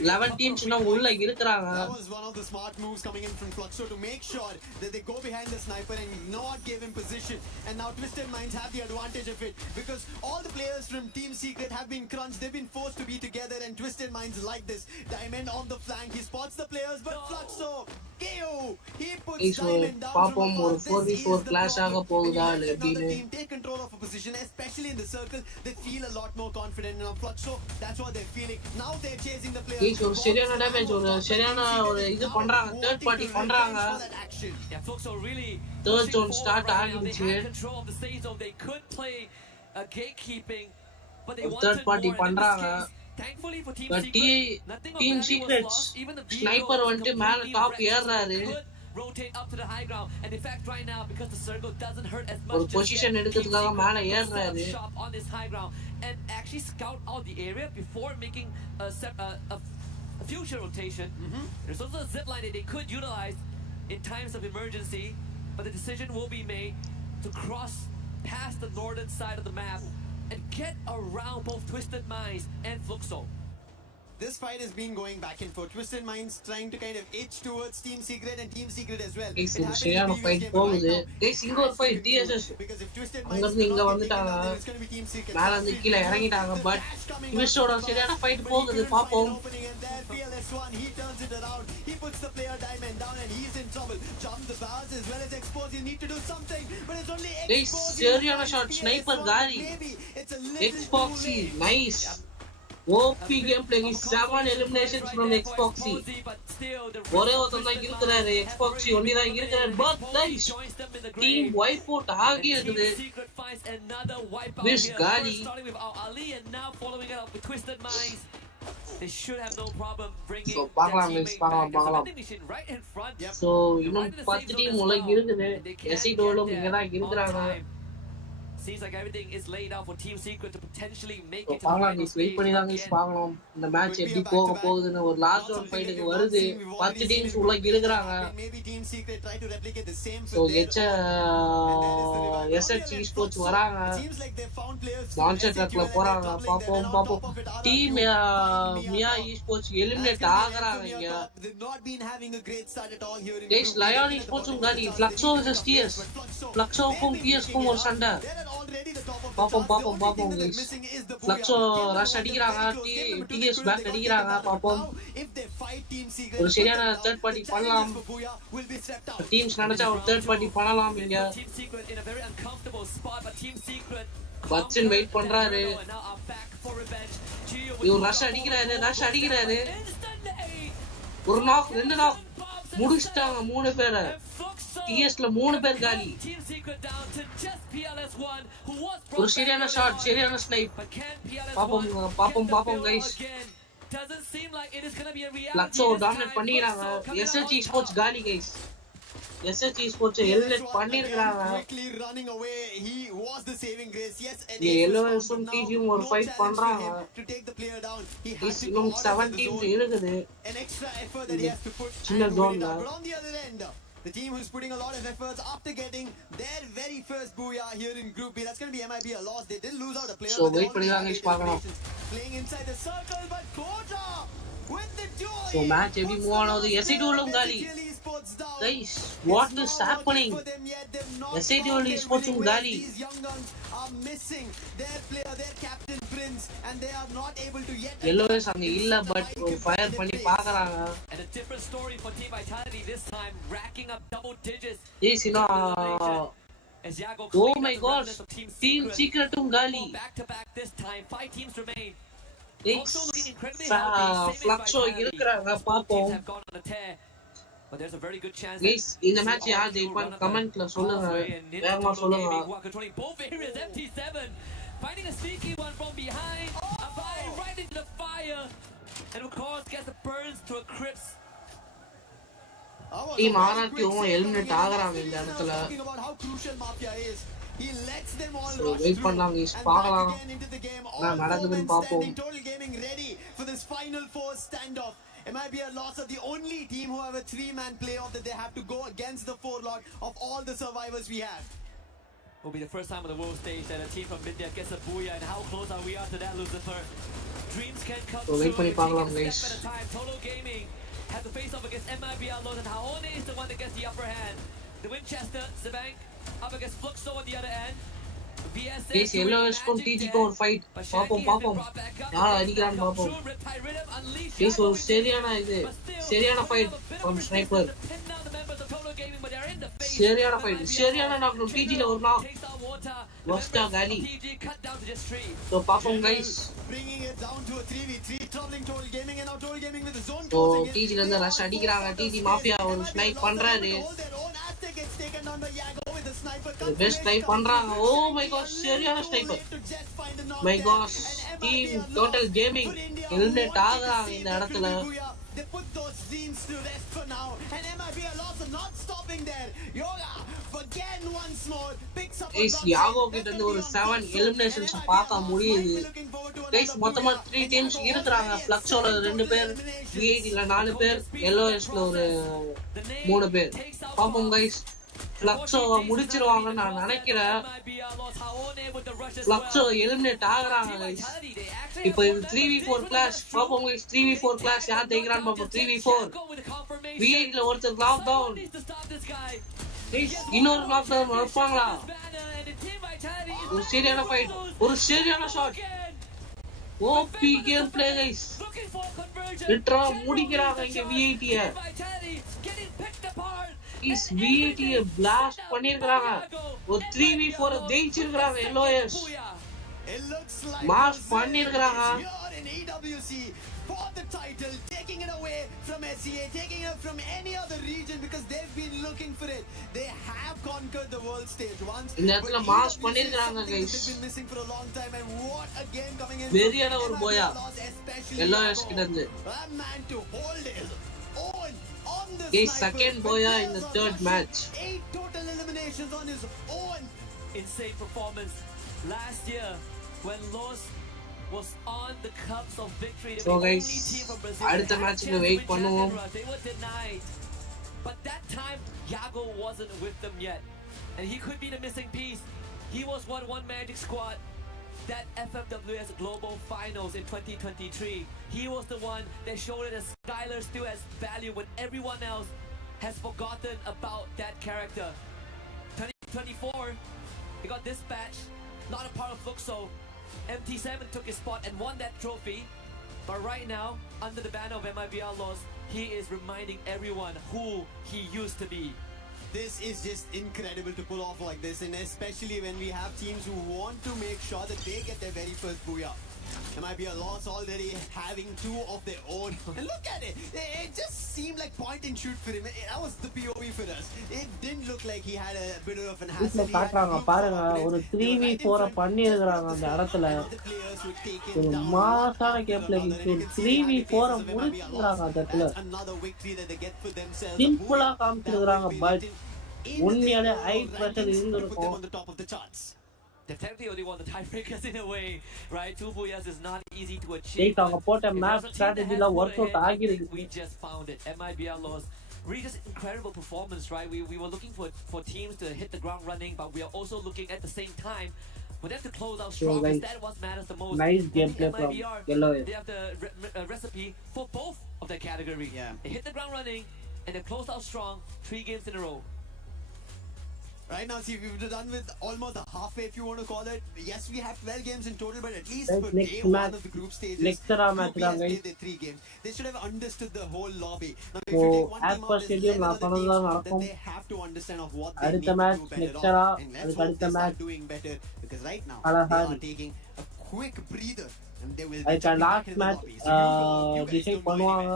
11 teams இன்னும் உள்ள இருக்குறாங்க. That was one of the smart moves coming in from Fluxo to make sure that they go behind the sniper and not give him position. And now Twisted Minds have the advantage of it because all the players from Team Secret have been crunched. They've been forced to be together, and Twisted Minds like this. Diamond on the flank. He spots the players, but Fluxo, KO. He puts Diamond down. பாப்போம் ஒரு 4v4 clash ஆக போகுதா இல்ல எப்படின்னு. Take control of a position, especially in the circle. They feel a lot more confident in Fluxo. That's what they're feeling. Now they're chasing the players. Guys, ஒரு சரியான டேமேஜ், ஒரு சரியான ஒரு இது பண்றாங்க, third party பண்றாங்க. Yeah, Fluxo really third zone start ஆகிடுச்சு. They could play gatekeeping, but they third party பண்றாங்க. Thankfully for Team Secrets sniper வந்துட்டு மேல டாப் ஏறாரு. Rotate up to the high ground, and in fact right now because the circle doesn't hurt as much, ஒரு பொசிஷன் எடுக்கிறதுக்காக மேல ஏறாரு. on this high ground and actually scout out the area before making a future rotation. There's also a zip line that they could utilize in times of emergency, but the decision will be made to cross past the northern side of the map and get around both Twisted Minds and Fluxo. This fight has been going back and forth. Twisted Minds trying to kind of itch towards Team Secret and Team Secret as well. Guys, ஒரு சரியான ஃபைட் போகுது. Guys, இங்க ஒரு fight TSS அங்க இருந்து இங்க வந்துட்டாங்க. மேல இருந்து கீழ இறங்கிட்டாங்க. பட் Twistோட சரியான ஃபைட் போகுது. பாப்போம். He turns it around. He puts the player Diamond down and he's in trouble. Jump the bars as well as expose. You need to do something, but it's only Guys, சரியான ஷாட் ஸ்னைப்பர் காரி. Xboxy nice. OP gameplay is 7 eliminations from Xboxy. ஒரே ஒருத்தன் தான் இருக்கிறாரு. Xboxy ஒண்ணி தான் இருக்கிறாரு. But guys, team wipe out ஆகி இருக்குது. This காலி. They should have no problem bringing. So பார்க்கலாம். So இன்னும் 10 டீம் உள்ள இருக்குது. எசிடோலும் இங்க தான் இருக்கிறாங்க. Seems like everything is laid out for Team Secret to potentially make it. பார்க்கலாம், வெயிட் பண்ணி தான் பார்க்கலாம் இந்த மேட்ச் எப்படி போக போகுதுன்னு. ஒரு லாஸ்ட் ரவுண்ட் ஃபைட்டுக்கு வருது. 10 டீம்ஸ் உள்ள இருக்கிறாங்க. சோ எஸ்எச்சி ஸ்போர்ட்ஸ் வராங்க. லான்ச்சர் ட்ரக்ல போறாங்க. பாப்போம். டீம் மியா ஸ்போர்ட்ஸ் எலிமினேட் ஆகறாங்க இங்க. Guys, லயான் ஸ்போர்ட்ஸும் காலி. Fluxo vs TS. Fluxoக்கும் TSக்கும் ஒரு சண்டை. already the top of பாப்போம் guys. Fluxo rush அடிக்கிறாங்க, TS back அடிக்கிறாங்க, பாப்போம். ஒரு சரியான third party பண்ணலாம். Teams நினைச்சா ஒரு third party பண்ணலாம் இங்க. பட்சன் வெயிட் பண்றாரு. இவர் ரஷ் அடிக்கிறாரு. ஒரு நாக், 2 நாக் முடிச்சிட்டாங்க 3 பேரை. TSல 3 பேர் காலி. ஒரு சரியான ஷாட், சரியான ஸ்னைப். பாப்போம் guys. Fluxo டாமினேட் பண்ணிக்கிறாங்க. SH Sports காலி guys. SH Sports எலிமினேட் பண்ணிருக்காங்க. எல்லோரும் டீமும் ஒரு ஃபைட் பண்றாங்க. இன்னும் 7 டீம்ஸ் இருக்குது. சின்ன ஜோன்ல. The team who's putting a lot of efforts after getting their very first booyah here in Group B. That's going to be MIB a loss. They did lose out a player. So wait for the playing inside the circle, but Koja with the joy. So match every more now the SADL gali. Guys, what is happening? SADL Sports gali. These young guns are missing their player, their captain Prince, and they are not able to yet. Yellows அங்க இல்ல but fire பண்ணி பாக்குறாங்க. And a different story for Team Vitality this time, racking up double digits. Yes, you know. Oh my gosh, Team Secret gali. Back to back this time, 5 teams remain. Also looking incredibly healthy. Fluxo இருக்குறாங்க பாப்போம். But there's a very good chance. Guys, இந்த மேட்ச் யார் ஜெயிப்பாங்க கமெண்ட்ல சொல்லுங்க. வேகமா சொல்லுங்க. Controlling both areas, MT7 finding a sneaky one from behind. Abai right into the fire. And of course gets the burns to a crisp. Team ஆராத்தியும் eliminate ஆகறாங்க இந்த இடத்துல. He lets them all so wait பண்ணலாம் guys, பார்க்கலாம். நான் நடக்குதுன்னு பாப்போம். Total Gaming ready for this final 4 standoff. It might be a loss of the only team who have a 3-man playoff that they have to go against the 4 lot of all the survivors we have. Will be the first time on the world stage that a team from India gets a booyah, and how close are we to that, Lucifer? Dreams can come true. Wait பண்ணி பார்க்கலாம் guys. Total Gaming has to face off against MIB Outlaws, and Haone is the one that gets the upper hand. The Winchester, Sabank up against Fluxo on the other end. Guys, yellows from TG for fight. பாப்போம். யார் அடிக்கிறான்னு பாப்போம். Guys, ஒரு சரியான fight from Sniper. சரியான knock from TG ல ஒரு knock. Lost gali. So பாப்போம் guys. Bringing it down to a 3v3, troubling Total Gaming, and now Total Gaming with the zone. So TG ல இருந்து rush அடிக்கிறாங்க. TG Mafia ஒரு snipe பண்றாரு. Best snipe பண்றாங்க. Oh my gosh, சரியான sniper. My gosh, team Total Gaming eliminate ஆகறாங்க இந்த இடத்துல. They put those teams to rest for now, and MIB are lost, not stopping there. Yoga again once more picks up. Guys, Yago கிட்ட இருந்து ஒரு 7 eliminations பார்க்க முடியுது. Guys, மொத்தமா 3 teams இருக்குறாங்க. Fluxoல 2 பேர், V8 ல 4 பேர், LOSல ஒரு 3 பேர். பாப்போம் guys. Fluxo முடிச்சிருவாங்கன்னு நான் நினைக்கிறேன். Fluxo eliminate ஆகறாங்க guys. இப்போ இது 3v4 clash. பாப்போம் guys, 3v4 clash யார் ஜெயிக்கறான்னு பாப்போம். 3v4 V8 ல ஒருத்தர் knock down. Guys, இன்னொரு knock down வைப்பாங்களா? ஒரு சரியான fight, ஒரு சரியான shot. OP game play guys. Withdraw முடிக்கிறாங்க இங்க V8 is V8 blast பண்ணிருக்காங்க. ஒரு 3v4 ஜெயிச்சிருக்காங்க LOS. மாஸ் பண்ணிருக்காங்க. In EWC for the title, taking it away from SEA, taking it from any other region, because they've been looking for it. They have conquered the world stage once. இந்த இடத்துல மாஸ் பண்ணிருக்காங்க guys. They've been missing for a long time, and what a game coming in. வெரியான ஒரு போயா LOS கிட்ட இருந்து. A man to hold his own on the Guys, second boya in the third match. 8 total eliminations on his own. Insane performance last year when Los was on the cups of victory. So guys, அடுத்த மேட்ச்க்கு வெயிட் பண்ணுவோம். They were denied, but that time Yago wasn't with them yet, and he could be the missing piece. He was one Magic squad that FFWS Global Finals in 2023. He was the one that showed that Skylar still has value when everyone else has forgotten about that character. 2024, he got dispatched not a part of Fluxo. MT7 took his spot and won that trophy. But right now, under the banner of MIBR laws, he is reminding everyone who he used to be. This is just incredible to pull off like this, and especially when we have teams who want to make sure that they get their very first booyah. There might be a loss already, having two of their own. And look at it! It just seemed like point and shoot for him. That was the POV for us. It didn't look like he had a bit of an hassle. வீட்டில் காட்டுறாங்க பாருங்க, ஒரு 3v4 பண்ணியிருக்கிறாங்க அந்த இடத்துல. ஒரு மாசான கேப்ல ஒரு 3v4 முடிச்சுக்கிறாங்க அந்த இடத்துல. சிம்பிளா காமிச்சிருக்கிறாங்க, பட் உண்மையாலே ஹை பிரஷர் இருந்திருக்கும். They technically only won the tiebreakers in a way, right? 2 booyahs is not easy to achieve. They அவங்க போட்ட மேப் ஸ்ட்ராட்டஜில வொர்க் அவுட் ஆகிருக்கு. We just found it. MIBR lost. Really just incredible performance, right? We were looking for teams to hit the ground running, but we are also looking at the same time for them to close out strong. Because that what matters the most. Nice gameplay from Yellow. They have the recipe for both of their category. Yeah. They hit the ground running and they closed out strong 3 games in a row. Right now, see, we've done with almost a halfway, if you want to call it. Yes, we have 12 games in total, but at least for day one of the group stages, group has played their 3 games. They should have understood the whole lobby. Now, if you take one team out, there's 11 other teams, then they have to understand of what they need to do better off. And let's hope they start doing better, because right now, they are taking a quick breather, and they will be jumping back into the lobby. So you guys decide don't பண்ணுவாங்க.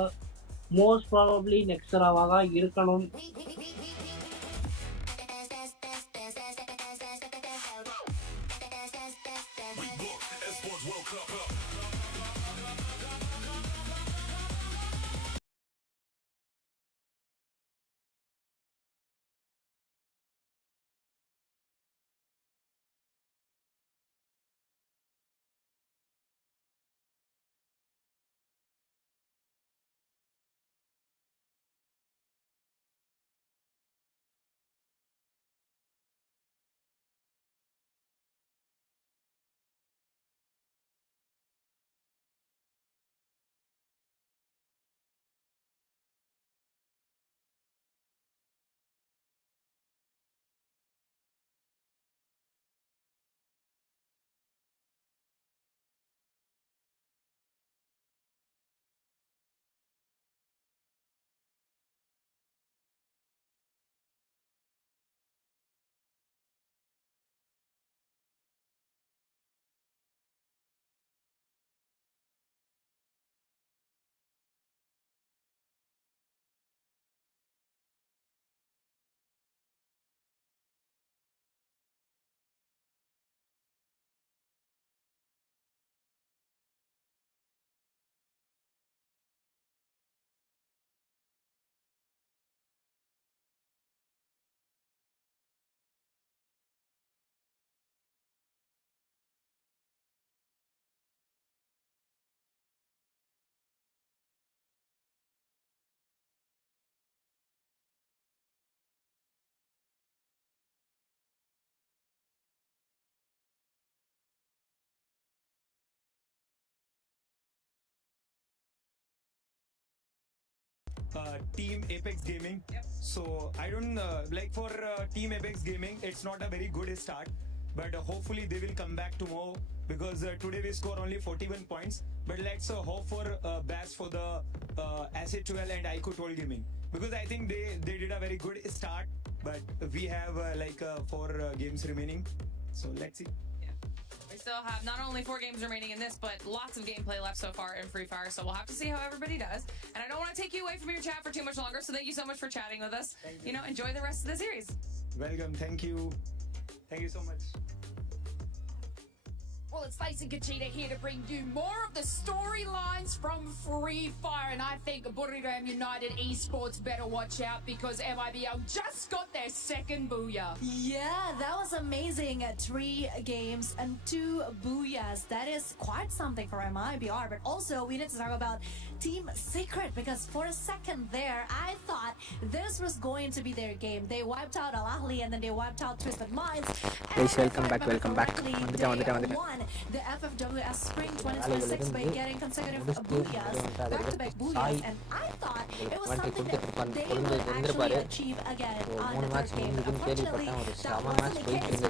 Most probably நெக்ஸ்டராவாக இருக்கணும். Team Apex Gaming. So I don't like for Team Apex Gaming, it's not a very good start, but hopefully they will come back tomorrow, because today we score only 41 points. But let's hope for best for the Acid 12 and IQ 12 Gaming, because I think they did a very good start, but we have 4 games remaining, so let's see. We still have not only 4 games remaining in this, but lots of gameplay left so far in Free Fire, so we'll have to see how everybody does. And I don't want to take you away from your chat for too much longer, so thank you so much for chatting with us. You know, enjoy the rest of the series. Welcome, thank you so much. Well, it's Face and Kachita here to bring you more of the storylines from Free Fire. And I think Buriram United Esports better watch out, because MIBL just got their second booyah. Yeah, that was amazing. 3 games and 2 booyahs. That is quite something for MIBR. But also, we need to talk about Team Secret, because for a second there, I thought this was going to be their game. They wiped out Al Ahly and then they wiped out Twisted Minds. Guys, welcome back. They won won the FFWS Spring 2026 by getting consecutive booyahs, back-to-back booyahs, and I thought it was something that they would actually achieve again on the third game. But unfortunately, that wasn't the case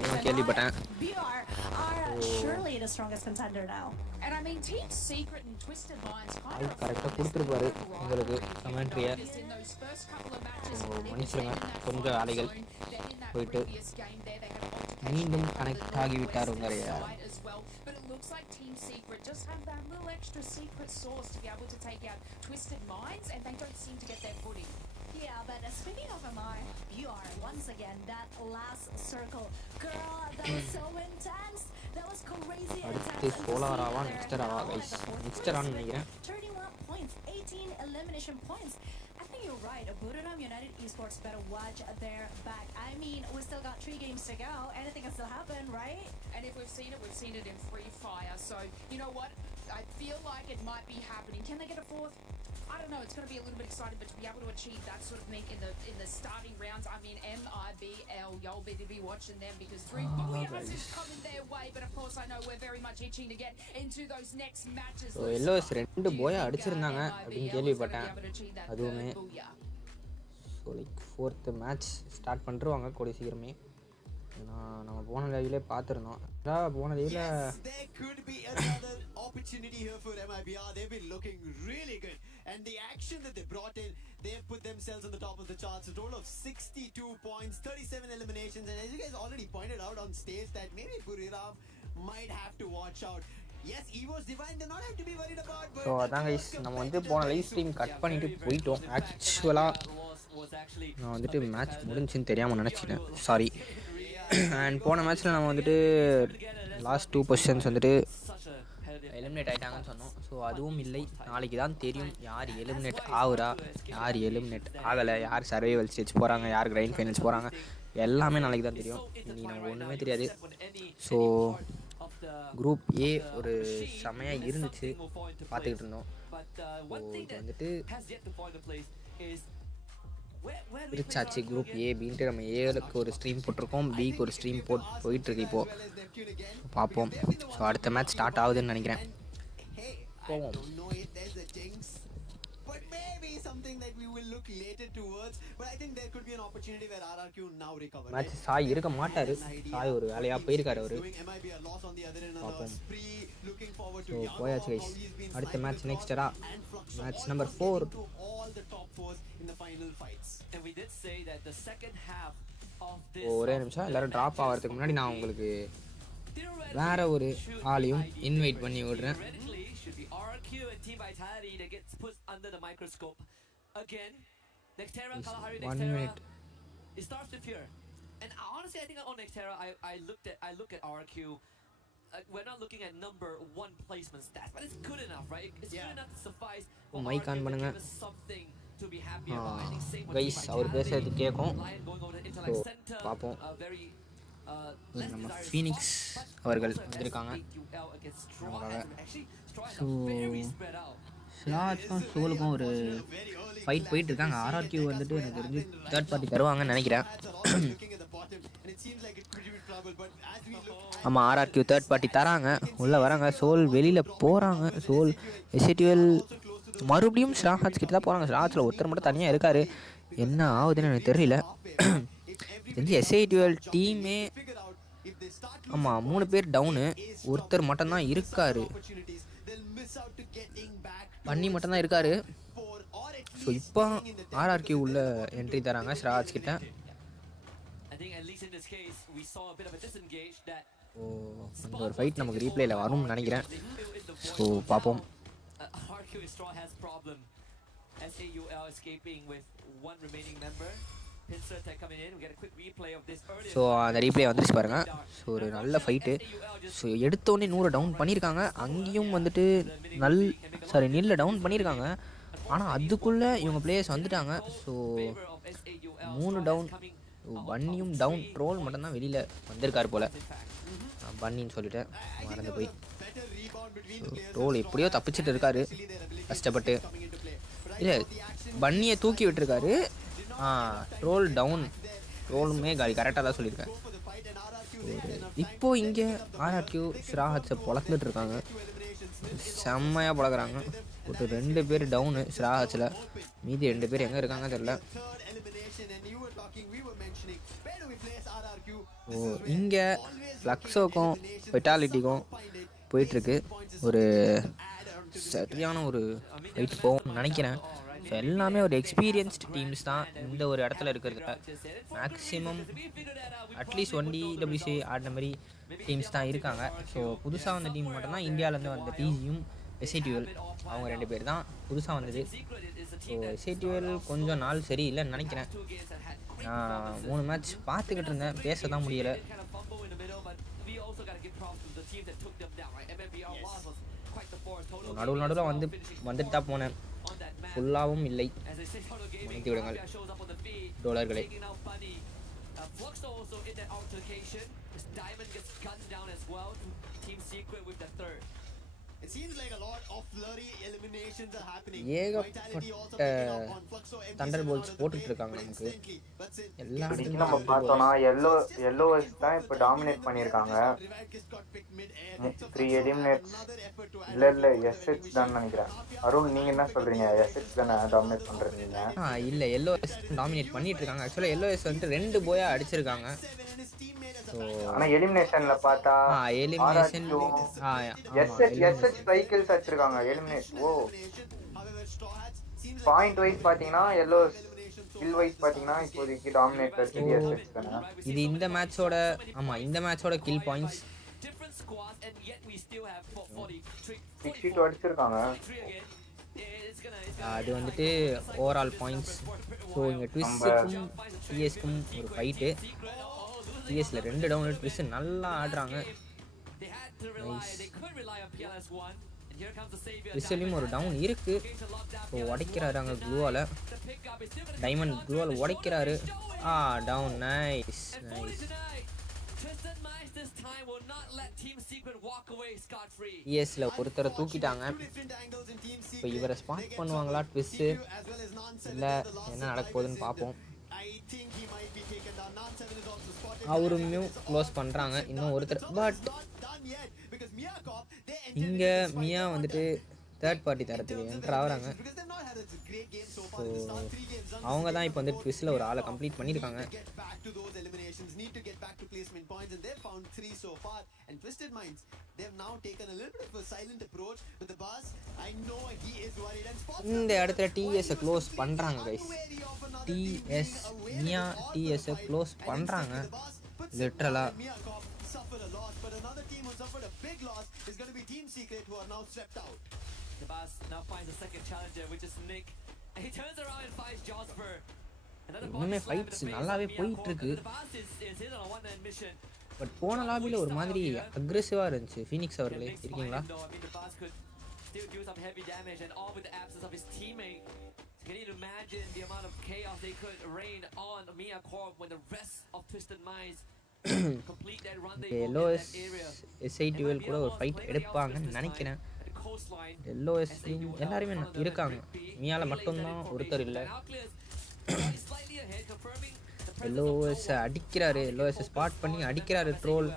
because BR are surely the strongest contender now. And I mean, Team Secret and Twisted Minds kind of கரெக்டாக கொடுத்துருப்பாரு உங்களுக்கு கமெண்ட்ரியை. in those first couple of matches. மன்னிச்சிருங்க, கொஞ்சம் வேலைகள் போயிட்டு மீண்டும் கனெக்ட் ஆகிவிட்டார் உங்களுடைய. But it looks like Team Secret just have that little extra secret sauce to be able to take out Twisted Minds, and they don't seem to get their footing. Yeah, but speaking of MR, BR, once again, that last circle. Girl, that was so intense. That was crazy அடுத்து intense. சோலாராவா நெக்ஸ்டராவா கைஸ், நெக்ஸ்டரான்னு நினைக்கிறேன். 31 points, 18 elimination points. I think you're right. Buriram United Esports better watch their back. I mean, we still got 3 games to go. Anything can still happen, right? And if we've seen it in Free Fire. So, you know what? I feel like it might be happening. Can they get a fourth? I don't know. It's going to be a little bit exciting, but to be able to achieve that sort of thing in the starting rounds, I mean, MIBL, y'all better be watching them because 3 booyahs is coming their way. But of course, I know we're very much itching to get into those next matches. So எல்லோஸ் 2 போயா அடிச்சிருந்தாங்க அப்படின்னு கேள்விப்பட்டேன். அதுவுமே so like 4th match start பண்ணிருவாங்க கூடிய சீக்கிரமே. நம்ம போன லைவ்லேயே பார்த்துருந்தோம். போன லைவ்ல there could be another opportunity here for MIBR. They've been looking really good, and the action that they brought in, they've put themselves on the top of the charts. A total of 62 points, 37 eliminations, and as you guys already pointed out on stage, that maybe Buriram might have to watch out. Yes, EWC Divine, they not have to be worried about. So அதான் கைஸ், நம்ம வந்து போன live stream cut பண்ணிட்டு போயிட்டோம். ஆக்சுவலாக நான் வந்துட்டு மேட்ச் முடிஞ்சுன்னு தெரியாமல் நினச்சிட்டேன், சாரி. அண்ட் போன மேட்ச்சில் நம்ம வந்துட்டு லாஸ்ட் 2 பொசிஷன்ஸ் வந்துட்டு எலிமினேட் ஆகிட்டாங்கன்னு சொன்னோம். ஸோ அதுவும் இல்லை, நாளைக்கு தான் தெரியும் யார் எலிமினேட் ஆகுறா, யார் எலிமினேட் ஆகலை, யார் சர்வைவல் ஸ்டேஜ் போகிறாங்க, யார் கிரைண்ட் ஃபைனல்ஸ் போகிறாங்க, எல்லாமே நாளைக்கு தான் தெரியும். இன்றைக்கி நமக்கு ஒன்றுமே தெரியாது. ஸோ குரூப் ஏ ஒரு செமையாக இருந்துச்சு, பார்த்துக்கிட்டு இருந்தோம். இது வந்துட்டு பிரிச்சாச்சு குரூப் ஏ பின்ட்டு. நம்ம ஏக்கு ஒரு ஸ்ட்ரீம் போட்டிருக்கோம், பிக்கு ஒரு ஸ்ட்ரீம் போயிட்டுருக்கு இப்போது. பார்ப்போம். ஸோ அடுத்த மேட்ச் ஸ்டார்ட் ஆகுதுன்னு நினைக்கிறேன். போவோம். மேட்ச் சாய் இருக்க மாட்டார், சாய் ஒரு வேலையாக போயிருக்காரு அவர். பார்ப்போம். ஸோ போயாச்சு கைஸ். அடுத்த மேட்ச் நெக்ஸ்டரா மேட்ச் நம்பர் 4. ஒரே நிமிஷம், எல்லாரும் ட்ராப் ஆகிறதுக்கு முன்னாடி நான் உங்களுக்கு வேற ஒரு ஆளையும் இன்வைட் பண்ணி விடுறேன். One minute. It starts with fear, and honestly, I think on Nextera, I look at RQ. We're not looking at number 1 placement stats, but it's good enough, right? It's good enough to suffice for mic on RQ to பண்ணுங்க. give us something to be happy about. I think same with guys, அவர் பேசுறது கேட்கும். Lion going over to Intellect so Center, பார்ப்போம். very நம்ம Phoenix அவர்கள் வந்திருக்காங்க நமக்காக. ஸோ ஸ்லாட்ஸும் சோலுக்கும் ஒரு ஃபைட் போயிட்டு இருக்காங்க. ஆர்ஆர்கியூ வந்துட்டு எனக்கு தெரிஞ்சு 3rd பார்ட்டி தருவாங்கன்னு நினைக்கிறேன். ஆமாம், ஆர்ஆர்கியூ 3rd பார்ட்டி தராங்க, உள்ளே வராங்க. சோல் வெளியில் போகிறாங்க. சோல் எஸ்ஏடிஎல் மறுபடியும் ஷாஹாட்ஸ் கிட்ட தான் போகிறாங்க. ஷாஹாட்ஸில் ஒருத்தர் மட்டும் தனியாக இருக்கார். என்ன ஆகுதுன்னு எனக்கு தெரியல. தெரிஞ்சு எஸ்ஐடிஎல் டீமே ஆமாம் 3 பேர் டவுனு, ஒருத்தர் மட்டும்தான் இருக்கார், பண்ணி மட்டும்தான் இருக்கார். ஸோ இப்போ ஆர்ஆர்கியூ உள்ள என்ட்ரி தராங்க ஷாஹாட்ஸ் கிட்ட. ஸோ அந்த ஒரு ஃபைட் நமக்கு ரீப்ளேயில் வரும்னு நினைக்கிறேன். ஸோ பார்ப்போம். ஸோ அந்த ரீப்ளே வந்துருச்சு பாருங்கள். ஸோ ஒரு நல்ல ஃபைட்டு. ஸோ எடுத்தோடனே 100 டவுன் பண்ணியிருக்காங்க. அங்கேயும் வந்துட்டு நில்ல டவுன் பண்ணியிருக்காங்க. ஆனால் அதுக்குள்ளே இவங்க பிளேயர்ஸ் வந்துட்டாங்க. ஸோ 3 டவுன், பன்னியும் டவுன். ட்ரோல் மட்டும்தான் வெளியில் வந்திருக்காரு போல், பன்னின்னு சொல்லிட்டேன், மறந்து போய். ஸோ ட்ரோல் எப்படியோ தப்பிச்சுட்டு இருக்காரு கஷ்டப்பட்டு. இல்லை, பன்னியை தூக்கி விட்டுருக்காரு. Troll down. ட்ரோலுமே கரெக்டாக தான் சொல்லியிருக்கேன். ஒரு இப்போ இங்கே ஆர்ஆர்கியூ ஷிராஹட்ஸை பொழந்துட்டு இருக்காங்க, செம்மையாக பழகுறாங்க. ஒரு 2 பேர் டவுனு ஷிராஹட்ஸில், மீதி 2 பேர் எங்கே இருக்காங்க தெரில. ஓ இங்கே ஃப்ளக்ஸோக்கும் விட்டாலிட்டிக்கும் போயிட்டுருக்கு. ஒரு சரியான ஒரு ஃபைட் போகும்னு நினைக்கிறேன். ஸோ எல்லாமே ஒரு எக்ஸ்பீரியன்ஸ்டு டீம்ஸ் தான் இந்த ஒரு இடத்துல இருக்கிறது. மேக்ஸிமம் அட்லீஸ்ட் 1 EWC ஆடின மாதிரி டீம்ஸ் தான் இருக்காங்க. ஸோ புதுசாக வந்த டீம் மட்டும்தான் இந்தியாவிலேருந்து வந்த டிஜியும் SATL, அவங்க 2 பேர் தான் புதுசாக வந்தது. ஸோ SATL கொஞ்சம் நாள் சரியில்லைன்னு நினைக்கிறேன். நான் 3 மேட்ச் பார்த்துக்கிட்டு இருந்தேன், பேச தான் முடியலை. நடுவில் வந்துட்டு தான் போனேன், ஃபுல்லாகவும் இல்லை, மன்னித்து விடுங்கள் டோலர்களே. ஏகப்பட்ட தண்டர் போல்ஸ் போட்டுட்டு இருக்காங்க நமக்கு எல்லா இடத்துலையும். நம்ம பார்த்தோம்னா எல்லோஎஸ் தான் இப்போ டாமினேட் பண்ணியிருக்காங்க. 3 எலிமினேட்ஸ் இல்லை SH தான் நினைக்கிறேன். அருண் நீங்கள் என்ன சொல்கிறீங்க? SH தானே டாமினேட் பண்ணுறீங்க? இல்லை, எல்லோஎஸ் டாமினேட் பண்ணிட்டு இருக்காங்க. ஆக்சுவலாக எல்லோஎஸ் வந்துட்டு 2 போயா அடிச்சிருக்காங்க. ஆனால் எலிமினேஷன்ல பார்த்தா எலிமினேஷன் SH சைக்கிள்ஸ் அடிச்சிருக்காங்க எலிமினேட். ஓ பாயிண்ட் வைஸ் பார்த்தீங்கன்னா எல்லோ ஸ்கில் வைஸ் பார்த்தீங்கன்னா இப்போதைக்கு டாமினேட்டர் SH தானே. இது இந்த மேட்சோட கில் பாயிண்ட்ஸ் 62 அடிச்சிருக்காங்க. அது வந்துட்டு ஓவரால் பாயிண்ட்ஸ். ஸோ இங்கே ட்விஸ்ஸுக்கும் சிஎஸ்க்கும் ஒரு ஃபைட்டு. சிஎஸ்ல 2 டவுன், ட்விஸ் நல்லா ஆடுறாங்க. ட்விஸ்லையும் ஒரு டவுன் இருக்கு. ஸோ உடைக்கிறாரு அங்கே க்ளூவால், டைமண்ட் க்ளூவால் உடைக்கிறாரு. Down, nice nice. ESல ஒருத்தரை தூக்கிட்டாங்க. இப்போ இவரை ஸ்பாட் பண்ணுவாங்களா ட்விஸ்ஸு, இல்லை என்ன நடக்க போகுதுன்னு பார்ப்போம். அவருமே க்ளோஸ் பண்ணுறாங்க இன்னும் ஒருத்தர். பட் இங்கே மியா வந்துட்டு தேர்ட் பார்ட்டி தரத்துக்கு என்ட்ரு ஆகுறாங்க. ஸோ அவங்க தான் இப்போ வந்து ட்விஸ்டில் ஒரு ஆளை கம்ப்ளீட் பண்ணியிருக்காங்க. இந்த இடத்துல TSஐ க்ளோஸ் பண்ணுறாங்க கைஸ். மியா TSஐ க்ளோஸ் பண்ணுறாங்க லிட்ரலாக. The boss now finds a second challenger, which is Nick. And he turns around and finds Josper. இன்னுமே ஃபைட்ஸ் நல்லாவே போயிட்டு இருக்கு. பட் போன லாபியில் ஒரு மாதிரி அக்ரெசிவாக இருந்துச்சு. ஃபீனிக்ஸ் அவர்களே இருக்கீங்களா? Still do some heavy damage, and all with the absence of his teammate. Can you imagine the amount of chaos they could rain on Mia Corp when the rest of Twisted Minds complete that run they go in that area? SATL கூட ஒரு ஃபைட் எடுப்பாங்கன்னு நினைக்கிறேன். எல்லோஎஸ் எல்லாருமே இருக்காங்க, மியால மட்டும்தான் ஒருத்தர் இல்லை. எல்லோஎஸ் அடிக்கிறாரு, எல்லோஎஸ் ஸ்பாட் பண்ணி அடிக்கிறாரு. ட்ரோல்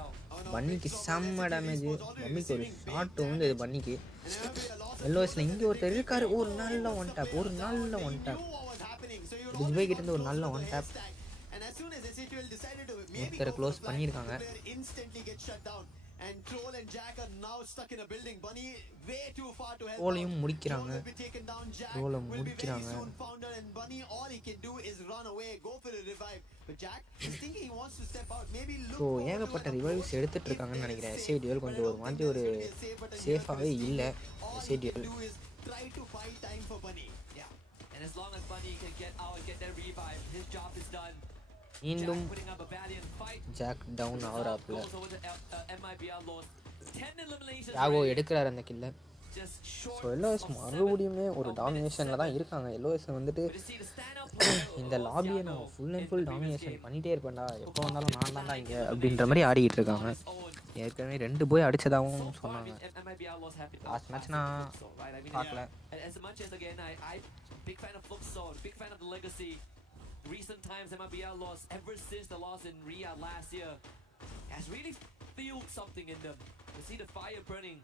பன்னிக்கு செம்ம டேமேஜ். பன்னிக்கு ஒரு ஷாட் வந்து இது பன்னிக்கு. எல்லோஎஸ்ல இங்கே ஒருத்தர் இருக்காரு. ஒரு நல்ல ஒன் டேப். டிஜ்பை கிட்ட இருந்து ஒரு நல்ல ஒன் டேப். ஒருத்தர் க்ளோஸ் பண்ணியிருக்காங்க. ட்ரோலையும் முடிக்கிறாங்க. ஸோ ஏகப்பட்ட ரிவைவ்ஸ் எடுத்துட்டு இருக்காங்கன்னு நினைக்கிறேன். SATL கொஞ்சம் ஒரு மாதிரி ஒரு சேஃபாகவே இல்லை. SATL மீண்டும் ஜாக் டவுன் ஆகிறாப்புல. யாகோ எடுக்கிறார் அந்த கில்லை. ஸோ எல்லோஎஸ் மறுபடியுமே ஒரு டாமினேஷனில் தான் இருக்காங்க. எல்லோஎஸ் வந்துட்டு இந்த லாபியை நான் ஃபுல் அண்ட் ஃபுல் டாமினேஷன் பண்ணிகிட்டே இருப்பேன்டா, எப்போ வந்தாலும் நான் தான்டா இங்கே அப்படின்ற மாதிரி ஆடிக்கிட்டு இருக்காங்க. ஏற்கனவே 2 போய் அடித்ததாகவும் சொன்னாங்க. லாஸ்ட் மேட்ச் நான் பார்க்கல. Recent times MIBR lost ever since the loss in Riyadh last year has really feel something in them. You see the fire burning.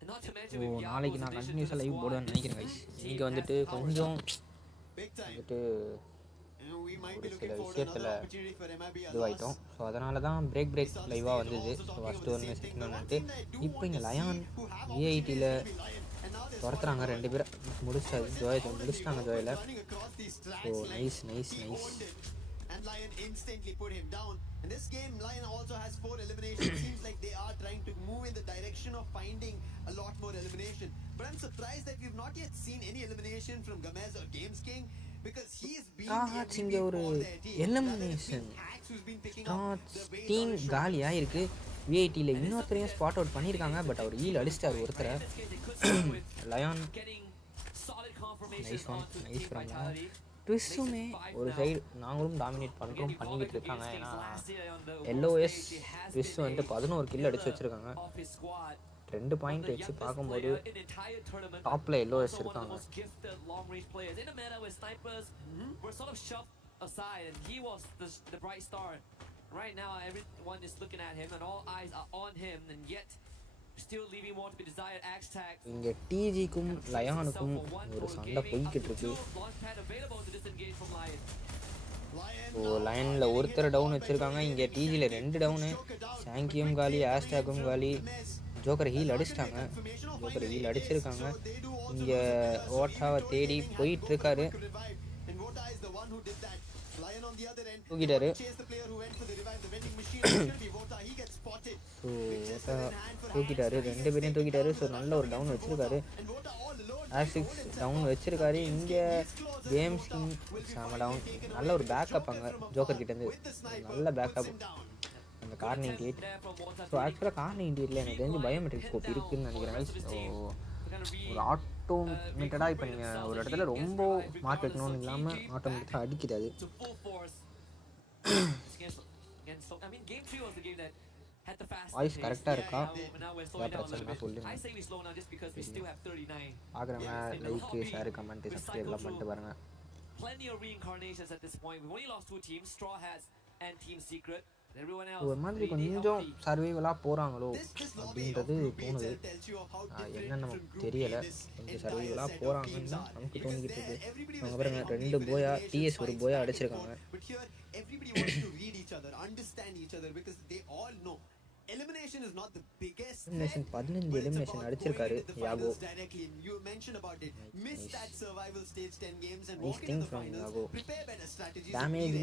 And not to mention so with நாளைக்கு Yago's நான் addition to கண்டினியூஸாக the live squad, போடுவேன்னு this நினைக்கிறேன் guys. team இன்றைக்கி has வந்துட்டு the power. கொஞ்சம் Big time. வந்துட்டு We might ஒரு be சில looking forward to விஷயத்தில் another opportunity for MIB இதுவாயிட்டோம். ஸோ அதனால தான் பிரேக் லைவாக வந்தது. ஸோ ஃபஸ்ட்டு ஒன்று செகண்ட் ஒன்றுட்டு இப்போ இங்கே லயான் விஐடியில் துரத்துறாங்க 2 பேர் முடிச்சாது முடிச்சிட்டாங்க ஜோயில். ஸோ நைஸ். And Lion instantly put him down. In this game, Lion also has 4 eliminations. Seems like they are trying to move in the direction of finding a lot more elimination. But I'm surprised that we've not yet seen any elimination from Gamez or Games King, because he's been the MVP இங்கே ஒரு for their team. Elimination Hacks who's been picking up the weight team on his காலியாக இருக்குது. விஐடியில் இன்னொருத்தரையும் spot out பண்ணியிருக்காங்க. பட் அவர் ஈல் அடிச்சிட்டார் ஒருத்தரை. லயான் நைஸ் ஃப்ரம் ட்விஸ்ஸுமே ஒரு சைடு நாங்களும் டாமினேட் பண்ணிக்கிட்டு இருக்காங்க. ஏன்னா எல்ஓஎஸ் ட்விஸ் வந்து 11 கில் அடிச்சு வச்சுருக்காங்க. 2 பாயிண்ட் வச்சு பார்க்கும்போது டாப்பில் எல்ஓஎஸ் இருக்காங்க. Right now, everyone is looking at him, and all eyes are on him, and yet still leaving more to be desired. Axe tag. இங்கே டிஜிக்கும் லயானுக்கும் ஒரு சண்டை போய்கிட்டு இருக்கு. ஸோ லயனில் ஒருத்தர் டவுன் வச்சுருக்காங்க. இங்கே டிஜியில் 2 டவுனு. சாங்கியும் காலி, ஆஸ்டாக்கும் காலி. ஜோக்கரை ஹீல் அடிச்சிட்டாங்க. அடிச்சிருக்காங்க. இங்கே ஓட்டாவை தேடி போயிட்டுருக்காரு. தூக்கிட்டாரு. ஸோ தூக்கிட்டாரு, 2 பேரையும் தூக்கிட்டாரு. ஸோ நல்ல ஒரு டவுன் வச்சுருக்காரு. ஆசிக்ஸ் டவுன் வச்சுருக்காரு. இங்கே கேம்ஸ் கிங் செம டவுன். நல்ல ஒரு பேக்கப் அங்கே ஜோக்கர் கிட்டேருந்து நல்ல பேக்கப் அந்த கார் 98. ஸோ ஆக்சுவலாக கார் 98ல் எனக்கு தெரிஞ்சு பயோமெட்ரிக் ஸ்கோப் இருக்குதுன்னு நினைக்கிறேன். ஸோ ஒரு ஆட்டோமேட்டடாக இப்போ நீங்கள் ஒரு இடத்துல ரொம்ப மார்க் வைக்கணும்னு இல்லாமல் ஆட்டோமேட்டிக்காக அடிக்குது அது. வாய்ஸ் கரெக்டாக இருக்கா? ஏதாவது பிரச்சனைனா சொல்லுங்கள். பார்க்குறவங்க லைக்கு ஷேரு கமெண்ட்டு சப்ஸ்கிரைப்லாம் பண்ணிட்டு பாருங்கள். Plenty of reincarnations at this point. We've only lost 2 teams, Straw Hats and Team Secret. ஒரு மாதிரி கொஞ்சம் சர்வைவலாக போகிறாங்களோ அப்படின்றது தோணுது. என்னன்னு நமக்கு தெரியலை. கொஞ்சம் சர்வைவலாக போகிறாங்கன்னு தான் நமக்கு தோணிக்கிட்டு இருக்கு. அவங்க பாருங்க 2 போயா, டிஎஸ் ஒரு போயா அடிச்சிருக்காங்க. Elimination is not the biggest. Elimination 15 elimination அடிச்சிருக்காரு யாகோ. You mentioned about it. Miss that survival stage 10 games and nice walk thing into the from finals. Yago. Prepare better strategies. Damage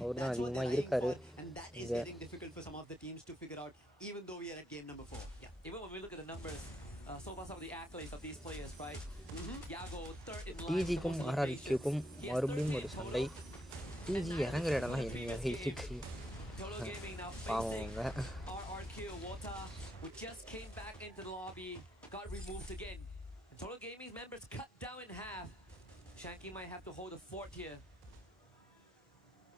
அவர் தான் அதிகமா இருக்காரு. And that is getting difficult for some of the teams to figure out, even though we are at game number 4. Yeah, even when we look at the numbers, so far some of the accolades of these players, right? Yago third in line. டிஜிக்கும் ஆர்ஆர்க்யூக்கும் மறுபடியும் ஒரு சண்டை. டிஜி இறங்குற இடம்லாம் எளிமையாக இருக்கு. பாவங்க. Wota, who just came back into the lobby, got removed again. And Total Gaming's members cut down in half. Shanky might have to hold the fort here.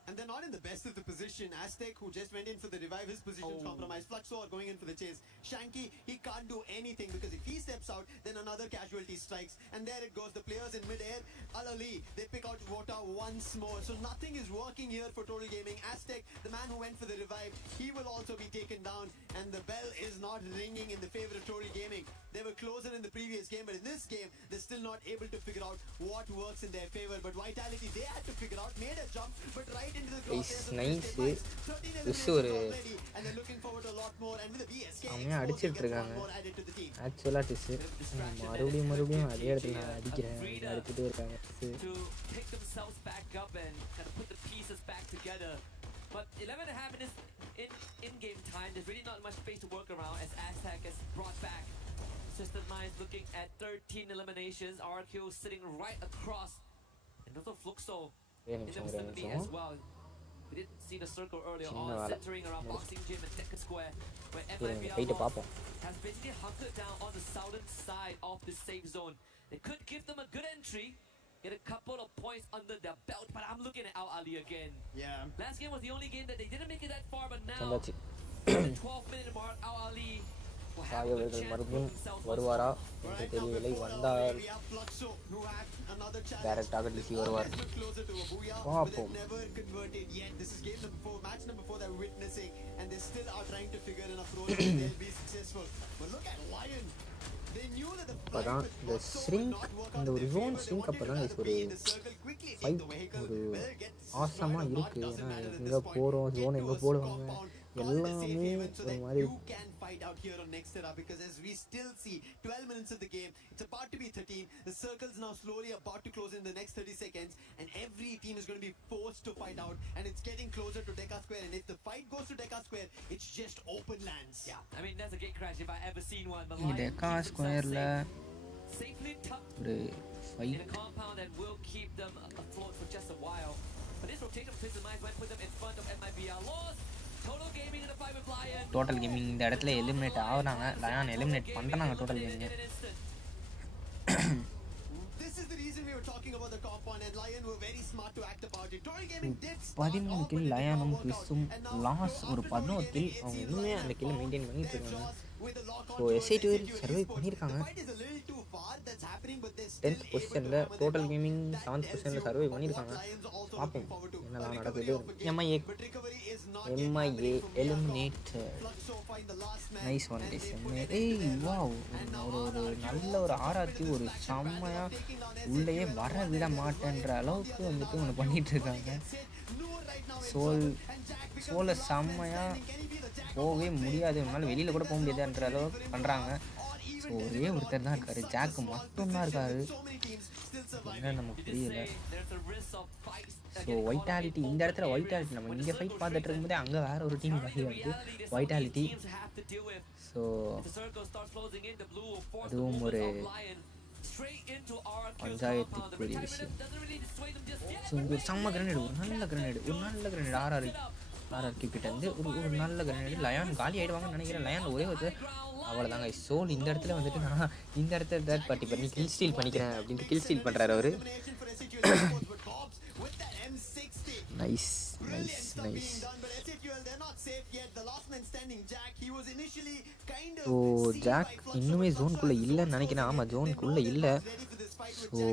And they're not in the best of the position. Aztec, who just went in for the revive, his position compromised. Fluxor going in for the chase. Shanky, he can't do anything, because if he steps out, then another casualty strikes. And there it goes. The players in mid-air, Al-Ali, they pick out Wota once more. So nothing is working here for Total Gaming. Aztec, the man who went for the revive, he will also be taken down. And the bell is not ringing in the favor of Total Gaming. They were closer in the previous game, but in this game, they're still not able to figure out what works in their favor. But Vitality, they had to figure out, made a jump, but right into the nice. ஒரு அவன் அடிச்சிட்டு இருக்காங்க. ஆக்சுவலாக டிஸ்ஸு மறுபடியும் அதே இடத்துல நான் அடிக்கிறேன் அடிச்சுட்டே இருக்காங்க. But 11.5 minutes in game time, there's really not much space to work around as Aztec is brought back. System Minds looking at 13 eliminations. RQ sitting right across. And also Fluxo in the vicinity as well. We didn't see the circle earlier on, centering around Boxing Gym and Decker Square, where FIBL has basically hunkered down on the southern side of the safe zone. They could give them a good entry, get a couple of points under their belt, but I'm looking at Al Ali again. Yeah. Last game was the only game that they didn't make it that far, but now, சந்தாச்சு. the 12-minute mark, Al Ali will have a சாயவர்கள் chance மறுபடியும் to prove himself. வருவாரா என்று தெரியவில்லை. வந்தால் டைரக்டாக டிசி வருவார். பார்ப்போம். Never converted yet. This is game number 4, match number 4 that we're witnessing, and they still are trying to figure it அப்போ தான் இந்த ஸ்ரிங்க் இந்த ஒரு ஜோன் ஸ்ரிங்க் அப்போ தான் ஒரு ஃபைட் ஒரு ஆசமாக இருக்குது. ஏன்னா எங்கே போகிறோம் ஜோன் எங்கே போடுவாங்க எல்லாமே ஒரு மாதிரி fight out here on next era, because as we still see 12 minutes of the game, it's about to be 13. The circle's now slowly about to close in the next 30 seconds, and every team is going to be forced to fight out, and it's getting closer to Decca Square, and if the fight goes to Decca Square, it's just open lands. Yeah, I mean that's a gate crash if I ever seen one. But Decca Square-ல ஒரு in a compound that will keep them afloat for just a while. But this rotation of Twisted Minds might put them in front of MIBR. Lost. Total Gaming in the fight with Lion. Total gaming இந்த இடத்துல எலிமினேட் ஆகுறாங்க. லயான் எலிமினேட் பண்ணுறாங்க total gaming. This is the reason we were talking about the compound, and Lion were very smart to act about it. Total Gaming did 13 kill லயானும் ட்விஸ்ஸும் loss ஒரு 11 கில் அவங்க இன்னுமே அந்த கில்லை மெயின்டைன் பண்ணிட்டு இருக்காங்க. ஸோ SI2 சர்வை பண்ணியிருக்காங்க. 10th பொசிஷனில் டோட்டல் கேமிங் 7th பொசிஷனில் சர்வை பண்ணியிருக்காங்க. பார்ப்போம் என்னெல்லாம் நடக்குது. MIA eliminate. Nice one guys. Wow, ஒரு நல்ல ஒரு ஆராய்ச்சி ஒரு செம்மையாக உள்ளேயே வர விட மாட்டேன்ற அளவுக்கு வந்துட்டு ஒன்று பண்ணிகிட்டு இருக்காங்க. சோலை செம்மையாக போகவே முடியாது, அதனால வெளியில் கூட போக முடியாதுன்ற அளவுக்கு பண்ணுறாங்க. ஸோ ஒரே ஒருத்தர் தான் இருக்கார், ஜாக்கு மட்டும்தான் இருக்கார். என்ன நமக்கு புரியல. ஸோ வைட்டாலிட்டி இந்த இடத்துல வைட்டாலிட்டி நம்ம இங்கே ஃபைட் பார்த்துட்டு இருக்கும்போதே அங்கே வேற ஒரு டீம் வகை வந்து வைட்டாலிட்டி. ஸோ அதுவும் ஒரு பஞ்சாயத்துக்குரிய விஷயம். ஸோ இங்கே ஒரு செம்ம கிரனேடு, ஒரு நல்ல கிரனேடு ஆர்ஆர்கி கிட்ட இருந்து ஒரு நல்ல கிரனேடு. லயான் காலி ஆகிடுவாங்கன்னு நினைக்கிறேன். லயான் ஒரே ஒரு அவ்வளோதாங்க. சோல் இந்த இடத்துல வந்துட்டு நான் இந்த இடத்துல தேர்ட் பார்ட்டி பண்ணி கில் ஸ்டீல் பண்ணிக்கிறேன் அப்படின்ட்டு கில் ஸ்டீல் பண்ணுறாரு அவர். நைஸ். ஸோ ஜாக் இன்னுமே ஜோனுக்குள்ளே இல்லைன்னு நினைக்கிறேன். ஆமாம், ஜோனுக்குள்ளே இல்லை. ஸோ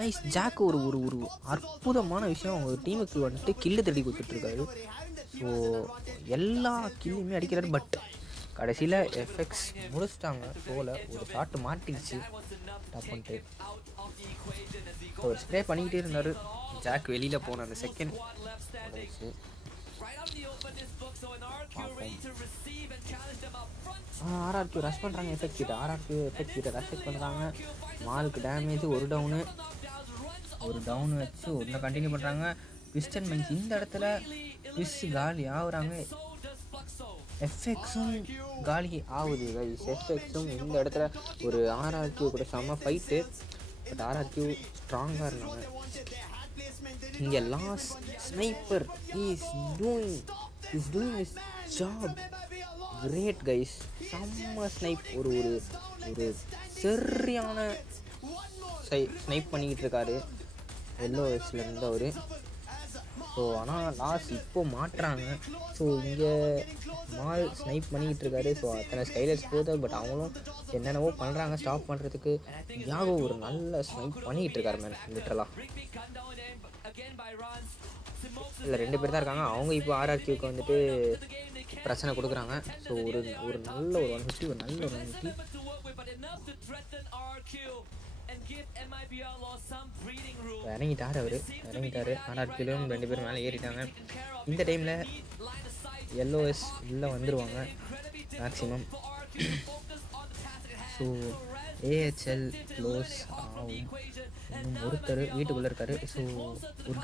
நைஸ் ஜாக் ஒரு ஒரு அற்புதமான விஷயம். அவங்க டீமுக்கு வந்துட்டு கில்லு தேடி கொடுத்துட்ருக்காரு. ஸோ எல்லா கில்லையுமே அடிக்கிறாரு. பட் கடைசியில் எஃபெக்ட்ஸ் முடிச்சிட்டாங்க. ஷோவில் ஒரு ஷாட்டு மாட்டிடுச்சு டப்புன்ட்டு. ஒரு ஸ்ப்ரே பண்ணிக்கிட்டே இருந்தார். ஜாக் வெளியில் போன அந்த செகண்ட் முடிச்சு. ஆர்ஆர்கி ரஷ் பண்ணுறாங்க. எஃபெக்ட் கிட்ட ரஷ் பண்ணுறாங்க. மாலுக்கு டேமேஜ் ஒரு டவுனு வச்சு ஒன்று கண்டினியூ பண்ணுறாங்க. பிஸ்டன் மைன்ஸ் இந்த இடத்துல பிஸ் காலி ஆகுறாங்க. எஃப்எக்ஸும் காலி ஆகுது கைஸ். எஃப்எக்ஸும் இந்த இடத்துல ஒரு ஆர்ஆர்கியூ கூட செம்ம ஃபைட்டு. பட் ஆர்ஆர்கியூ ஸ்ட்ராங்காக இருந்தாங்க. இங்கே Los sniper is doing his job great guys. செம்ம ஸ்னைப். ஒரு சரியான ஸ்னைப் பண்ணிக்கிட்டு இருக்காரு எல்லோஎஸ்ல இருந்து அவர். ஸோ ஆனால் லாஸ் இப்போ மாட்டுறாங்க. ஸோ இங்கே மால் ஸ்னைப் பண்ணிக்கிட்டு இருக்காரு. ஸோ அத்தனை ஸ்டைலர்ஸ் போகுது. பட் அவங்களும் என்னென்னவோ பண்ணுறாங்க ஸ்டாப் பண்ணுறதுக்கு. யாகோ ஒரு நல்ல ஸ்னைப் பண்ணிக்கிட்டு இருக்காரு மேன் லிட்டரலாக. இல்லை 2 பேர் தான் இருக்காங்க. அவங்க இப்போ ஆர்ஆர்கியூக்கு வந்துட்டு பிரச்சனை கொடுக்குறாங்க. ஸோ ஒரு நல்ல ஒரு 150 ஒரு நல்ல ஒரு 150 இறங்கிட்டாரு. ஆர்ஆர்கியூலையும் 2 பேர் மேலே ஏறிட்டாங்க. இந்த டைமில் எல்ஓஎஸ் உள்ளே வந்துடுவாங்க மேக்ஸிமம். ஸோ ஏஹெச்எல் க்ளோஸ் ஆகும். இன்னும் ஒருத்தர் வீட்டுக்குள்ளே இருக்கார். ஸோ ஒரு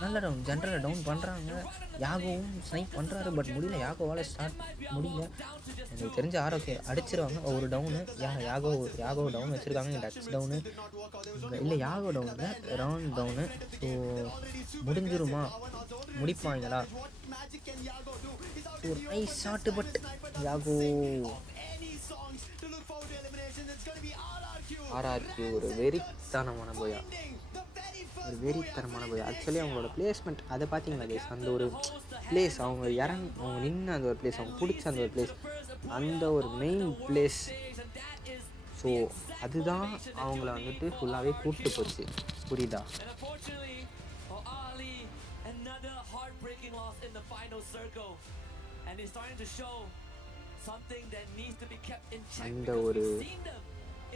நல்ல டவுன் ஜென்ரலை டவுன் பண்ணுறாங்க. யாகவும் ஸ்னைப் பண்ணுறாரு. பட் முடியல, யாகோவால் ஸ்டார்ட் முடியல. எனக்கு தெரிஞ்ச ஆரோக்கிய அடிச்சிருவாங்க. ஒரு டவுனு யாகோ டவுன் வச்சுருக்காங்க. டச் டவுனு இல்லை, யாகோ டவுனு ரவுண்ட் டவுனு. ஸோ முடிப்பாங்களா? ஒரு நைஸ் ஷாட்டு. பட் யாகோ ஆர்ஆர்கியூ ஒரு வெறித்தனமான போயா. ஆக்சுவலி அவங்களோட பிளேஸ்மெண்ட் அதை பார்த்தீங்களா கைஸ்? அந்த ஒரு பிளேஸ் அவங்க நின்று அந்த ஒரு பிளேஸ் அவங்க பிடிச்ச அந்த ஒரு பிளேஸ், அந்த ஒரு மெயின் பிளேஸ். ஸோ அதுதான் அவங்கள வந்துட்டு ஃபுல்லாகவே கூப்பிட்டு போச்சு. புரியுதா? loss in the final circle, and it's starting to show something that needs to be kept in check அந்த because ஒரு we've seen them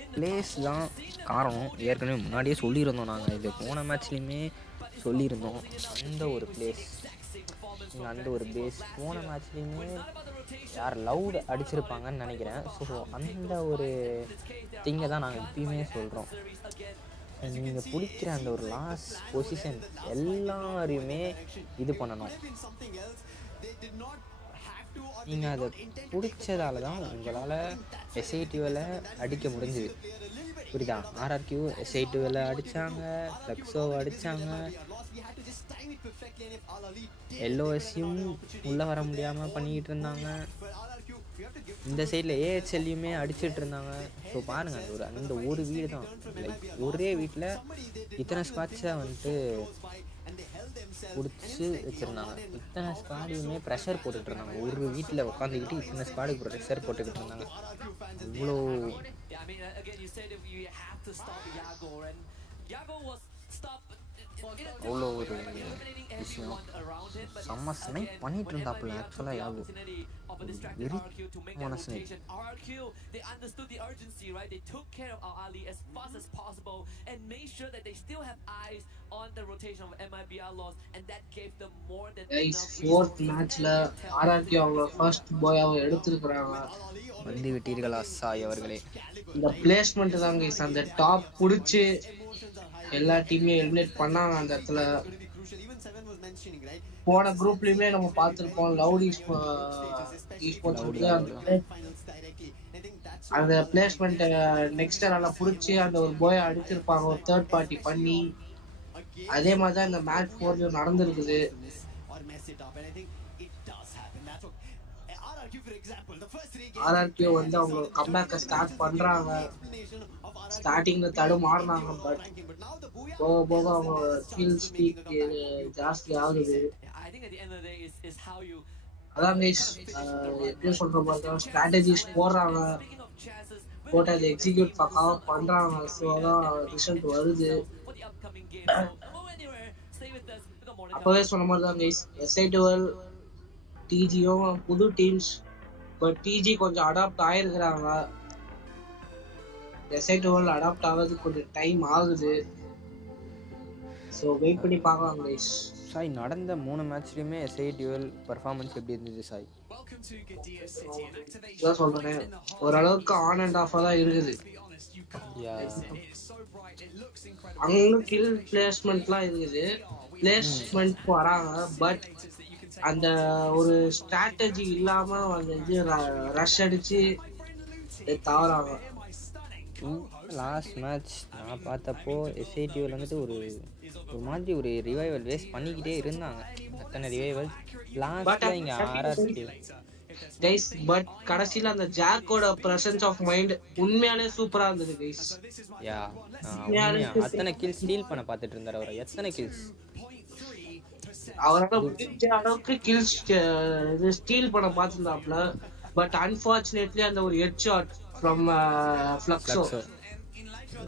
in the place finals, தான் we've seen them காரணம். in ஏற்கனவே முன்னாடியே சொல்லியிருந்தோம் நாங்கள், இது போன மேட்ச்லேயுமே சொல்லியிருந்தோம். அந்த ஒரு பிளேஸ் அந்த ஒரு பேஸ் போன மேட்ச்லேயுமே யார் லவுட் அடிச்சிருப்பாங்கன்னு நினைக்கிறேன். ஸோ அந்த ஒரு திங்கை தான் நாங்கள் இப்பயுமே சொல்கிறோம். நீங்கள் பிடிக்கிற அந்த ஒரு லாஸ்ட் பொசிஷன் எல்லாரையுமே இது பண்ணணும். நீங்கள் அதை பிடிச்சதால தான் உங்களால் எஸ்ஐடிவில் அடிக்க முடிஞ்சுது. புரியுதா? ஆர்ஆர்கியூ எஸ்ஐடிவில் அடித்தாங்க, ஃப்ளெக்ஸோவை அடித்தாங்க, எல்ஓஎஸ்யும் உள்ளே வர முடியாமல் பண்ணிக்கிட்டு இருந்தாங்க. இந்த சைடில் ஏஹெச்எல்லையுமே அடிச்சுட்டு இருந்தாங்க. ஸோ பாருங்கள், அந்த ஒரு வீடு தான், லைக் ஒரே வீட்டில் இத்தனை ஸ்குவாட்ஸை வந்துட்டு பிடிச்சி வச்சுருந்தாங்க. இத்தனை ஸ்குவாடையுமே ப்ரெஷர் போட்டுக்கிட்டு இருந்தாங்க. ஒரு வீட்டில் உட்காந்துக்கிட்டு இத்தனை ஸ்குவாடுக்கு ப்ரெஷர் போட்டுக்கிட்டு இருந்தாங்க. இவ்வளோ அவ்வளோ ஒரு விஷயம். செம்ம ஸ்னைப் பண்ணிட்டு இருந்தாப்புல ஆக்சுவலாக யாகு வெறிமான snipe. They understood the urgency, right? They took care of Ali as fast as possible and made sure that they still have eyes on the rotation of MIBR loss, and that gave them more than enough. Fourth matchல RRQ அவங்க ஃபர்ஸ்ட் பாயாவை எடுத்துருக்காங்க. வந்து விட்டீர்களா சாய் அவர்களே. இந்த பிளேஸ்மெண்ட் தான் கைஸ், அந்த டாப் புடிச்சு எல்லா டீமையும் எலிமினேட் பண்ணாங்க. அந்த இடத்துல போன குரூப்லயுமே நம்ம பார்த்துருப்போம். லவுடி அந்த பிளேஸ்மெண்ட் நெக்ஸ்ட் நல்லா புடிச்சு அந்த ஒரு போயை அடிச்சிருப்பாங்க, ஒரு தேர்ட் பார்ட்டி பண்ணி. அதே மாதிரி தான் இந்த மேட்ச் 4 நடந்திருக்குது. ஆர்ஆர்கியூ வந்து அவங்க கம்பேக்கை ஸ்டார்ட் பண்றாங்க. ஸ்டார்டிங்ல தடுமாறினாங்க, பட் போக போக அவங்க ஸ்கில் ஸ்பீக் ஜாஸ்தி ஆகுது. அதான் எப்படி சொல்ற மாதிரி ஸ்ட்ராட்டஜிஸ் போடுறாங்க, போட்டு அதை எக்ஸிக்யூட் பண்றாங்க. ஸோ அதான் ரிசல்ட் வருது. அப்பவே சொன்ன மாதிரி தான் கைஸ், எஸ்ஐ12 டிஜியும் புது டீம்ஸ், பட் டிஜி கொஞ்சம் அடாப்ட் ஆயிருக்கிறாங்க. எஸ்ஐ12 அடாப்ட் ஆகிறதுக்கு கொஞ்சம் டைம் ஆகுது. ஸோ வெயிட் பண்ணி பார்க்கலாம் கைஸ். சாய், நடந்த 3 மேட்ச்லையுமே எஸ்ஐ12 பர்ஃபார்மன்ஸ் எப்படி இருந்துச்சு சாய்? இதான் சொல்றேன், ஓரளவுக்கு ஆன் அண்ட் ஆஃபாக தான் இருக்குது. அங்கே கில் பிளேஸ்மெண்ட்லாம் இருக்குது, பிளேஸ்மெண்ட் வராங்க. பட் அந்த ஒரு ஸ்ட்ராட்டஜி இல்லாம அந்த இது ரஷ் அடிச்சு தவறாங்க. லாஸ்ட் மேட்ச் நான் பார்த்தப்போ எஸ்ஐடிவில் வந்துட்டு ஒரு மாதிரி ஒரு ரிவைவல் வேஸ்ட் பண்ணிக்கிட்டே இருந்தாங்க. அத்தனை ரிவைவல் லாஸ்ட்ல இங்கே ஆர்ஆர்கியூ கைஸ். பட் கடைசியில் அந்த ஜாக்கோட பிரசன்ஸ் ஆஃப் மைண்ட் உண்மையாலே சூப்பரா இருந்தது கைஸ். யா, அத்தனை கில்ஸ் ஸ்டீல் பண்ண பார்த்துட்டு இருந்தார் அவர். எத்தனை கில்ஸ் அவரால் முடிஞ்ச அளவுக்கு கில்ஸ் ஸ்டீல் பண்ண பார்த்துருந்தாப்ல. பட் அன்பார்ச்சுனேட்லி அந்த ஒரு ஹெட் ஷாட் ஃப்ரம் ஃப்ளக்ஸோ,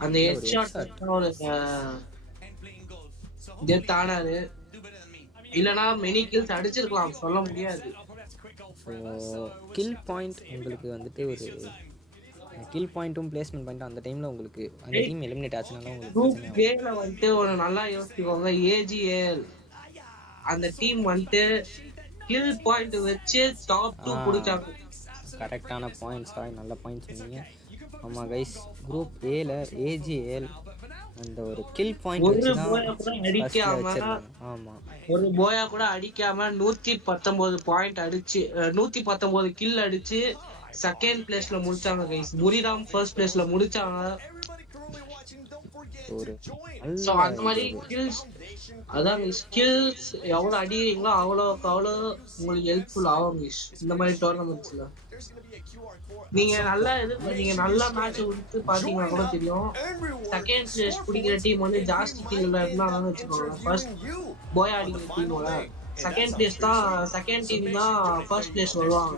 அந்த ஹெட் ஷாட் ஒரு டெத் ஆனாரு. இல்லைன்னா மெனி கில்ஸ் அடிச்சிருக்கலாம், சொல்ல முடியாது. ஸோ கில் பாயிண்ட் உங்களுக்கு வந்துட்டு ஒரு கில் பாயிண்ட்டும் பிளேஸ்மெண்ட் பாயிண்ட்டும் அந்த டைமில் உங்களுக்கு அந்த டீம் எலிமினேட் ஆச்சுனால உங்களுக்கு வேல வந்துட்டு ஒரு நல்லா யோசிச்சுக்கோங்க. ஏஜிஎல் அந்த டீம் வந்துட்டு கில் பாயிண்ட் வச்சு டாப் 2 பிடிச்சாங்க. கரெக்டான பாயிண்ட்ஸ் தான், நல்ல பாயிண்ட் சொன்னீங்க. ஆமாம் கைஸ், குரூப் ஏல ஏஜிஎல் அந்த ஒரு கில் பாயிண்ட் வச்சு தான் அடிக்காம, ஆமாம், ஒரு போயா கூட அடிக்காம 119 பாயிண்ட் அடிச்சு 119 கில் அடிச்சு செகண்ட் பிளேஸ்ல முடிச்சாங்க கைஸ். புரிராம் ஃபர்ஸ்ட் பிளேஸ்ல முடிச்சாங்க. ஒரு சோ அந்த மாதிரி ஸ்கில்ஸ், அதான் ஸ்கில்ஸ் எவ்வளவு அடிக்கிறீங்களோ அவ்வளோ உங்களுக்கு ஹெல்ப்ஃபுல் ஆகும் கைஸ் இந்த மாதிரி டோர்னமெண்ட்ஸ்ல. நீங்க நல்லா நீங்க நல்லா மேட்ச் விட்டு பாத்தீங்கன்னா கூட தெரியும், செகண்ட் பிளேஸ் பிடிக்கிற டீம் வந்து ஜாஸ்தி கில் இருந்தாங்கன்னு வச்சுக்கோங்க. ஃபர்ஸ்ட் போயா அடிக்கிற டீமோட செகண்ட் பிளேஸ் தான், செகண்ட் டீம் தான் ஃபர்ஸ்ட் பிளேஸ் வருவாங்க.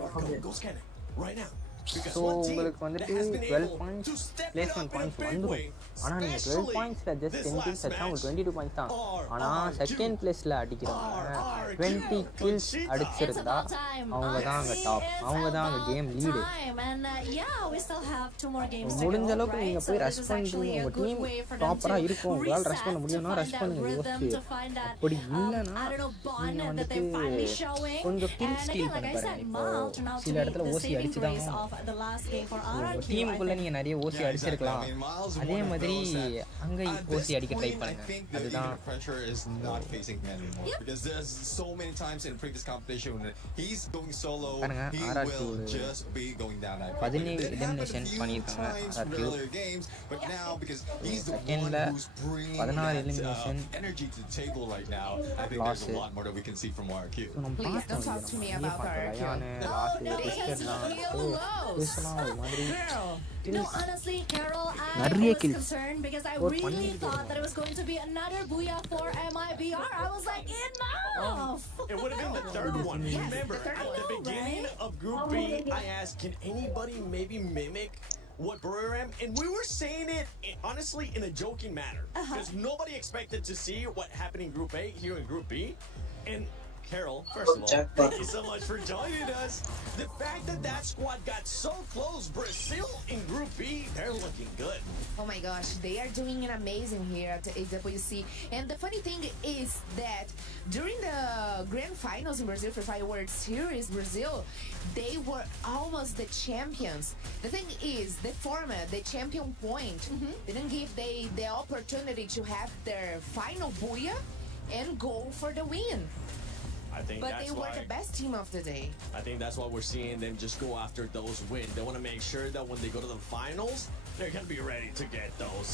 ஸோ உங்களுக்கு வந்துட்டு 12 பாயிண்ட்ஸ் பிளேஸ்மெண்ட் பாயிண்ட்ஸ் வந்துடும். ஆனால் நீங்கள் 12 பாயிண்ட்ஸில் ஜஸ்ட் 10 கில்ஸ் அடிச்சா உங்களுக்கு 22 பாயிண்ட்ஸ் தான். ஆனால் செகண்ட் பிளேஸில் அடிக்கிறவங்க 20 kills அடிச்சிருந்தா அவங்க தான் அங்கே டாப், அவங்க தான் அங்கே கேம் லீடு. முடிஞ்ச அளவுக்கு நீங்கள் போய் ரஷ் பண்ணிட்டு உங்கள் டீம் ப்ராப்பராக இருக்கும், உங்களால் ரஷ் பண்ண முடியும்னா ரஷ் பண்ணுங்க யோசிச்சு. அப்படி இல்லைன்னா நீங்கள் வந்துட்டு கொஞ்சம் கில் ஸ்டீல் பண்ண பாருங்க. இப்போ சில இடத்துல ஓசி அடிச்சு தான் உங்கள் டீமுக்குள்ளே நீங்கள் நிறைய ஓசி அடிச்சிருக்கலாம், அதே மாதிரி அங்கே ஓசி அடிக்க ட்ரை பண்ணுங்க. அதுதான் so many times in previous competition when he's going solo he will just be going down that 17 elimination பண்ணிருக்காங்க RRQ. but now because he's the one who's bringing 16 elimination energy to the table right now. I think there's a lot more that we can see from RRQ. Please don't talk to me about RRQ. No, honestly, Carol, I was concerned because I really thought that it was going to be another booyah for MIBR. I was like, enough! It would have been the third one. Remember, at the beginning of Group B, I asked, can anybody maybe mimic what Buriram? And we were saying it, honestly, in a joking manner. Because nobody expected to see what happened in Group A here in Group B. And Carol, first of all, thank you so much for joining us. The fact that that squad got so close, Brazil in Group B, they're looking good. Oh my gosh, they are doing an amazing here at the EWC. And the funny thing is that during the grand finals in Brazil for Fire World Series, Brazil, they were almost the champions. The thing is, the format, the champion point, didn't give they the opportunity to have their final booyah and go for the win. But they were the best team of the day. I think that's why we're seeing them just go after those wins. They want to make sure that when they go to the finals, they're going to be ready to get those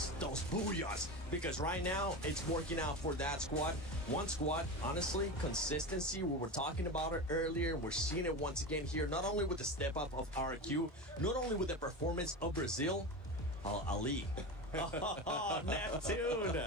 booyahs. Because right now, it's working out for that squad. One squad, honestly, consistency, we were talking about it earlier. We're seeing it once again here, not only with the step up of RQ, not only with the performance of Brazil, Ali. Neptune.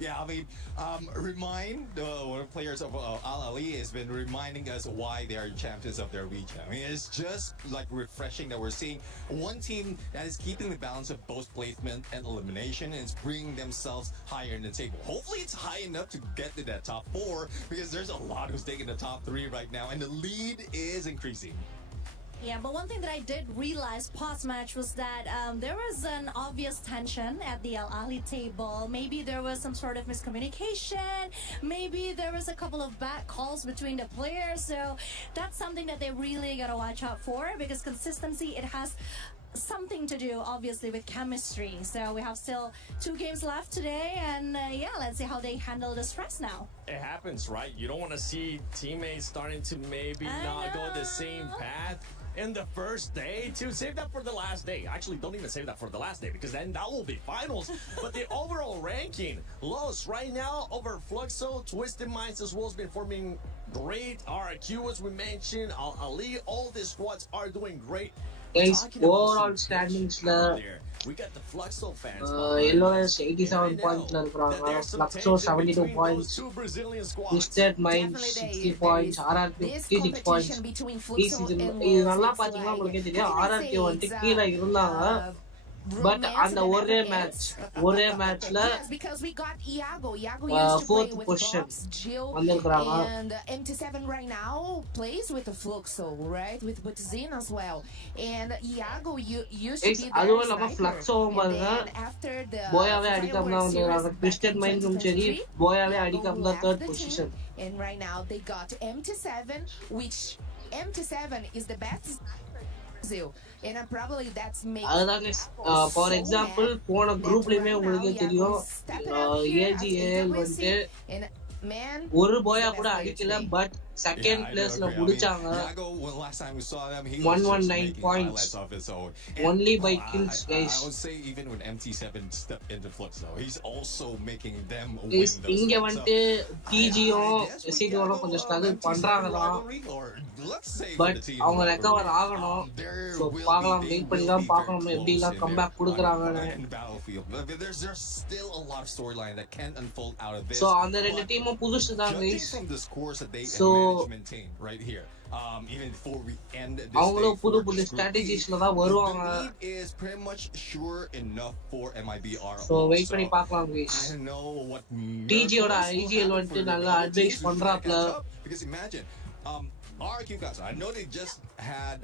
Yeah, I mean, one of the players of Al Ali has been reminding us why they are champions of their region. I mean, it's just like refreshing that we're seeing one team that is keeping the balance of both placement and elimination and is bringing themselves higher in the table. Hopefully it's high enough to get to that top 4 because there's a lot who's taking the top 3 right now and the lead is increasing. Yeah, but one thing that I did realize post-match was that there was an obvious tension at the Al Ahly table. Maybe there was some sort of miscommunication. Maybe there was a couple of bad calls between the players. So that's something that they really got to watch out for because consistency, it has something to do, obviously, with chemistry. So we have still 2 games left today. And yeah, let's see how they handle the stress now. It happens, right? You don't want to see teammates starting to maybe not go the same path. In the first day, to save that for the last day. Actually, don't even save that for the last day because then that will be finals. But the overall ranking, Los right now over Fluxo, Twisted Minds as well has been forming great. RQ, as we mentioned, Al Ali, all these squads are doing great. Guys, overall standings we got the Fluxo fans. Yellows 87 points la irukanga, Fluxo 72 points, Twisted Minds 60 points, RRQ 56 points. இது நல்லா பாத்தீங்கன்னா உங்களுக்கு தெரியும் RRQ வந்து கீழ இருந்தாங்க. But on the ஒரே matchல fourth position வந்திருக்காங்க. And MT7 right now plays with the Fluxo, right? With Butazin as well. And Iago used to be there. அதுவும் இல்லாம Fluxo பாருங்க போயாவே அடிக்காம தான் வந்திருக்காங்க. Twisted Minds சரி போயாவே அடிக்காம தான் third position. And right now they got MT7, which MT7 is the best Brazil. And probably that's making for example போன குரூப்லயுமே உங்களுக்கு தெரியும் AGL வந்து ஒரு போயா கூட அடிக்கல பட் செகண்ட் பிளேஸ்ல முடிச்சாங்க 119 points only by kills guys. I would say even when MT7 stepped into Fluxo, he's also making them win. இங்க வந்து TGயும் SCDயும் கொஞ்சம் ஸ்ட்ரகிள் பண்றாங்கதான் பட் அவங்க ரெக்கவர் ஆகணும். சோ பார்க்கலாம், வெயிட் பண்ணி தான் பார்க்கணும் எப்படி எல்லாம் கம்பேக் கொடுக்கறாங்கன்னு. There's still a lot of storyline that can unfold out of this. So அந்த ரெண்டு டீமும் புதுசு தான் guys. From this course that they so management team right here. Even before we end this அவங்களும் day புது for புது this group E, ஸ்ட்ராட்டஜிஸ்ல தான் வருவாங்க. the lead is pretty much sure enough for MIBR. So wait பண்ணி பார்க்கலாம் guys. I don't know what TG யோட IGL வந்துட்டு நல்லா அட்வைஸ் பண்றாப்ல. Because imagine RQ guys, I know they just had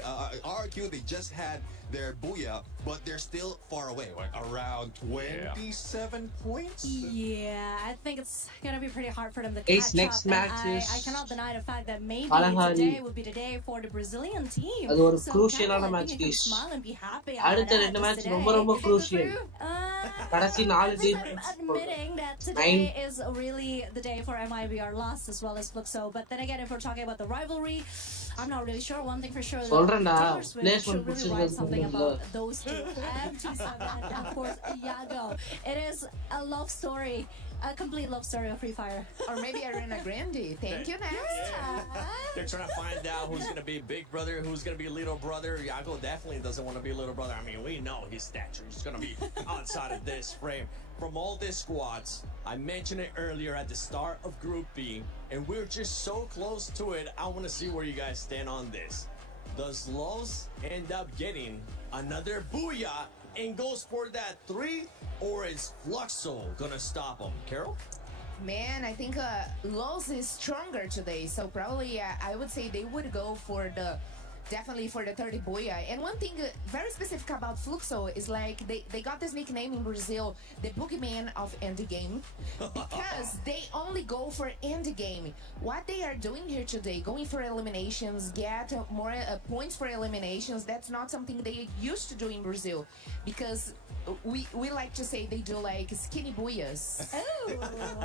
RQ, they just had their booyah, but they're still far away, like around 27 points. Yeah, I think it's gonna be pretty hard for them to Guys, catch next up. match And is I cannot deny the fact that maybe Kalahari. today would be the day for the Brazilian team. அது ஒரு So crucial ஆன Cameron, I match think you can guys. smile and be happy அடுத்த about ரெண்டு that match today. ரொம்ப ரொம்ப crucial. கடைசி 4 team Admitting that today is really the day for MIBR lost as well as Fluxo. But then again, if we're talking about the rivalry, I'm not really sure. One thing for sure, சொல்றேன்டா Taylor Swift placement should really write something புடிச்சிருந்தது. about those two. MT7 and of course Iago. It is a love story. A complete love story of Free Fire. Or maybe Ariana Grande. Thank you, next. They're trying to find out who's going to be big brother, who's going to be little brother. Yago definitely doesn't want to be little brother. I mean, we know his stature is going to be outside of this frame. From all these squads, I mentioned it earlier at the start of Group B, and we're just so close to it. I want to see where you guys stand on this. Does Los end up getting another booyah and goes for that 3, or is Fluxo gonna stop him? Carol? Man, I think Los is stronger today, so probably I would say they would go for the definitely for the 30 booyah. And one thing very specific about Fluxo is like they got this nickname in Brazil, the boogeyman of end game, because they only go for end game. What they are doing here today, going for eliminations, get more points for eliminations, that's not something they used to do in Brazil, because we like to say they do like skinny booyahs.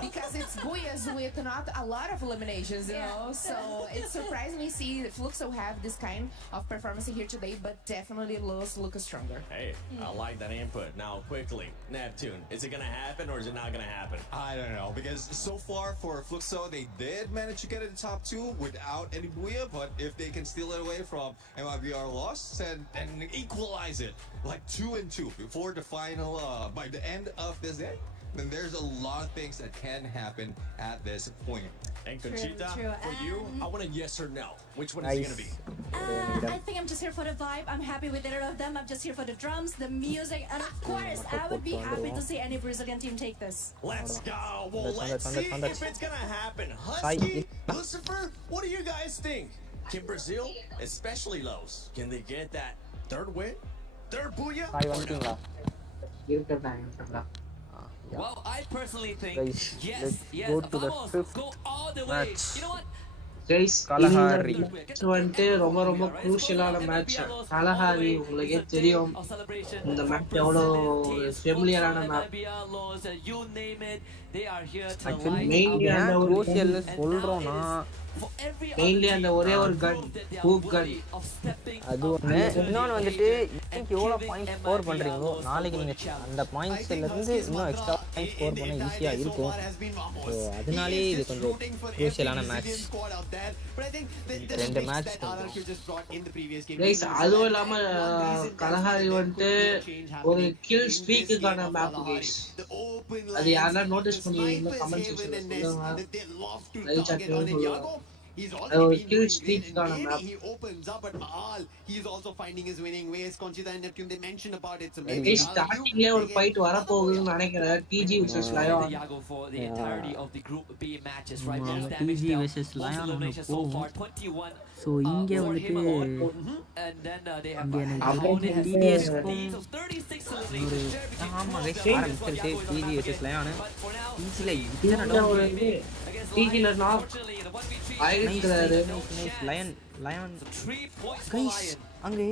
Because it's booyahs with not a lot of eliminations, you know. So it's surprising to see Fluxo have this kind of performance here today, but definitely Los look stronger. Hey, I like that input. Now, quickly, Neptune, is it gonna happen or is it not gonna happen? I don't know, because so far for Fluxo, they did manage to get in the top 2 without any booyah, but if they can steal it away from MIBR loss and equalize it like 2-2 before the final, by the end of this day, then there's a lot of things that can happen at this point. And Conchita, True. for you, I want a yes or no. Which one is it gonna be? I think I'm just here for the vibe. I'm happy with either of them. I'm just here for the drums, the music, and of course, I would be happy to see any Brazilian team take this. Let's go. Well, let's see if it's gonna happen. Husky, Lucifer, what do you guys think? Can Brazil, especially Los, can they get that third win? Third booyah? Well, I personally think Guys, yes, let's yes. go to the Vamos, fifth go all the way. match. You know what? guys Kalahari. இந்த match வந்துட்டு ரொம்ப ரொம்ப crucial-ஆன match. Kalahari உங்களுக்கே தெரியும் இந்த மேட்ச் எவ்வளோ ஃபெமிலியரான match. You name it, they are here to Actually, mainly ஏன் அந்த ஒரு crucial சொல்றோம்னா மெயின்லி அந்த ஒரே ஒரு கன் ஹூக் கன் அது ஒன்று. இன்னொன்று வந்துட்டு இன்னைக்கு எவ்வளோ பாயிண்ட் ஸ்கோர் பண்ணுறீங்களோ நாளைக்கு நீங்கள் அந்த பாயிண்ட்ஸ்லேருந்து இன்னும் எக்ஸ்ட்ரா பாயிண்ட் ஸ்கோர் பண்ண ஈஸியாக இருக்கும். ஸோ அதனாலே இது கொஞ்சம் க்ரூஷியலான மேட்ச். 2 மேட்ச் கைஸ். அதுவும் இல்லாம கலஹாரி வந்துட்டு ஒரு கில் ஸ்ட்ரீக்குக்கான மேப் கைஸ். அது யாரெல்லாம் நோட்டீஸ் பண்ணிருக்கீங்களோ கமெண்ட் செக்ஷன்ல சொல்லுங்க. லைக் சாட்ல சொல்லுங்க. He's already been kill doing streak great. on a map. He opens up at Mahal. He's also finding his winning ways. Conchita and Neptune, they mentioned about it. So maybe ஸ்டார்டிங்லயே ஒரு ஃபைட் வர போகுதுன்னு நினைக்கிறேன். DG vs Lion. For the entirety of the Group B matches, right? DG vs Lion ஒன்று போகும். ஸோ இங்கே வந்துட்டு ஆமாம் ஆரம்பிச்சிருச்சு டிஜி vs லயன். டிஜியில் இத்தனை டிஜில நாக் ஆயிருக்கிறாரு. லயன் லயன் கைஸ் அங்கே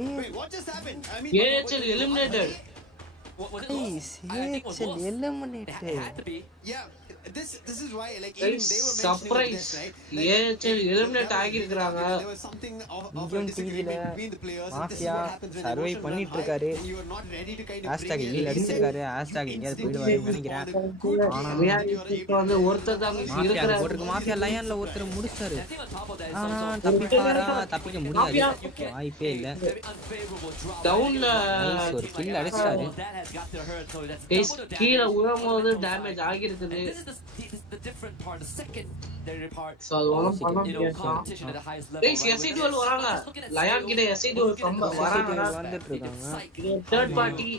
AHL eliminated. AHL eliminated. Yeah, this is why like even they were surprise AHL eliminate ஆகியிருக்காங்க. there was something of a disagreement between the players. Mafia survive பண்ணிட்டு இருக்காரு. Hashtag eel அடிச்சிருக்காரு. ஹேஷ்டாக் எங்கேயாவது போயிடுவாருன்னு நினைக்கிறேன். வந்து ஒருத்தர் தான் மாஃபியா போட்டுருக்கு. மாஃபியா லயன்ல ஒருத்தர் முடிச்சாரு. ஆனா தப்பிப்பாரா? தப்பிக்க முடியாது, வாய்ப்பே இல்ல. டவுன்ல ஒரு கில் அடிச்சாரு. கீழே விழும்போது டேமேஜ் ஆகியிருக்குது. the different part, the secondary part So அது ஒண்ணும் பண்ண of, முடியாது competition at the highest level. guys SC12 வராங்க லயன் கிட்ட SC12 ரொம்ப வராங்க வந்துட்டு இருக்காங்க இது third party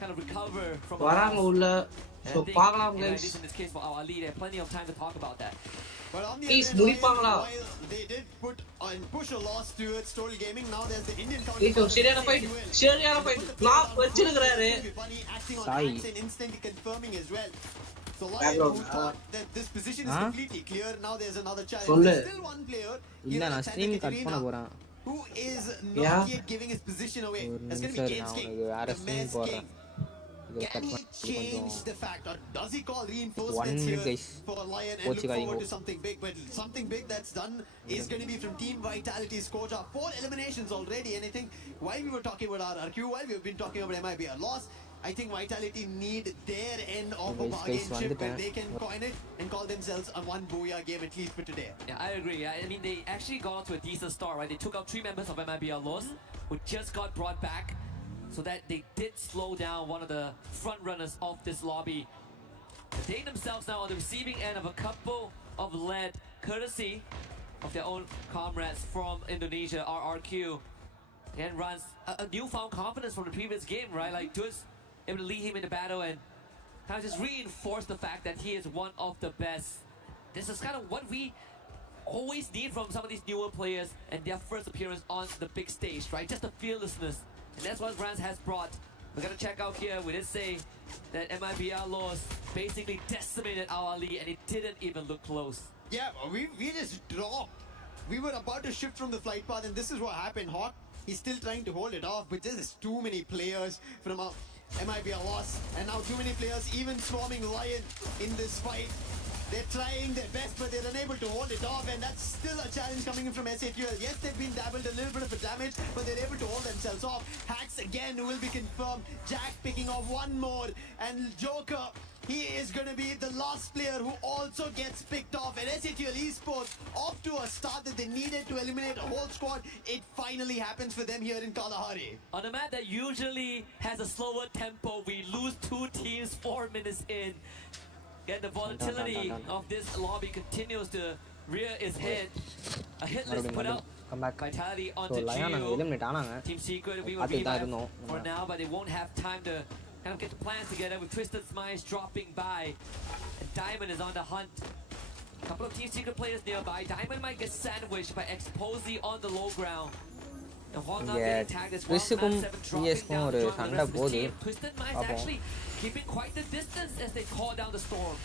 kind of recover from வராங்க உள்ள And சோ I think, பார்க்கலாம் you know, at guys least in this case for our Ali, they have plenty of time to talk about that. But on the Please, other hand, முடிப்பாங்களா? while they did put and push a loss towards Total Gaming, now there's the Indian இது சரியான ஃபைட் சரியான ஃபைட் நான் வச்சிருக்காரு acting on Sai. tracks and instantly confirming as well. So Background. who thought that this position is completely clear, now there's another challenge. சொல்லு. There's still one player இல்ல here நான் at stream Santa cut பண்ண Catarina போறேன் who is Yeah. not yet giving his position away. ஒரு That's going to நிமிஷம் be நான் Games King, உனக்கு வேற the ஸ்ட்ரீம் Mess போடுறேன் King. இதை Can கட் he பண்ணி change கொஞ்சம் the fact, or does he call 1 reinforcements minute here guys for Lion and look கோச்சிக்காதீங்க forward to something big? But something big that's done is going to be from Team Vitality's coach. 4 eliminations already, and I think while we were talking about RRQ, while we've been talking about MIBR loss, I think Vitality need their end of a Guys, bargain chip where வந்துட்டேன். they can coin it and call themselves a one booyah game at least for today. Yeah, I agree. I mean, they actually got off to a decent start, right? They took out 3 members of MIBR Loss, who just got brought back, so that they did slow down one of the front runners of this lobby. They themselves now on the receiving end of a couple of lead, courtesy of their own comrades from Indonesia, RRQ. And runs a newfound confidence from the previous game, right? Like just able to lead him in the battle and kind of just reinforce the fact that he is one of the best. This is kind of what we always need from some of these newer players and their first appearance on the big stage, right? Just the fearlessness. And that's what Rans has brought. We're gonna check out here. We did say that MIBR Loss basically decimated our Ali and it didn't even look close. Yeah, we just dropped. We were about to shift from the flight path, and this is what happened. Hawk, he's still trying to hold it off, but there's just too many players from MIBR Loss, and now too many players even swarming Lion in this fight. They're trying their best, but they're unable to hold it off, and that's still a challenge coming in from SAQL. Yes, they've been dabbled a little bit of a damage, but they're able to hold themselves off. Hacks again will be confirmed. Jack picking off one more, and Joker, he is going to be the last player who also gets picked off. And SATL Esports off to a start that they needed to eliminate a whole squad. It finally happens for them here in Kalahari. On a map that usually has a slower tempo, we lose 2 teams 4 minutes in. And the volatility of this lobby continues to rear its head. A hit list put out. come back Vitality so onto Lion அங்க Geo. Eliminate ஆனாங்க Team Secret, we will பார்த்துட்டு தான் revive இருந்தோம் for now, but they won't have time to kind of get the plans together with Twisted Smiles dropping by. And Diamond is on the hunt. A couple of Team Secret players nearby. Diamond might get sandwiched by Exposy on the low ground. And while not இங்க getting tagged as well, ட்விஸ்ஸுக்கும் Map 7 dropping பிஎஸ்க்கும் down ஒரு to join the சண்டை rest of his போகுது team. Twisted Minds பார்ப்போம் actually keeping quite the distance as they call down the storm.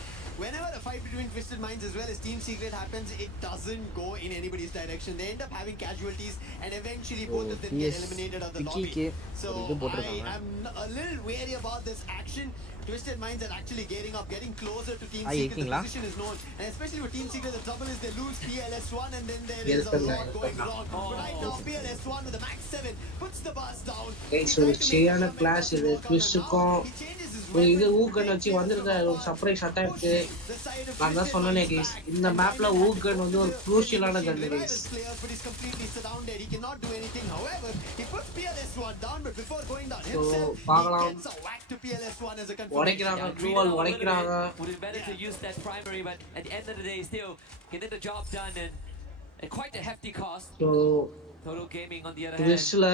Whenever a fight between Twisted Minds as well as Team Secret happens, it doesn't go in anybody's direction. They end up having casualties, and eventually both of them get PS eliminated out of the Vicky-க்கு lobby. So ஒரு இது I போட்டிருக்காங்க am a little wary about this action. Twisted Minds are actually getting up, getting closer to Team Ah, Secret. The இருக்கீங்களா? position is known, and especially with Team Secret, the trouble is they lose PLS1, and then there Yes, is a sir. lot going wrong. But right now, PLS1 with the max 7 puts the bars down. guys ஒரு சரியான கிளாஸ் இது ட்விஸ்டுக்கும் ஒரு இது ஊக்கன் வச்சு வந்திருக்காரு ஒரு சர்ப்ரைஸ் அட்டாக் நான் தான் சொன்னேனே கைஸ் இந்த மேப்ல ஊக்கன் வந்து ஒரு குரூஷியலான கன் guys Players, but he's completely surrounded. He cannot do anything. However, he puts PLS1 down, but before going down himself, he பார்க்கலாம் gets a whack to PLS1 as a confirmation. உடைக்கிறாங்க க்ளூவால் உடைக்கிறாங்க Would have better to use that primary, but at the end of the day, still getting the job done and at quite a hefty cost. So Total Gaming on the other hand. ட்விஸ்ட்ல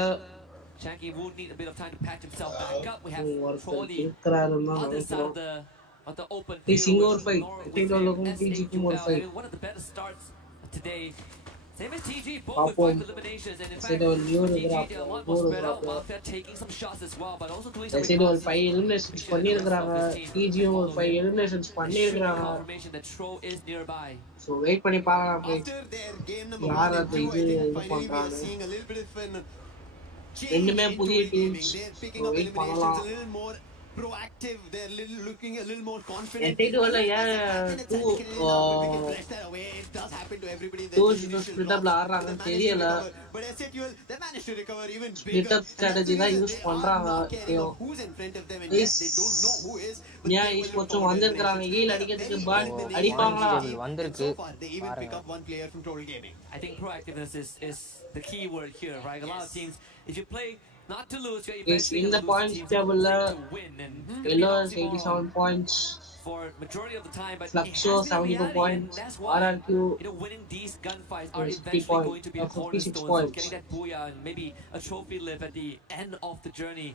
Shanky will need a bit of time to patch himself back up. We have ஒருத்தர் Trolley இருக்கிறாருன்னு தான் other side நினைக்கிறோம் of the open This field. single with fight, TG-க்கும் TG-க்கும் ஒரு fight. One of the better starts today. Same as TG, both with பார்ப்போம் 5 eliminations, and in fact, side ஒரு new TG இருக்கிறாங்க they're a lot more spread out while they're taking some shots as well, but also doing some side ஒரு recovery. 5 எலிமினேஷன்ஸ் பண்ணியிருக்கிறாங்க டிஜியும் ஒரு 5 எலிமினேஷன்ஸ் பண்ணியிருக்கிறாங்க Confirmation that Tro is nearby. So wait பண்ணி பார்க்கலாம் guys. After their game number யார் 1 அந்த and 2, இது I இது think finally we are பண்றாங்க seeing a little bit of an change ரெண்டுமே in புதிய Total Gaming. Teams They're picking so up wait eliminations பண்ணலாம் a little more proactive. They're looking a little more confident. என் side வரல ஏன் டூ It does happen to everybody. Two split அப்ல ஆடுறாங்கன்னு தெரியல But SATL, they managed to recover even split bigger. அப் ஸ்ட்ராட்டஜி தான் யூஸ் பண்றாங்க Who's in front of them, and yes, they don't know who is. ஏன் கொஞ்சம் வந்திருக்கிறாங்க ஹீல் அடிக்கிறதுக்கு பால் அடிப்பாங்களா வந்திருக்கு So far, they even pick up one player from Total Gaming. I think proactiveness is the key word here, right? A lot of teams, if you play Not to lose, you're Is eventually in gonna the lose points to teams that table, play to win, and it's gonna be Yellow an has oxymoron 87 points, for majority of the time, but it Fluxo has been a 74 reality, and points, that's why RRQ winning these gunfights are 50 eventually going points, to be a 56 cornerstone of points. getting that booyah and maybe a trophy lift at the end of the journey.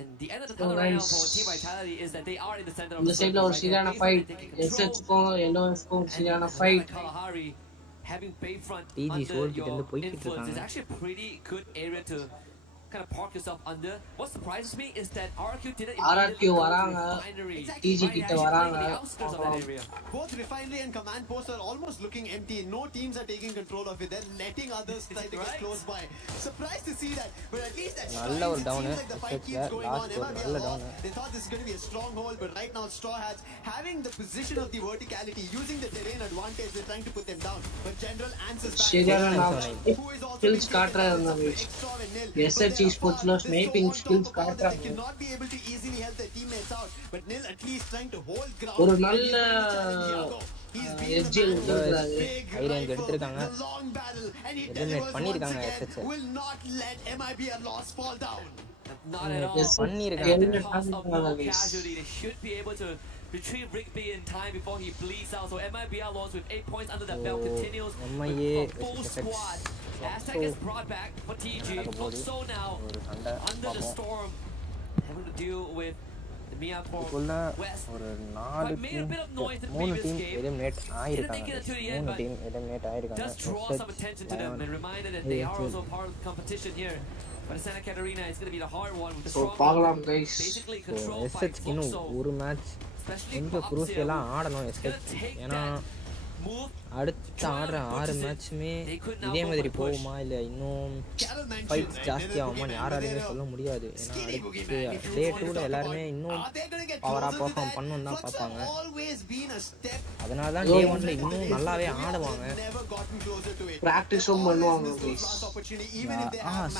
And the end of the So tunnel right now guys, for Team Vitality is that they are in the center of இந்த the சைடுல circle, ஒரு right? They have சரியான Bayfront fight, taking control, எஸ்எஸ்க்கும் எல்லோஸ்க்கும் சரியான and fight. Kalahari having Bayfront PG under Soul கிட்ட your இருந்து போய்கிட்டு influence is இருக்காங்க. actually a pretty good area to kind of park yourself under. What surprises me is that RRQ didn't RRQ immediately go to வராங்க, Refinery. TG Right, கிட்ட actually வராங்க. playing on the outskirts of that area. Both Refinery and Command Post are almost looking empty. No teams are taking control of it. They're letting others try to get close by. Surprised to see that, but at least that நல்ல ஒரு it down seems like the fight keeps going on. last ஒரு MRB நல்ல are down. off. They thought this is going to be a stronghold, but right now Straw Hats having the position of the verticality, using the terrain advantage, they're trying to put them down. But General answers back. சரியான Who is also skills காட்டுறாரு அந்த SH Sportsல sniping skills காட்டுறாங்க. they cannot be able to easily help their teammates out, but Nil at least trying to hold ground. ஒரு நல்ல SGL கொடுக்குறாரு. High range எடுத்திருக்காங்க. எலிமினேட் பண்ணிருக்காங்க SH. Will not let MIB a loss fall down. Not at all. பண்ணிருக்காங்க. And because of no casualty, they should be able to retrieve Rigby in time before he bleeds out. So MIBR lost with 8 points under that belt continues with a full squad. Aztec is brought back for TG. So now under the storm, having to deal with the Miyako West. ஒரு 4 டீம் 3 team eliminate ஆயிருக்காங்க. 3 team eliminate ஆயிருக்காங்க. Does draw some attention to them and reminder that they are also part of the competition here. But Santa Catarina is going to be the hard one with the strong basically controlled by Flukso. ஒரு மேட்ச் கொஞ்சம் குரூசியலா ஆடணும் எஸ்எச். ஏன்னா அடுத்த ஆடுற 6 மேட்சுமே இதே மாதிரி போகுமா இல்லை இன்னும் ஃபைட்ஸ் ஜாஸ்தி ஆகுமான்னு யாராலையுமே சொல்ல முடியாது. ஏன்னா அடுத்து டே 2ல எல்லாருமே இன்னும் பவராக பர்ஃபார்ம் பண்ணணும் தான் பார்ப்பாங்க. அதனால தான் டே 1ல இன்னும் நல்லாவே ஆடுவாங்க. ப்ராக்டிஸும் பண்ணுவாங்க.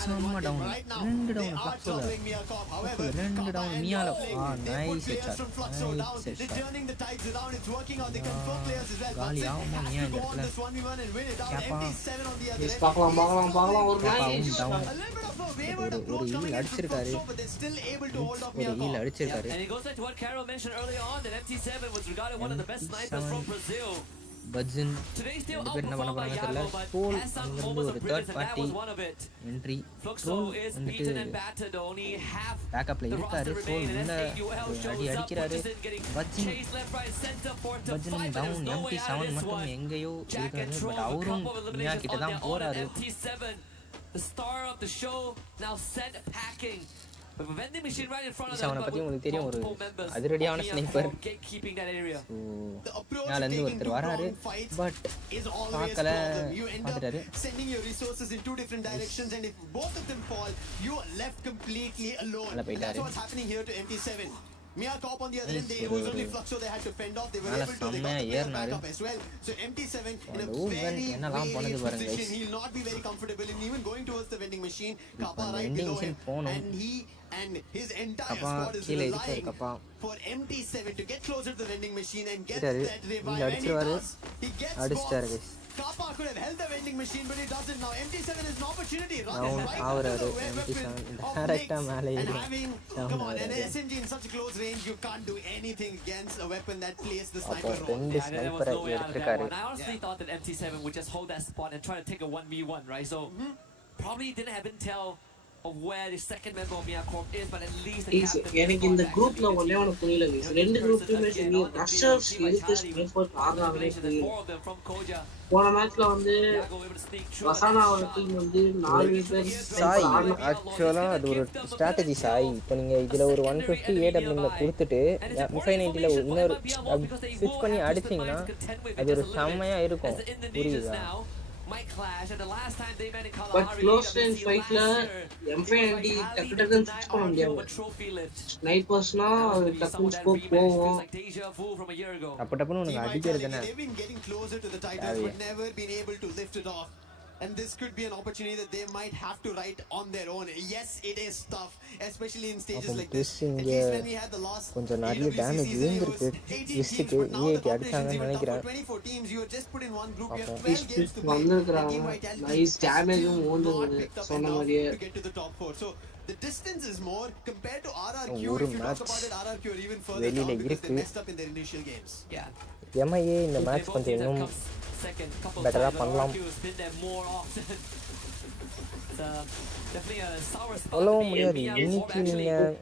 செம்ம டவுன் 2 டவுன் ஃப்ளக்ஸில் 2 டவுன் மியால நைஸ் ஹெட்ஷாட் காலி ஆகுமா மியா இந்த இடத்துல கேப்பா பார்க்கலாம் ஒரு டவுன் ஒரு ஹீல் அடிச்சிருக்காரு. ஒரு ஹீல் அடிச்சிருக்காரு. And it goes back to what Carol mentioned earlier on that MT7 was regarded one of the best snipers from Brazil. பட்ஜன் ரெண்டு பேர் என்ன பண்ண போறாங்க தெரியல. சோல் அங்கிருந்து ஒரு தேர்ட் பார்ட்டி என்ட்ரி ட்ரோல் வந்துட்டு பேக்கப்ல இருக்காரு. சோல் உள்ள அடி அடிக்கிறாரு. பட்ஜன் டவுன் MT7 மட்டும் எங்கேயோ இருக்காரு. பட் அவரும் மியா கிட்ட தான் போறாரு. The star of the show now sent packing. But the vending machine right in front of அவனை பத்தி உங்களுக்கு தெரியும், ஒரு அதிரடியான ஸ்னைப்பர். மேல இருந்து ஒருத்தர் வராரு பட் பார்க்கல பார்த்துட்டாரு. Sending your resources in 2 different directions, and if both of them fall, you are left completely alone. That's what's happening here to MT7. Mia Cop on the other end, it was only Fluxo they had to fend off. They were able to, they got the back up as well. So MT7 in a very position. He'll not be very comfortable in even going towards the vending machine. Kappa right below him, and he and his entire squad is relying for MT7 to get closer to the vending machine and get that revive. And he gets both. Kappa could have held the vending machine, but he doesn't now. MT7 is an opportunity. And having, come on, an SMG in such close range, you can't do anything against a weapon that plays the sniper role. There was no way out of that one. I honestly thought that MT7 would just hold that spot and try to take a 1v1, right? So probably didn't have intel of where the second member of Mia Corp is, but at least the captain எனக்கு இந்த குரூப்ல ஒண்ணே ஒன்னு புரியல. ரெண்டு குரூப்லயுமே சரி ரஷர்ஸ் இருக்கு ஸ்னைப்பர் ஆடுறாங்களே. போன மேட்ச்ல வந்து வசானாவோட டீம் வந்து 4 பேர் சாய் ஆக்சுவலா அது ஒரு ஸ்ட்ராட்டஜி சாய். இப்போ நீங்க இதுல ஒரு 150 AWல கொடுத்துட்டு 590ல இன்னொரு ஸ்விட்ச் பண்ணி அடிச்சீங்கன்னா அது ஒரு செம்மையா இருக்கும். புரியுதா? But close range fightல M590 டக்கு டக்குன்னு switch பண்ண முடியாது. ஸ்னைப்பர்ஸ்னா டக்குன்னு ஸ்கோப் போகும். அப்ப டப்புன்னு உனக்கு அடிக்கிறது தானே. They've been getting closer to the titles but never been able to lift it off. and this could be an opportunity that they might have to write on their own. Yes, it is tough, especially in stages like this. At least when we had the last கொஞ்சம் நிறைய EWC damage season, it was விழுந்திருக்கு 18 teams, ட்விஸ்ட்டுக்கு but now the EAT competition's அடிச்சாங்கன்னு even tougher. நினைக்கிறேன் 24 teams, you are just put in one group, you have பார்ப்போம் 12 games to play. வந்திருக்கிறாங்க Team Vitality nice has டேமேஜும் still not ஓடுது picked up சொன்ன enough மாதிரியே to get to the top 4. So the distance is more compared to RRQ. ஒரு If you talk match about it, RRQ are even further வெளியில down because they இருக்கு. messed up in their initial games. Yeah. MIA இந்த மேட்ச் கொஞ்சம் இன்னும் Second, couple better times, but பண்ணலாம். RRQ has been there more often. It's definitely a sour spot. சொல்லவும் to be in. முடியாது Mia இன்னைக்கு actually நீங்கள்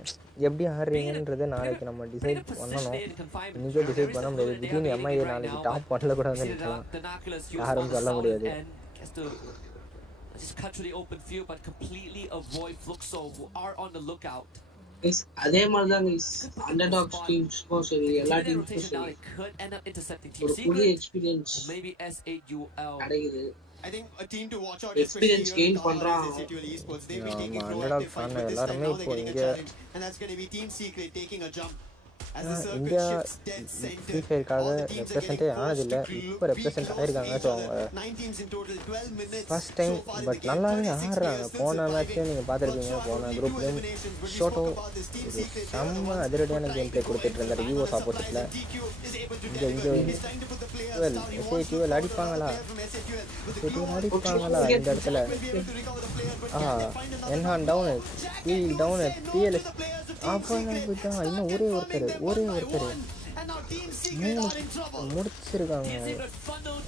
எப்படி ஆடுறீங்கன்றதை நாளைக்கு நம்ம டிசைட் பண்ணணும் இன்றைக்கே டிசைட் பண்ண முடியாது திடீர்னு MIA நாளைக்கு டாப் பண்ணல கூட வந்து நிற்கலாம் யாரும் சொல்ல முடியாது just cut through the open field but completely avoid Fluxo who are on the lookout. அதே மாதிரி தான் அண்டர்டாக் டீம்ஸ்க்கும் சரி எல்லா டீம்ஸ்க்கும் சரி ஒரு புதிய எக்ஸ்பீரியன்ஸ் maybe S8UL கிடைக்குது. I think a team to watch out, Experience especially gain here in பண்றாங்க. Colorado Esports. They've been ஆமா, taking underdog proactive fan fight, but this time எல்லாருமே now they're இப்போ getting a இங்க challenge, and that's going to be Team Secret taking a jump. As the circle India shifts dead center, free ஃபயருக்காக all the teams are ரெப்ரசென்ட்டே getting forced ஆனதில்லை to இப்போ represent ஆகிருக்காங்க so அவங்க 9 teams in total, 12 minutes. First time So far in the but game, நல்லாவே 36 ஆடுறாங்க players போன still மேட்ச்லேயும் surviving. நீங்கள் பார்த்துருப்பீங்க But போன only 2 குரூப்லேயும் eliminations. When we ஷோட்டோ spoke about this Team ஒரு Secret, they were the செம்ம ones அதிரடியான trying game play to go கொடுத்துட்டு இருந்தார் and யூஎஸ் find ஆப்போசிட்டில் supplies, and DQ is able to இங்கே deliver. இங்கே He's trying to put the players twelve down. He wants to எஸ்ஐடியூஎல் go for அடிப்பாங்களா another player from SAQL. With the எஸ்ஐடியூஎல் glue on, அடிப்பாங்களா இந்த இடத்துல will be able to recover the players, but ah can they find another என்ஹான் one? Down B down BLS The players of Team அப்போ Secret தான் இன்னும் ஒரே ஒருத்தர் ஒரே ஒருத்தர் and now Team Secret மூணு are in trouble. முடிச்சிருக்காங்க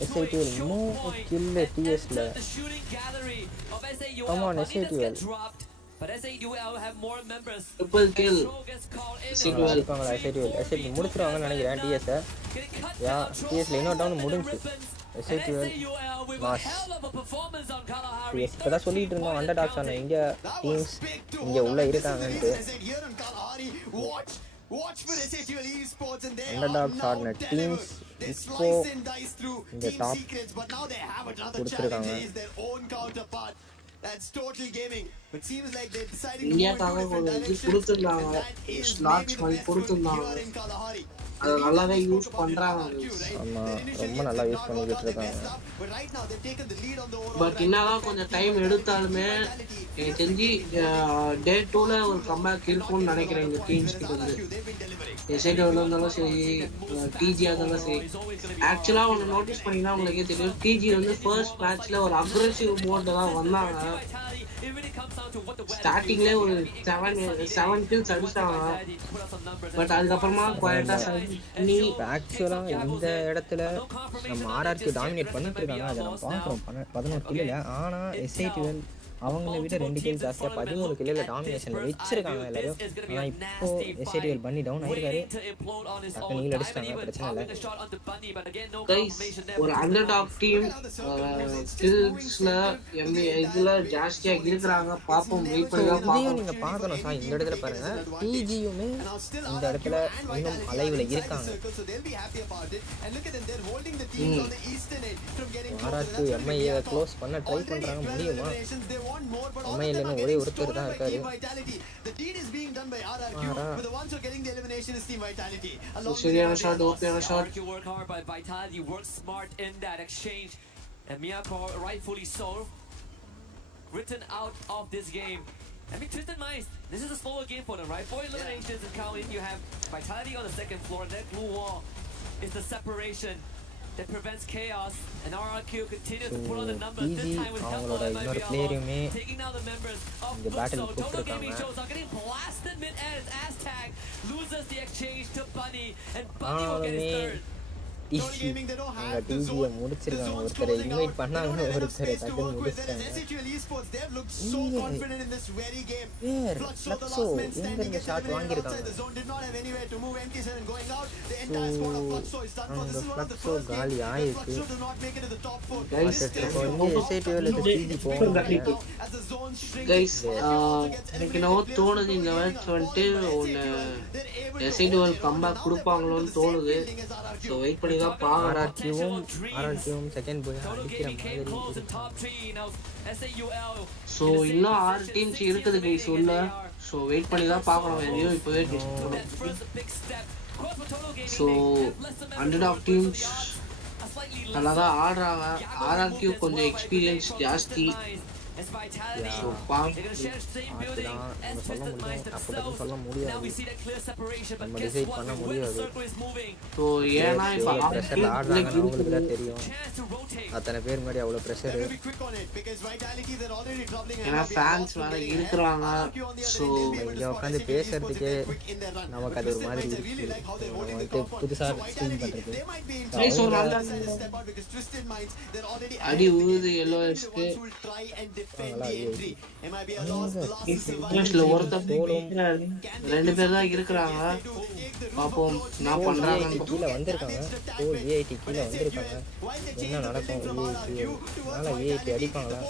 எஸ்ஐடியூஎல் 3 கில்லு டிஎஸ்ல the shooting gallery of SAUL. Come on, Bunny does SAUL. get dropped, but SAUL have more members. Triple kill Gets called in. SAUL. இருப்பாங்களா எஸ்ஐடியூஎல் முடிச்சிருவாங்கன்னு நினைக்கிறேன் டிஎஸ்ஸை யா டிஎஸ்ல இன்னொரு டவுன் முடிஞ்சு எஸ்ஐடியூஎல் மாஸ் டிஎஸ் இப்போ தான் சொல்லிட்டு இருந்தோம் அண்டர்டாக்ஸ் ஆன இந்தியா டீம்ஸ் இங்கே உள்ளே இருக்காங்கன்ட்டு I said here on Kalahari, watch for SAQL Esports and they Underdogs are ஆடின now to deliver. teams They இப்போ slice and dice through இந்த Team top Secrets, but now they have another கொடுத்திருக்காங்க. challenge. It is their own counterpart. That's Total Gaming. But seems like they're deciding to move இந்தியாக்காக into ஒரு different இது directions. கொடுத்துருந்தாங்க And that is slots maybe the மாதிரி best கொடுத்துருந்தாங்க here in Kalahari. அதை நல்லாவே யூஸ் பண்றாங்க ஆமாம் ரொம்ப நல்லா யூஸ் பண்ணிக்கிட்டு இருக்காங்க But right now they've taken the lead on the overall. But என்னதான் கொஞ்சம் டைம் எடுத்தாலுமே எனக்கு தெரிஞ்சு டே 2ல ஒரு கம்பேக் இருக்கும்னு நினைக்கிறேன் இந்த டீம்ஸ் கிட்ட இருந்து எஸ்ஐடியில் இருந்தாலும் சரி டிஜியாக இருந்தாலும் சரி ஆக்சுவலாக ஒன்று நோட்டீஸ் பண்ணிங்கன்னா உங்களுக்கே தெரியும் டிஜி வந்து ஃபர்ஸ்ட் மேட்ச்ல ஒரு அக்ரெசிவ் மோட்ல தான் வந்தாங்க ஸ்டார்டிங்லேயே ஒரு செவன் கில்ஸ் அடிச்சாங்க பட் அதுக்கப்புறமா குவாய்ட்டா பண்ணி ஆக்சுவலாக இந்த இடத்துல நம்ம ஆர்ஆர்க்கு டாமினேட் பண்ணிட்டு இருக்காங்க அதை நம்ம பார்க்குறோம் 11 கில்லில் ஆனால் எஸ்ஐடிஎல் அவங்கள விட 2 கில் ஜாஸ்தியாக 13 கில்லில் டாமினேஷனில் வச்சிருக்காங்க எல்லாரும் ஆனால் இப்போ எஸ்ஐடிஎல் பண்ணி டவுன் ஆயிருக்காரு டக்கு நீல் அடிச்சிட்டாங்க பிரச்சனை இல்லை கைஸ் ஒரு அண்டர்டாக் டீம் கில்ஸ்ல இதுல ஜாஸ்தியா இருக்கிறாங்க பாப்போம் வெயிட் பண்ணி தான் இதையும் பார்ப்போம் நீங்கள் பார்க்கணும் சார் இந்த இடத்துல பாருங்க டிஜியுமே இந்த இடத்துல இன்னும் அலைவில் இருக்காங்க ஆர்ஆர்க்கு எம்ஐஏ க்ளோஸ் பண்ண ட்ரை பண்ணுறாங்க முடியுமா எம்ஐஏல இன்னும் ஒரே ஒருத்தர் தான் இருக்காரு சரியான ஷாட் ஓகேயான shot Work hard by Vitality, work smart in that exchange, and Miyako rightfully so written out of this game. I mean, Twisted Minds, this is a slower game for them, right? 4 eliminations and counting. You have Vitality on the second floor, and that blue wall is the separation that prevents chaos, and RRQ continues to put on the numbers. This time with help அவங்களோட of இன்னொரு MIBR, பிளேயருமே taking down the members of இந்த battle Fluxo. Total Gaming கூப்பிட்டுருக்காங்க shows up, getting blasted mid-air as Aztag loses the exchange to Bunny, and Bunny will get his ஆனாலுமே third. DC அவங்க டிஜியை முடிச்சிருக்காங்க ஒருத்தரை இன்வைட் பண்ணாங்க ஒருத்தரை டக்குன்னு முடிச்சிட்டாங்க வேர் ஃப்ளக்ஸோ எங்க இருந்து ஷாட் வாங்கியிருக்காங்க அங்கே ஃப்ளக்ஸோ காலி ஆயிருக்கு இப்போ வந்து எஸ்ஐடிவில் டிஜி போவாங்க கைஸ் எனக்கு என்னவோ தோணுது இந்த மேட்ச் வந்துட்டு ஒன்று எஸ்ஐடிஎல் கம்பேக் கொடுப்பாங்களோன்னு தோணுது ஸோ வெயிட் பண்ணி தான் பார்க்கலாம் ஆர்ஆர்கியூவும் செகண்ட் போய் அடிக்கிற மாதிரி ஸோ இன்னும் 6 டீம்ஸ் இருக்குது கைஸ் உள்ள ஸோ வெயிட் பண்ணி தான் பார்க்கணும் எதையும் இப்போவே ஸோ அண்டர்டாக் டீம்ஸ் நல்லா தான் ஆடுறாங்க. ஆர்ஆர்க்கு கொஞ்சம் எக்ஸ்பீரியன்ஸ் ஜாஸ்தி. ஸோ பார்த்து தான் நம்ம சொல்ல முடியும், அப்படி சொல்ல முடியாது, நம்ம டிசைட் பண்ண முடியாது. ஸோ ஏன்னா இப்போ எவ்வளோ ப்ரெஷரில் ஆடுறாங்கன்னு அவங்களுக்கு தான் தெரியும். அத்தனை பேர் முன்னாடி அவ்வளோ ப்ரெஷரு. ஏன்னா ஃபேன்ஸ் வேற இருக்கிறாங்க. ஸோ இங்கே உட்காந்து பேசுறதுக்கே நமக்கு அது ஒரு மாதிரி இருக்கு. நம்ம வந்து புதுசாக ஸ்ட்ரீம் பண்ணுறது அடி உழுது எல்லோஸ்க்கு ரெண்டு பேர் தான் இருக்கிறாங்க. பார்ப்போம் என்ன பண்றாங்க. கீழே வந்திருக்காங்க. ஏஐடி கீழே வந்திருக்காங்க. என்ன நடக்கும்? ஏஐடி அடிப்பாங்களா?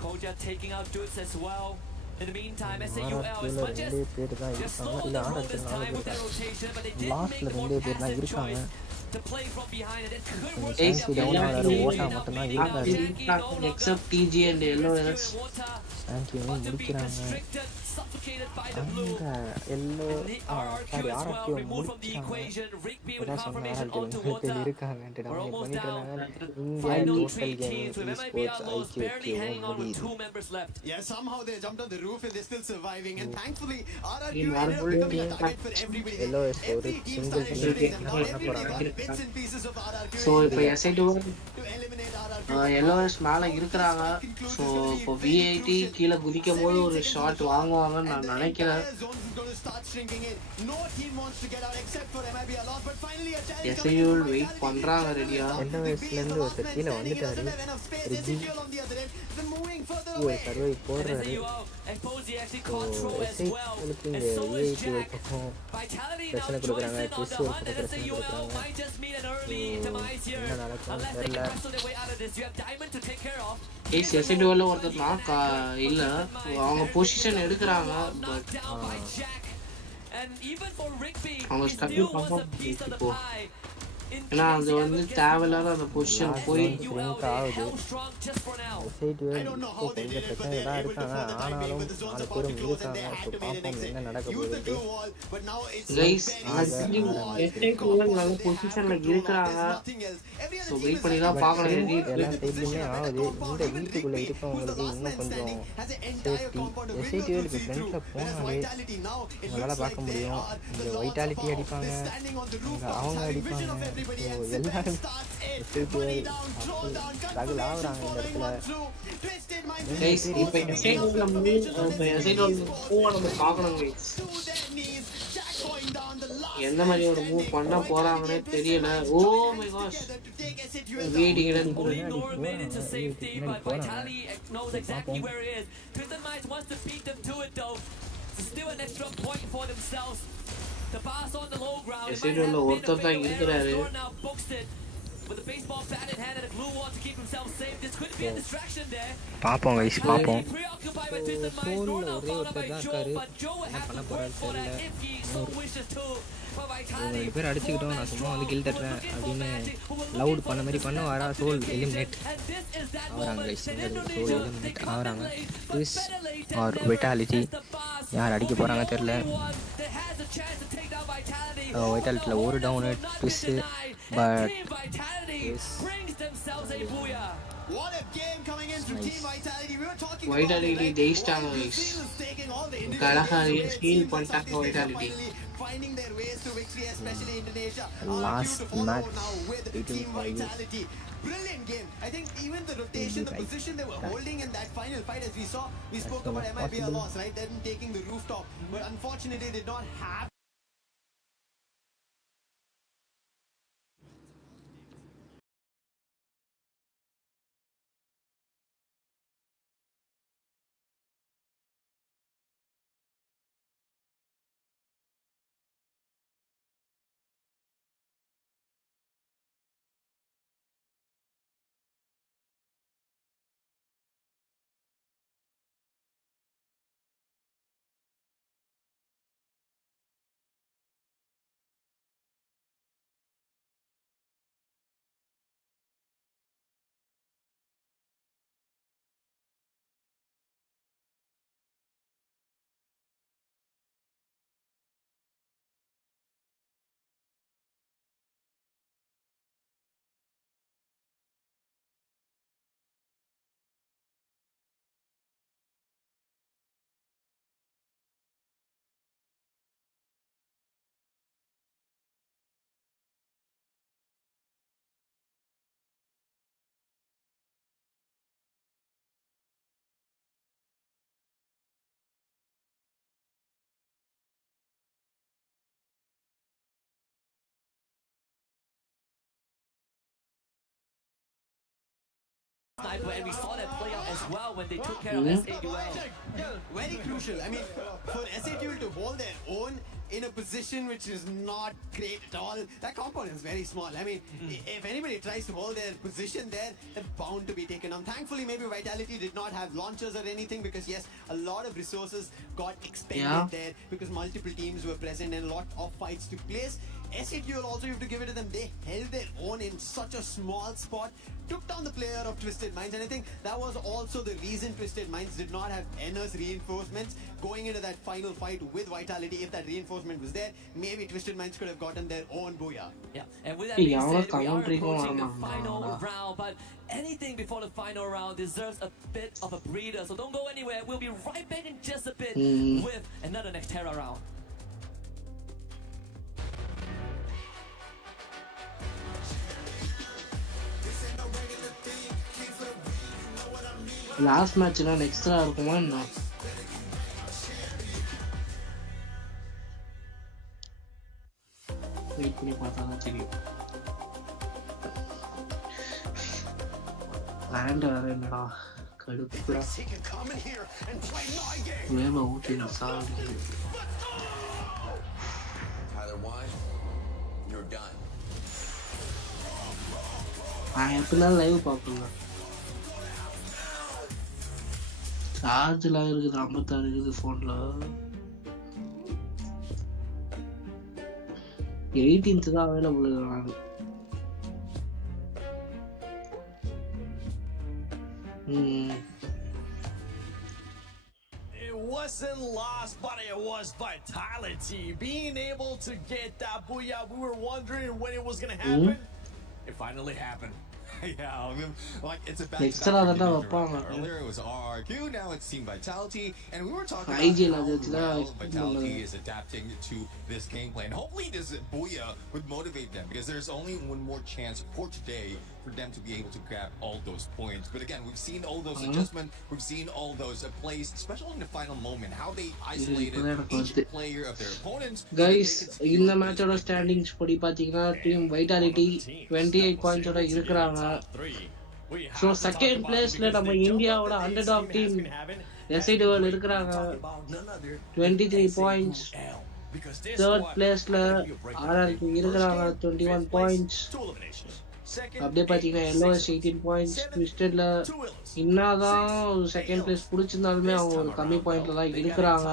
Koja taking out dudes as well. In the meantime, SAUL is much as they're slow on the road this time with their rotation, but they did make the more passive choice to play from behind, and it could work out. Except TG and LOS. முடிக்கிறாங்க. அங்கே yellow sorry ஆர்ஆர்டிஓ முடிச்சாங்க. சொன்ன இருக்காங்கன்ட்டு நம்ம பண்ணிட்டு இருந்தாங்க. India Total Gaming sports IQ முடியுது. Yeah, somehow they jumped on the roof and they're still surviving, and thankfully RRQ ended up becoming a target for everybody. LOS ஒரு சிங்கிள் பண்ண போறாங்க. ஸோ இப்போ SAU LOS மேலே இருக்கிறாங்க. ஸோ இப்போ விஐடி கீழே குதிக்கும் போது ஒரு ஷாட் வாங்குவாங்கன்னு நான் நினைக்கிறேன். SAU வெயிட் பண்றாங்க ரெடியா. LOSலேருந்து ஒருத்தர் கீழே வந்துட்டாரு. சர்வை போடுறாரு. எஸ்ஐக்கு இங்கே விஐடி ஒரு பக்கம் பிரச்சனை கொடுக்குறாங்க, ட்விஸ் ஒரு பக்கம் பிரச்சனை கொடுக்குறாங்க. என்ன நடக்கும் தெரியல. SAU ஒருத்தர் நாக் இல்ல, அவங்க பொசிஷன் எடுக்கிறாங்க. பட் அவங்க ஸ்ட்ரகிள் பண்ண இப்போ ஏன்னா அது வந்து தேவையில்லாத அந்த பொசிஷன் போய் ஆகுது. எஸ்ஐடி இப்போ கொஞ்சம் பிரச்சனைலாம் இருக்காங்க, ஆனாலும் 4 பேரும் இருக்காங்க. இப்போ பார்ப்போம் என்ன நடக்க போகுது. நல்ல பொசிஷன்ல இருக்கிறாங்க. ஸோ வெயிட் பண்ணி தான் பார்க்கணும். எல்லா சைட்லையுமே ஆகுது. இந்த வீட்டுக்குள்ளே இருக்கவங்களுக்கு இன்னும் கொஞ்சம் சேஃப்டி. எஸ்ஐடிஓலுக்கு ஃப்ரெண்ட்ஸில் போனாலே உங்களால் பார்க்க முடியும். இங்கே வைட்டாலிட்டி அடிப்பாங்க, அங்கே அவங்க அடிப்பாங்க. எல்லாரும் ஸ்ட்ரகிள் ஆகுறாங்க இந்த இடத்துல. எந்த மாதிரி ஒரு மூவ் பண்ண போறாங்கன்னே தெரியல. ஓ மை காஷ், வீடிங் SAU ஒருத்தர் தான் இருக்கிறாரு. பார்ப்போம் கைஸ், பார்ப்போம். சோலில் ஒரே ஒருத்தர் தான் இருக்காரு. என்ன பண்ண போறாரு தெரியல. இவங்க 2 பேர் அடிச்சுக்கிட்டோம், நான் சும்மா வந்து கில் தட்டுறேன் அப்படின்னு லவுட் பண்ண மாதிரி பண்ண வரா. சோல் எலிமினேட் ஆகிறாங்க கைஸ். சோல் எலிமினேட் ஆகிறாங்க. ட்விஸ் ஆர் வைட்டாலிட்டி யார் அடிக்க போகிறாங்க தெரில. வைட்டாலிட்டியில் ஒரு டவுனு ட்விஸ்ஸு. பட் வைட்டாலிட்டி ஜெயிச்சிட்டாங்க கைஸ். கலகாரி ஸ்டீல் பண்ணிட்டாங்க Vitality. Last match 18-5. Brilliant game. I think even the rotation, the position they were holding in that final fight, as we saw, we spoke about MIP a loss, right? Them taking the rooftop, but unfortunately they did not have sniper, and we saw that play out as well when they took care of SAUL. Very crucial. I mean, for SAUL to hold their own in a position which is not great at all, that compound is very small. I mean, if anybody tries to hold their position there, they're bound to be taken down. Thankfully, maybe Vitality did not have launchers or anything, because yes, a lot of resources got expended there because multiple teams were present and a lot of fights took place. SAUL also, you have to give it to them, they held their own in such a small spot, took down the player of Twisted Minds, and I think that was also the reason Twisted Minds did not have Enner's reinforcements going into that final fight with Vitality. If that reinforcement was there, maybe Twisted Minds could have gotten their own booyah. Yeah, and with that being said, we are approaching the final round, but anything before the final round deserves a bit of a breather, so don't go anywhere. We'll be right back in just a bit with another Nextera round. Last மேட்ச்லாம் extra இருக்குமா என்ன? வெயிட் பண்ணி பார்த்தா தான் தெரியும். லேண்ட் வேற என்னடா கடுப்புடா. வேமா ஊட்டி சாப்பிடு. நான் எப்படிலாம் லைவ் பார்ப்பேன். சார்ஜ்லாம் இருக்குது 56 இருக்குது ஃபோனில். 18th தான் அவைலபிள் இருக்கிறாங்க. It wasn't lost, but it was Vitality. Being able to get that booyah, we were wondering when it was going to happen. It finally happened. Yeah, I mean, like it's a Extra back. that Earlier it was RRQ, now it's Team Vitality, and we were talking IG about how well Vitality is adapting to this gameplay, and hopefully this booyah would motivate them, because there's only one more chance for today for them to be able to grab all those points. But again, we've seen all those adjustments, we've seen all those plays, especially in the final moment, how they isolated each player of their opponents. Guys, இந்த மேட்சோட ஸ்டாண்டிங்ஸ் படி பாத்தீங்கன்னா team vitality 28 பாயிண்ட்ஸோட இருக்கிறாங்க. So second பிளேஸ்ல நம்ம இந்தியாவோட underdog team SAUL இருக்கிறாங்க 23 பாயிண்ட்ஸ். தேர்ட் பிளேஸ்ல RRQ இருக்கிறாங்க 21 பாயிண்ட்ஸ். அப்படியே பார்த்தீங்கன்னா எல்ஓஎஸ் 18 பாயிண்ட்ஸ். ட்விஸ்டட்ல என்னதான் செகண்ட் பிளேஸ் பிடிச்சிருந்தாலுமே அவங்க ஒரு கம்மி பாயிண்ட்ல தான் இருக்கிறாங்க.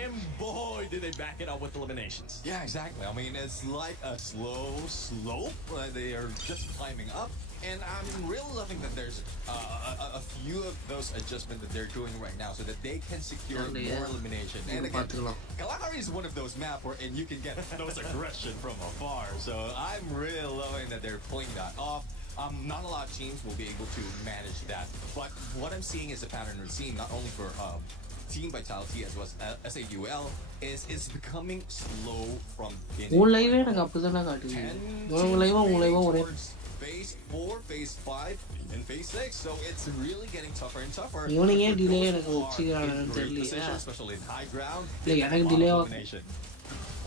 And boy, did they back it up with eliminations. Yeah, exactly. I mean, it's like a slow slope. They are just climbing up. And I'm really loving that there's a few of those adjustments that they're doing right now so that they can secure more elimination. And again, Kalahari is one of those maps where and you can get those aggression from afar. So I'm really loving that they're pulling that off. Not a lot of teams will be able to manage that. But what I'm seeing is a pattern we're seeing not only for Team Vitality as well as SAUL is becoming slow from beginning. உன் லைவே எனக்கு அப்படிதானே காட்டுது. உன் லைவா ஒரே Phase 4, Phase 5, and Phase 6. So it's really getting tougher and tougher. இவனுங்க ஏன் டிலே எனக்கு வச்சிருக்காங்கன்னு தெரியல. Especially in high ground. இல்ல எனக்கு delay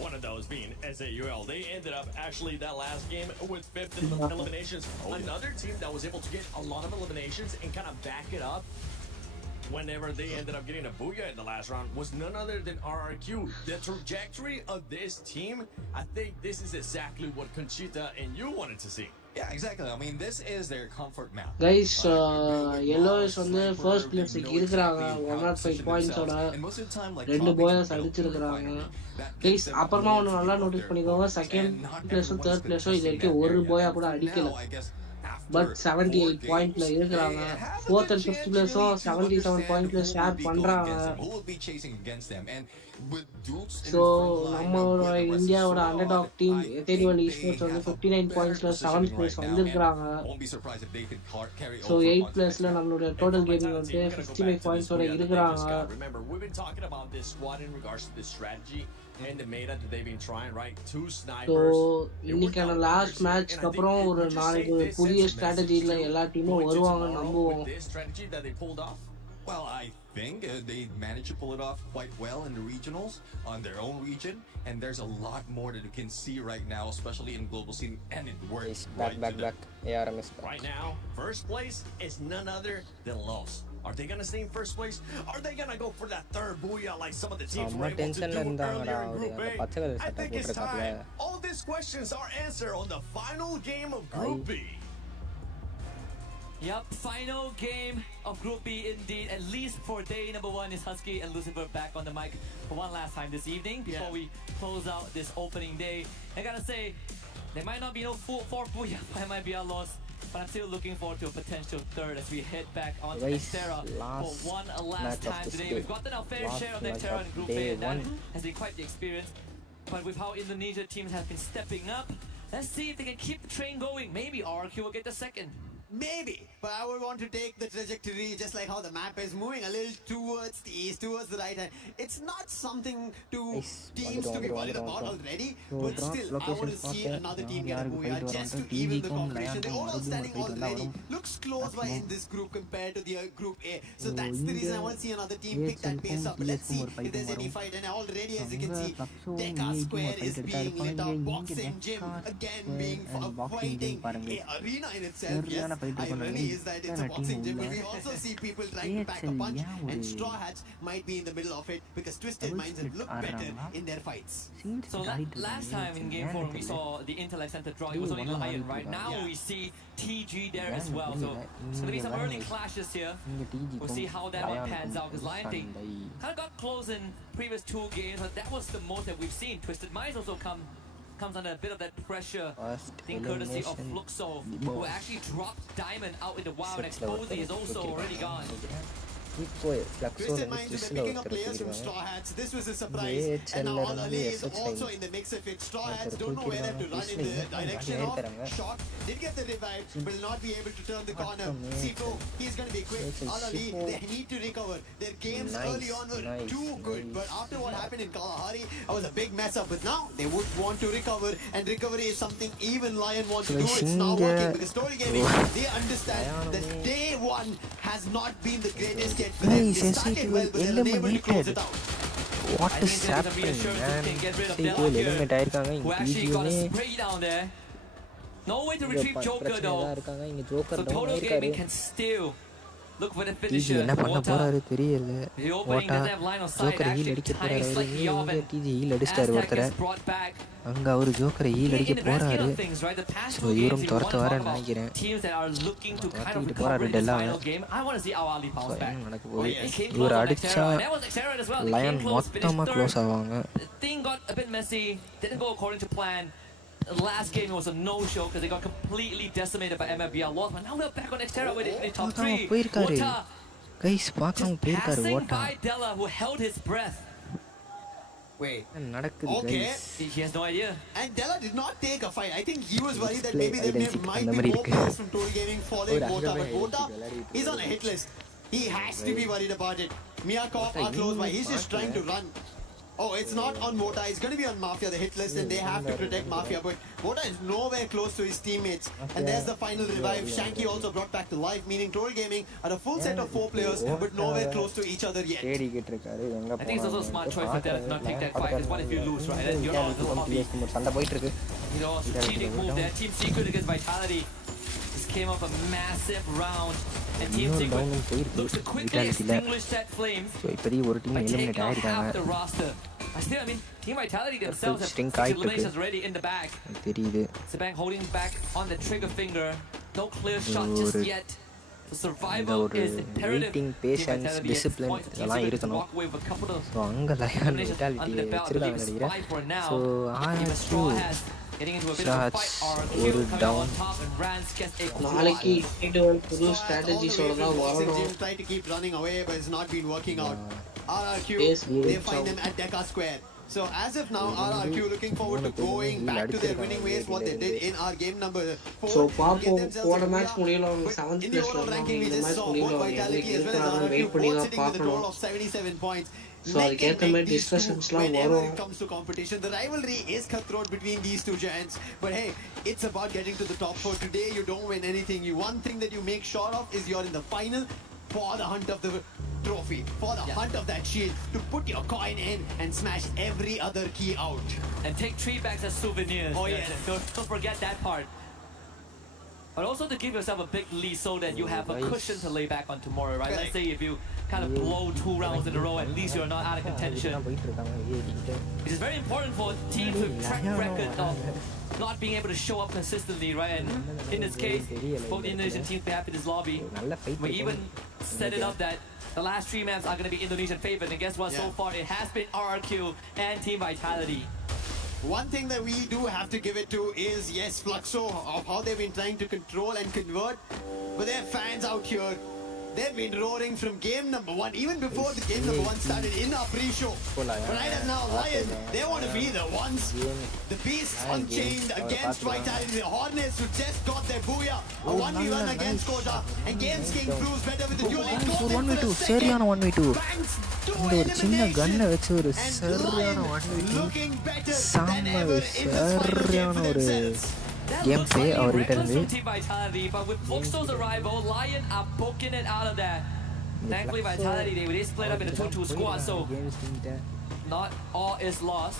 One of those being SAUL. They ended up actually that last game with 5th eliminations. Another team that was able to get a lot of eliminations and kind of back it up whenever they ended up getting a booyah in the last round was none other than RRQ. The trajectory of this team, I think this is exactly what Conchita and you wanted to see. Yeah, exactly. I mean, this is their comfort map. Guys, yellows வந்து first place இருக்கிறாங்க 105 பாயிண்ட்ஸோட 2 bowlers அடிச்சிருக்காங்க. Guys, அப்புறமா ஒன்னு நல்லா நோட்டீஸ் பண்ணிக்கோங்க, செகண்ட் பிளேஸும் தேர்ட் பிளேஸும் இது வரைக்கும் ஒரு bowler கூட அடிக்கல. பட் 78 பாயிண்ட்ல இருக்கிறாங்க. 4th and 5th பிளேஸும் 77 பாயிண்ட்ல ஷேர் பண்றாங்க. ஸோ நம்மளோட இந்தியாவோட அண்டர்டாக் டீம் SAUL esports வந்து 59 பாயிண்ட்ஸ்ல 7th பிளேஸ் வந்திருக்காங்க. ஸோ 8th பிளேஸ்ல நம்மளோட டோட்டல் கேமிங் வந்து 55 பாயிண்ட்ஸோட இருக்கிறாங்க. And the meta that they've been trying, right? 2 snipers. So இன்னைக்கான லாஸ்ட் மேட்ச்க்கு அப்புறம் ஒரு நாளைக்கு ஒரு புதிய ஸ்ட்ராட்டஜில எல்லா டீமும் வருவாங்கன்னு நம்புவோம். Well, I think they managed to pull it off quite well in the regionals on their own region, and there's a lot more that you can see right now, especially in global scene and in work. Back. ARM is back. Right now, first place is none other than Los. Are they gonna stay in first place? Are they gonna go for that third booyah like some of the teams were able to do earlier in Group A? I think it's time. All these questions are answered on the final game of Group B. Yep, final game of Group B indeed. At least for day number 1 is Husky and Lucifer back on the mic for one last time this evening before we close out this opening day. I gotta say, there might not be no full 4 booyah, it might be a loss, but I'm still looking forward to a potential third as we head back onto Xterra for one last time today. We've gotten our fair share of Xterra in Group A, and that has been quite the experience. But with how Indonesia teams have been stepping up, let's see if they can keep the train going. Maybe RQ will get the second. Maybe, but I would want to take the trajectory just like how the map is moving a little towards the east, towards the right hand. It's not something to teams to be worried about already, but still, I want to see another team get a booyah just to even the competition. They're all outstanding already. Looks close by in this group compared to the Group A. So that's the reason I want to see another team pick that pace up. But let's see if there's any fight. And already, as you can see, Deca Square is being lit up. Boxing gym again being fighting. A arena in itself, yes. Irony is that it's a boxing gym, but we also see people trying to pack a punch, and Straw Hats might be in the middle of it because Twisted Minds have looked better in their fights. So last time in Game 4 we saw the Intellect Center draw, it was only Lion, right? Now we see TG there as well, so it's going to be some early clashes here. We'll see how that one pans out, because Lion thing kind of got close in previous 2 games, but that was the most that we've seen. Twisted Minds also comes under a bit of that pressure, I think courtesy of Fluxo, who actually dropped Diamond out in the wild, and Exposy is also already gone. Twisted Minds have been picking up players from Straw Hats. This was a surprise. And now Ali is also in the mix of it. Straw Hats don't know where they have to run in the direction of Shock. Did get the revive, will not be able to turn the corner. Sifo, he's going to be quick. Ali, they need to recover. Their games early on were too good, but after what happened in Kalahari, it was a big mess up. But now they would want to recover, and recovery is something even Lion wants to do. It's now working because Story Gaming, they understand that day 1 has not been the greatest. Guys, SC2 eliminated. What is happening, man? SC2 eliminate ஆயிருக்காங்க இங்க TG No way to retrieve Joker though. So Total Gaming can still look for the finisher. என்ன பண்ண போறாரு தெரியல. ஓட்டா joker heel அடிக்க போறாரு. இங்க டிஜி ஹீல் அடிச்சாரு ஒருத்தர. அங்க அவரு ஜோக்கர் ஹீல் அடிக்க போறாரு. சோ இவரும் துரத்து வரேன்னு நினைக்கிறேன். துரத்திட்டு போறாரு டெல்லா. நடக்க போகுது. இவர் அடிச்சா லயன் மொத்தமா க்ளோஸ் ஆவாங்க. Thing got a bit messy. Didn't go according to plan. Last game was a no-show because they got completely decimated by MFBR loss, but now we're back on Xterra with the top 3. Wota guys, passing by Della, who held his breath. Wait. Okay. He has no idea. And Della did not take a fight. I think he was worried that maybe there might be more players from Total Gaming following Wota, but Wota is on a hit list. He has to be worried about it. Miyakov are close by. He's just trying to run. Oh, it's not on Wota. It's going to be on Mafia, the hit list, and they have to protect Mafia. But Wota is nowhere close to his teammates. And there's the final revive. Shanky also brought back to life, meaning Total Gaming are a full set of 4 players, but nowhere close to each other yet. I think it's also a smart choice for Della to not take that fight, because what if you lose, right? And you're not in the lobby. You know, strategic move there. Team Secret against Vitality. This came off a massive round. And Team Secret looks to quickly extinguish that flames by taking out half the roster. I mean, Team Vitality themselves have 6 eliminations already in the bag. Sabang holding back on the trigger finger. No clear shot just yet. The survival is imperative. Waiting, patience, discipline, இதெல்லாம் இருக்கணும். ஸோ அங்கே line vitality வச்சிருக்காங்க. ஸோ ஒரு டவுன். நாளைக்கு புது ஸ்ட்ராட்டஜிஸோட தான் வரணும். Try to keep running away, but it's not been working out. RRQ, they find them at Deca Square. So as of now, RRQ looking forward to going back to their winning ways, what they did in our game number 4. So பாப்போம் போன மேட்ச் முடியல அவங்க 7th பிளேஸ்ல இருந்தாங்க. இந்த மேட்ச் முடியல Vitality as well as RRQ both sitting with a total of 77 points. So அதுக்கேற்ற மாதிரி டிஸ்கஷன்ஸ்லாம் வரும். When it comes to competition, the rivalry is cutthroat between these 2 giants. But hey, it's about getting to the top 4. Today you don't win anything. One thing that you make sure of is you're in the final. for the hunt of the trophy, for the hunt of that shield, to put your coin in and smash every other key out. And take 3 bags as souvenirs. Oh, yes. Don't forget that part. But also to give yourself a big lead so that you have a cushion to lay back on tomorrow, right? Let's say if you kind of blow 2 rounds in a row, at least you're not out of contention. It is very important for teams with track record of not being able to show up consistently, right? And in this case, both the Indonesian teams we have in this lobby, we even set it up that the last 3 maps are going to be Indonesian favored. And guess what? So far, it has been RRQ and Team Vitality. One thing that we do have to give it to is, yes, Fluxo, of how they've been trying to control and convert. But their fans out here, they've been roaring from game number 1, even before the game number 1 started in our pre-show. But right as now, Lion, they want to be the ones, the beasts unchained against Vitality, the Hornets who just got their booyah. A 1v1 against Kota, and Games King proves better with the dueling. 1v2 சரியான 1v2 இந்த ஒரு சின்ன கன்னை வச்சு ஒரு சரியான 1v2 சரியான ஒரு game play அவர்கிட்ட இருந்து. But with Fluxo's arrival, Lion are poking it out of there. Thankfully, Vitality, they split up in a 2-2 squad, so not all is lost.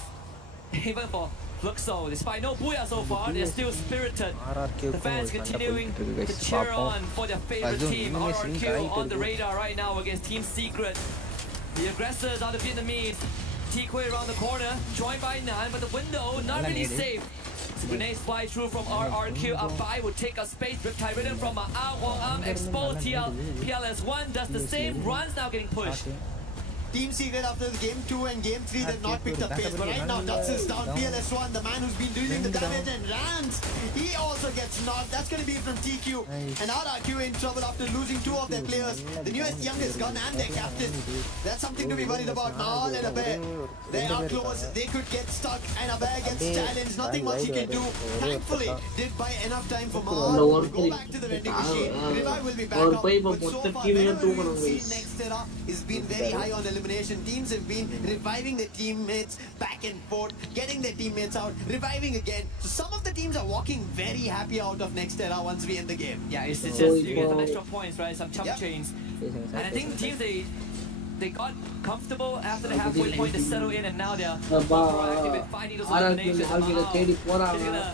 Even for Fluxo, despite no booyah so far, they're still spirited. The fans continuing to cheer on for their favorite team. RRQ on the radar right now against Team Secret. The aggressors are the Vietnamese. T-Quay around the corner, joined by Nan, but the window not really safe. Grenades fly through from RRQ. Abai would take a space. Riptide ridden from Wong exposed. PLS1 does the same. Runs now getting pushed. Team Secret after the game 2 and game 3 they've not picked up pace, but right now Nuts is down. PLS1, the man who's been dealing the damage, and Rans, he also gets knocked. That's going to be from TQ. And RRQ in trouble after losing 2 of their players, the newest youngest gun and their captain. That's something to be worried about. Maal and Abai, they are close. They could get stuck, and Abai gets challenged. Nothing much he can do. Thankfully, did buy enough time for Maal to go back to the vending machine. Revive will be back up, but so far the WC next era has been very high on elimination. Teams have been reviving their teammates back and forth, getting their teammates out, reviving again. So some of the teams are walking very happy out of next era once we end the game. Yeah, it's just you get some extra points, right? Some chump chains. And I think teams they got comfortable after the halfway point to settle in, and now they're proactive in finding those eliminations. They're gonna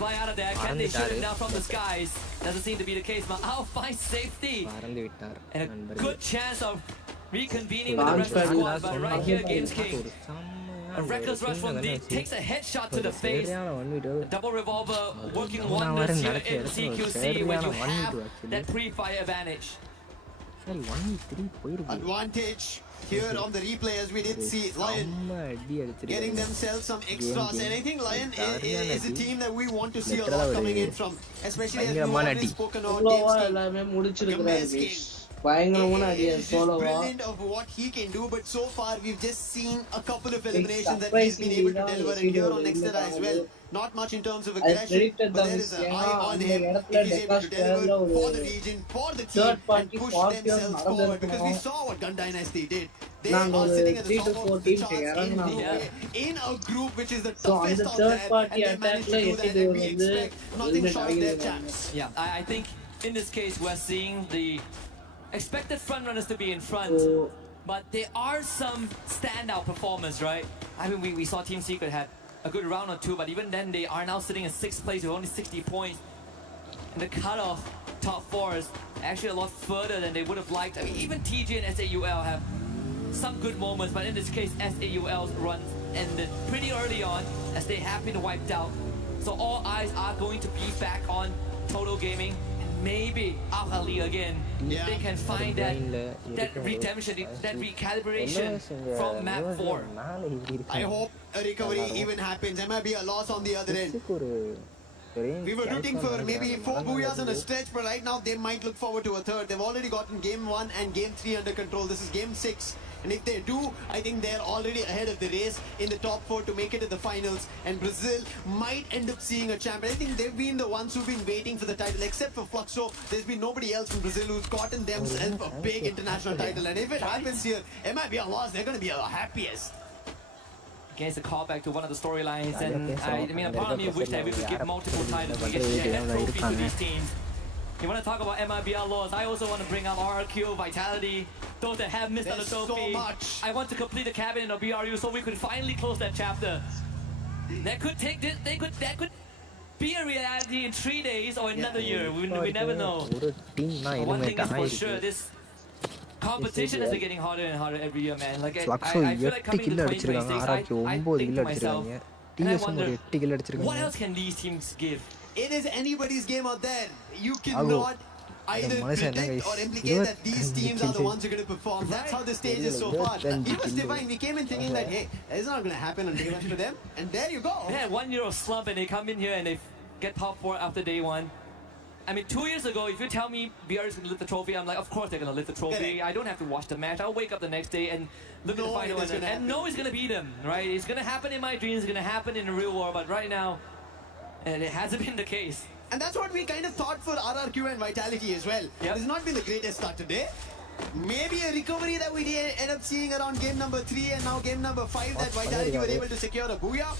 fly out of there. Can they shoot it down from the skies? Doesn't seem to be the case. Ma'ao finds safety and a good chance of reconvening with the rest of the squad, but right here, Games King, a reckless rush from deep, takes a headshot to the face. A double revolver working wonders here in CQC when you have that pre-fire advantage. Advantage here on the replay, as we did see Lion getting themselves some extras, and I think Lion is a team that we want to see a lot coming in from, especially as we've already spoken about Games King. பயங்கரமான ஐடியா சோலோவா Brilliant of what he can do, but so far we've just seen a couple of eliminations that he's been able to deliver, and here on Nextera as well. Not much in terms of aggression, but there is an eye on him if he's able to deliver for the region, for the team, and push themselves forward, because we saw what Gun Dynasty did. They are sitting at the top of the charts in a group which is the toughest out there, and they managed to do that, and we expect nothing short of their chance. Yeah, I think in this case we're seeing the expected front runners to be in front, but there are some standout performers, right? I mean, we saw Team Secret had a good round or 2, but even then they are now sitting in 6th place with only 60 points. And the cutoff top 4 is actually a lot further than they would have liked. I mean, even TG and SAUL have some good moments, but in this case, SAUL's run ended pretty early on as they have been wiped out. So all eyes are going to be back on Total Gaming. Maybe Al-Ali again, they can find that redemption, that recalibration from map 4. I hope a recovery even happens. There might be a loss on the other end. We were rooting for maybe 4 booyahs on a stretch, but right now they might look forward to a third. They've already gotten game 1 and game 3 under control. This is game 6. And if they do, I think they're already ahead of the race in the top 4 to make it to the finals. And Brazil might end up seeing a champion. I think they've been the ones who've been waiting for the title, except for Fluxo. There's been nobody else from Brazil who's gotten themselves a big international title. And if it happens here, it might be a loss. They're going to be the happiest. Against a callback to one of the storylines, and I mean, a part of me wished that we could give multiple titles. We get to share that trophy to these teams. You want to talk about MIBR laws? I also want to bring up RRQ, Vitality, those that have missed on the There's trophy. so much. I want to complete the cabinet of BRU so we could finally close that chapter. That could take this. That could be a reality in 3 days or another year. We never know. ஒரு டீம் தான் But one thing is eliminate for sure, ஆயிருக்கு. this competition has been getting harder and harder every year, man. Like Fluxo I feel like 8 coming kill to அடிச்சிருக்காங்க 2026, ஆர்ஆர்க்கு I 9 think kill to myself, அடிச்சிருக்காங்க and I DSM ஒரு wonder, 8 kill what அடிச்சிருக்காங்க else can these teams give? It is anybody's game out there. You cannot either predict or implicate that these teams are the ones who are going to perform. That's how the stage is so far. It was divine. We came in thinking that, hey, it's not going to happen on day one for them. And there you go. They had 1 year of slump and they come in here and they get top 4 after day 1. I mean, 2 years ago, if you tell me BR is going to lift the trophy, I'm like, of course they're going to lift the trophy. Correct. I don't have to watch the match. I'll wake up the next day and look at the final and know it's going to beat them, right? It's going to happen in my dreams. It's going to happen in the real world. But right now, and it hasn't been the case. And that's what we kind of thought for RRQ and Vitality as well. It's not been the greatest start today. Maybe a recovery that we end up seeing around game number 3 and now game number 5 that Vitality were able to secure a booyah.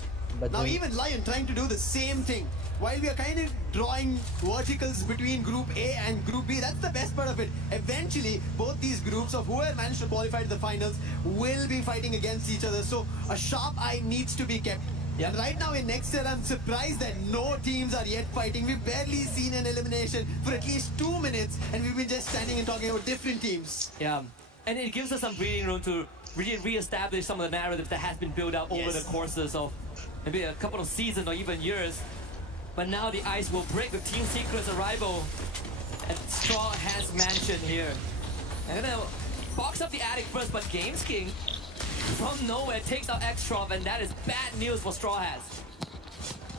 Now even Lion trying to do the same thing. While we are kind of drawing verticals between Group A and Group B, that's the best part of it. Eventually, both these groups of whoever managed to qualify to the finals will be fighting against each other. So a sharp eye needs to be kept. And right now in next year, I'm surprised that no teams are yet fighting. We've barely seen an elimination for at least 2 minutes, and we've been just standing and talking about different teams. Yeah, and it gives us some breathing room to really re-establish some of the narrative that has been built up over the courses of maybe a couple of seasons or even years. But now the ice will break with Team Secret's arrival at Straw Hat's mansion here. I'm gonna box up the attic first, but Games King from nowhere takes out X-Trop, and that is bad news for Straw Hats.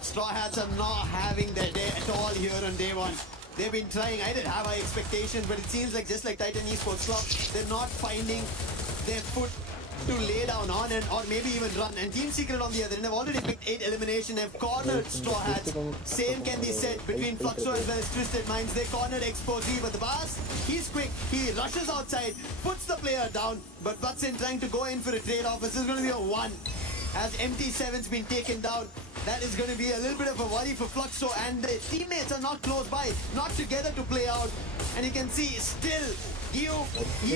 Straw Hats are not having their day at all here on day 1. They've been trying. I did have high expectations, but it seems like just like Titan Esports Club, they're not finding their foot to lay down on and or maybe even run. And Team Secret on the other end have already picked 8 elimination, have cornered Straw Hats. Same can be said between Fluxo as well as Twisted Minds. They cornered Expo 3, but the boss, he's quick. He rushes outside, puts the player down, but butts in trying to go in for a trade-off. This is going to be a 1. As MT7's been taken down, that is going to be a little bit of a worry for Fluxo, and the teammates are not close by, not together to play out. And you can see still he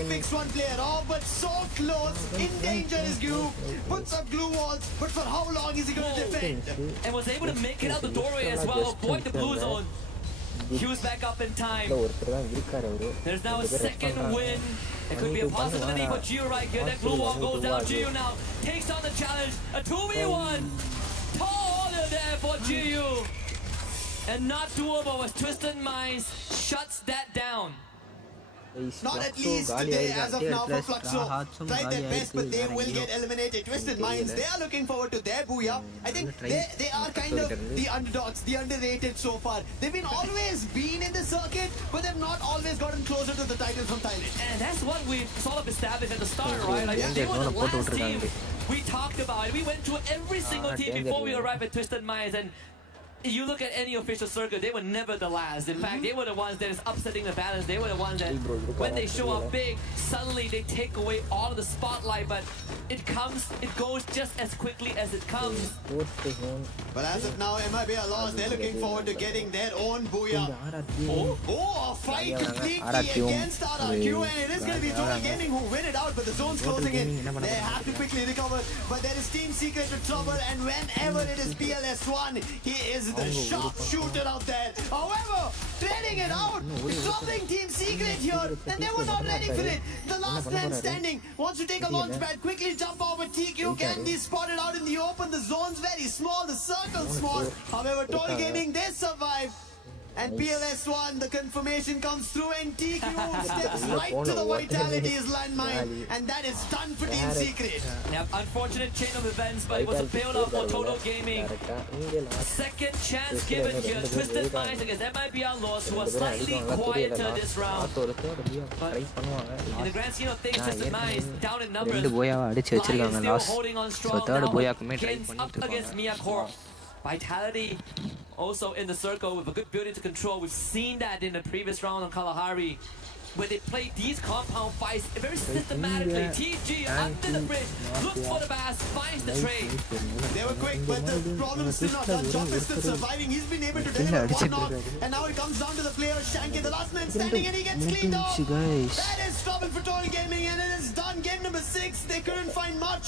picks one player off, but so close, in danger is Gyu, puts up glue walls, but for how long is he going to defend? And was able to make it out the doorway as well, avoid the blue zone. Hughes back up in time. There's now a second win. It could be a possibility for Gio right here. That blue wall goes down. Gio now takes on the challenge. A 2v1. Tall order there for Gio. And not doable as Twisted Minds shuts that down. Not at least today as of now for Fluxo. Tried their best, but they will get eliminated. Twisted Minds, they are looking forward to their booyah. I think they are kind of the underdogs, the underrated so far. They've been always been in the circuit, but they've not always gotten closer to the titles from Thailand. And that's what we sort of established at the start, right? Like, they were the last team we talked about. We went through every single team before we arrived at Twisted Minds, and you look at any official circuit, they were never the last. In fact, they were the ones that is upsetting the balance. They were the ones that, when they show up big, suddenly they take away all of the spotlight. But it goes just as quickly as it comes. But as of now, MIB are lost. They're looking forward to getting their own booyah. Oh, a fight completely against RRQ, and it is going to be Total Gaming who win it out, but the zone's closing in. They have to quickly recover, but there is Team Secret to trouble, and whenever it is PLS1, he is the sharpshooter out there. However, trading it out, dropping Team Secret here, and they were not ready for it. The last man standing wants to take a launch pad, quickly jump over. TQ can be spotted out in the open. The zone's very small, the circle's small. However, Total Gaming, they survive. And PLS1, the confirmation comes through, and TQ steps right to the Vitality's landmine, and that is done for Team Secret. Yep, unfortunate chain of events, but it was a bailout for Total Gaming. Second chance given here. Twisted Minds against MIBR Lost, who are slightly quieter this round. But in the grand scheme of things, Twisted Minds down in numbers. Lion still holding on strong now up against Miyakor. Vitality also in the circle with a good building to control. We've seen that in the previous round on Kalahari. when they play these compound fights very systematically. TG under the bridge, looks for the pass, finds the trade. They were quick, but the problem is still not done. Chop is still surviving. He's been able to deliver one knock, and now it comes down to the player Shanky, the last man standing, and he gets cleaned off. That is trouble for Total Gaming, and it is done. Game number 6. They couldn't find much.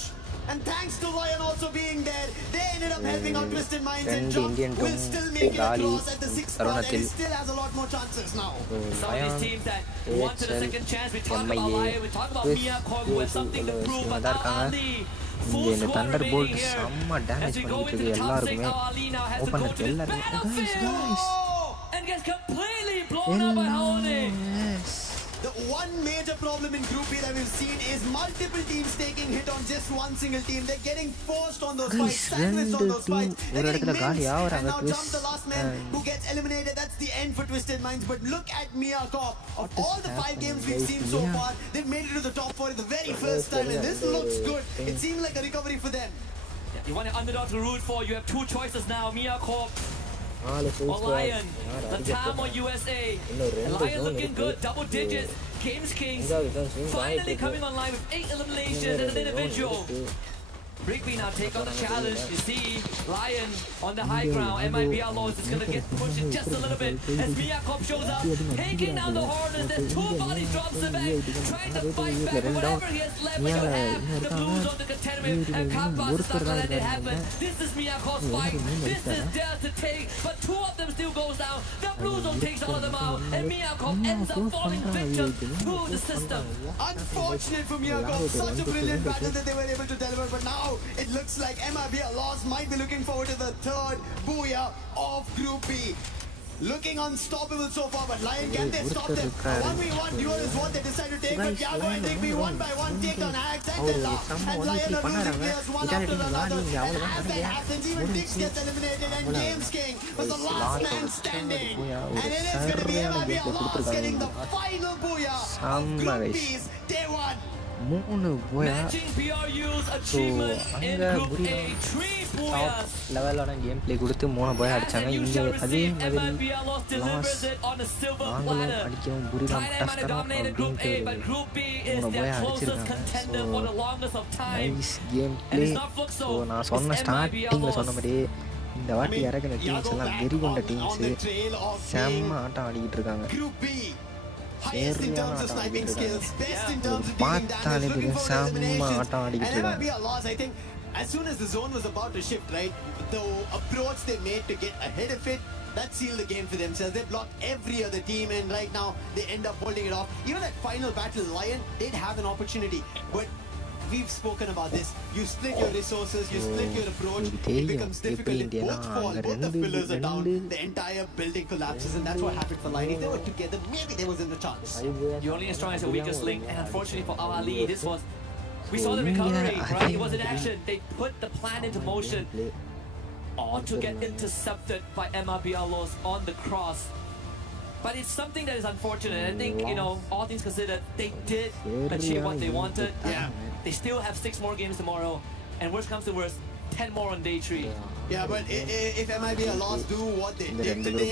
And thanks to Lion also being there, they ended up helping out Twisted Minds, and Jump will still make it across at the 6th spot, and he still has a lot more chances now. Some of these teams that wanted a second chance, we talk about Lion, we talk about Mia Kong, who has something to prove, but Al Ali, full squad remaining here. As we go into the top 6, Al Ali now has to go to the battlefield, and gets completely blown up by Haone. The one major problem in Group B that we've seen is multiple teams taking hit on just one single team. They're getting forced on those fights, sandwiched on those fights. They're getting minced, and now Jump, the last man who gets eliminated. That's the end for Twisted Minds. But look at Mia Corp. Of all the 5 games we've seen so far, they've made it to the top 4 the very first time, and this looks good. It seems like a recovery for them. You want an underdog to root for, you have 2 choices now, Mia Corp or Lion, Latam or USA. Lion looking good, double digits. Games Kings finally coming online with 8 eliminations as an individual. Rigby now take on the challenge. You see Lion on the high ground. MIBR Laws is going to get pushed in just a little bit as Miyakop shows up, taking down the Hornets. There's 2 bodies, drops the back, trying to fight back whatever he has left. But you have the Blues on the contentment, and Kappa stuck on let it happen. This is Miyakop's fight. This is there to take, but 2 of them still goes down. The Blue Zone takes all of them out, and Miyakop ends up falling victim to the system. Unfortunate for Miyakop. Such a brilliant battle that they were able to deliver, but now it looks like MIBR Lost might be looking forward to the 3rd booyah of Group B. Looking unstoppable so far, but Lion, can they stop them? A 1v1 duel is what they decide to take, but Yago and Rigby 1 by 1 take on Axe and Dilla. And Lion are losing players one after another. And as that happens, even Dix gets eliminated, and James King was the last man standing. And it is going to be MIBR Lost getting the final booyah of Group B's Day 1. 3 போயா ஸோ அங்கே புரியல டாப் லெவலான game play கொடுத்து 3 போய் அடித்தாங்க இங்கே அதே மாதிரி லாஸ் நாங்களும் அடிக்கவும் புரியலாம் டஸ்கரம் அப்படின்ட்டு 3 போய் அடிச்சிருக்காங்க so nice game play so நான் சொன்ன ஸ்டார்டிங்கில் சொன்ன மாதிரியே இந்த வாட்டி இறக்குன டீம்ஸ் எல்லாம் வெறி கொண்ட டீம்ஸு செம்ம ஆட்டம் ஆடிக்கிட்டு இருக்காங்க Highest in terms of sniping skills, best in terms of dealing damage, looking for eliminations. And MIBR Lost, I think, as soon as the zone was about to shift, right, the approach they made to get ahead of it, that sealed the game for themselves. They blocked every other team, and right now they end up holding it off. Even that final battle, Lion did have an opportunity, but we've spoken about this. You split your resources, you split your approach, it becomes difficult. If both fall, both the pillars are down, the entire building collapses, and that's what happened for Lion. If they were together, maybe there wasn't a chance. You're only as strong as your weakest link, and unfortunately for Al Ali, this was... We saw the recovery, right? It was in action. They put the plan into motion, all to get intercepted by MIBR Laws on the cross. But it's something that is unfortunate. I think, you know, all things considered, they did achieve what they wanted. Yeah. They still have 6 more games tomorrow. And worst comes to worst, 10 more on day 3. Yeah, but if MIBR Lost do what they did today,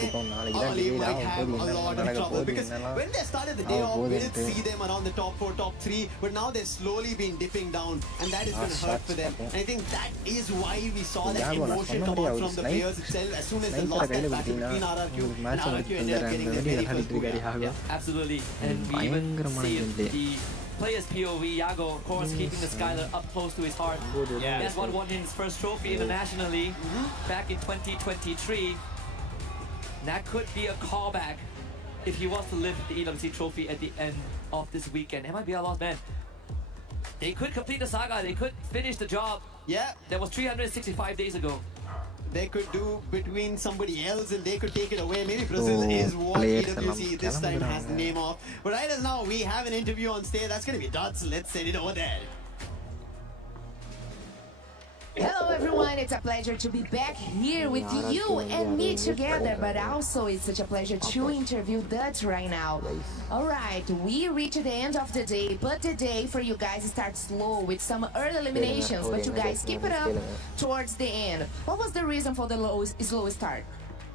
Ali might have a lot of trouble. Because when they started the day off, we did see them around the top 4, top 3. But now they've slowly been dipping down. And that is going to hurt for them. And I think that is why we saw that emotion come out from the players itself. As soon as they lost that battle between RRQ and RRQ ended up getting the very first booyah. Yeah, absolutely. And we even see the players POV, Yago, of course, keeping the Skylar up close to his heart. He has won his first trophy internationally back in 2023. That could be a callback if he wants to lift the EWC trophy at the end of this weekend. MIBR Lost, man. They could complete the saga. They could finish the job. Yeah. That was 365 days ago. They could do between somebody else and they could take it away. Maybe Brazil is what EWC this time has the name of. But right as now, we have an interview on stage. That's going to be Dots. Let's send it over there. Hello everyone, it's a pleasure to be back here with you and me together, but also it's such a pleasure to interview Dutch right now. Alright, we reached the end of the day, but the day for you guys starts slow with some early eliminations, but you guys keep it up towards the end. What was the reason for the slow start?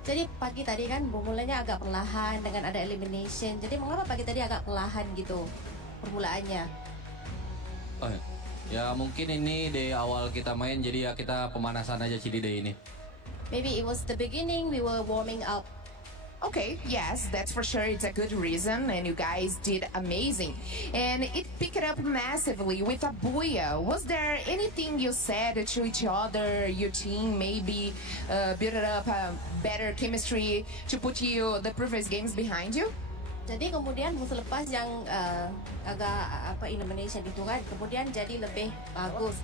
Jadi pagi tadi kan mulanya agak perlahan dengan ada elimination. Jadi mengapa pagi tadi agak perlahan gitu permulaannya? Oh ya mungkin ini di awal kita main jadi ya kita pemanasan aja sih di day ini. Maybe it was the beginning, we were warming up. Okay, yes, that's for sure. It's a good reason, and you guys did amazing. And it picked up massively with a booyah. Was there anything you said to each other, your team, maybe build up a better chemistry to put the previous games behind you? Jadi kemudian selepas yang agak elimination itu kan, kemudian jadi lebih bagus.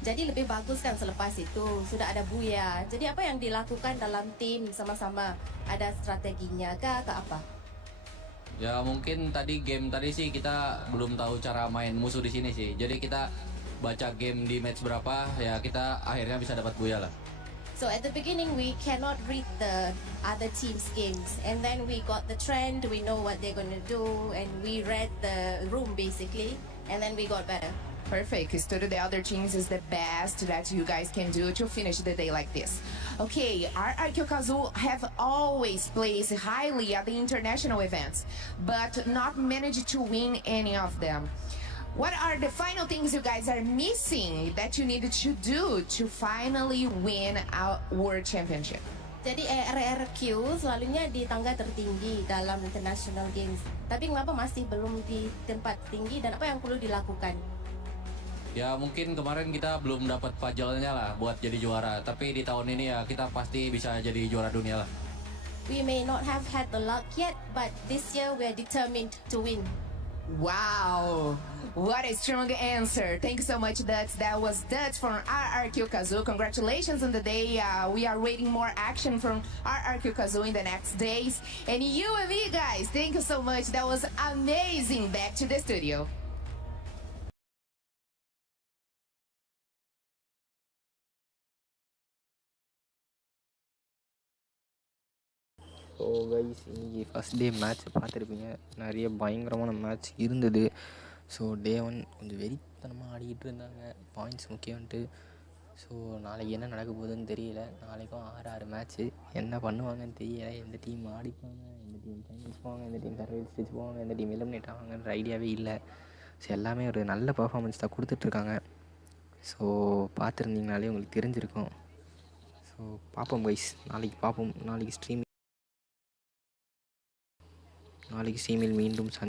Jadi lebih bagus kan selepas itu sudah ada Buya. Jadi apa yang dilakukan dalam tim sama-sama, ada strateginya kah ke apa? Ya mungkin game tadi sih kita belum tahu cara main musuh di sini sih. Jadi kita baca game di match berapa ya kita akhirnya bisa dapat buya lah. So at the beginning we cannot read the other team's games, and then we got the trend, we know what they're gonna do, and we read the room basically, and then we got better. Perfect. Study the other teams is the best that you guys can do to finish the day like this. Okay, our Kyokazu have always placed highly at the international events, but not managed to win any of them. What are the final things you guys are missing that you need to do to finally win our World Championship? Jadi RRQ selalunya di tangga tertinggi dalam international games. Tapi mengapa masih belum di tempat tinggi dan apa yang perlu dilakukan? Ya mungkin kemarin kita belum dapat pajalnya lah buat jadi juara. Tapi di tahun ini ya kita pasti bisa jadi juara dunia lah. We may not have had the luck yet, but this year we are determined to win. Wow, what a strong answer. Thank you so much, Dutch. That was Dutch from RRQ Kazoo. Congratulations on the day. We are waiting more action from RRQ Kazoo in the next days. And you and me, guys, thank you so much. That was amazing. Back to the studio. So guys இன்றைக்கி first day match பார்த்துருப்பீங்க, நிறைய பயங்கரமான மேட்ச் இருந்தது. So day 1 கொஞ்சம் வெறித்தனமாக ஆடிக்கிட்டு இருந்தாங்க, பாயிண்ட்ஸ் முக்கியம்ன்ட்டு. ஸோ நாளைக்கு என்ன நடக்க போகுதுன்னு தெரியல. நாளைக்கும் 6 மேட்ச்சு, என்ன பண்ணுவாங்கன்னு தெரியல. எந்த டீம் ஆடிப்பாங்க, எந்த டீம் ஃபைனல்ஸ் போவாங்க, எந்த டீம் சர்வைவல் ஸ்டேஜ் போவாங்க, எந்த டீம் எலிமினேட் ஆவாங்கன்ற ஐடியாவே இல்லை. ஸோ எல்லாமே ஒரு நல்ல பர்ஃபார்மன்ஸ் தான் கொடுத்துட்ருக்காங்க. ஸோ பார்த்துருந்தீங்கனாலே உங்களுக்கு தெரிஞ்சிருக்கும். ஸோ பார்ப்போம் கைஸ், நாளைக்கு பார்ப்போம். நாளைக்கு ஸ்ட்ரீமில் மீண்டும்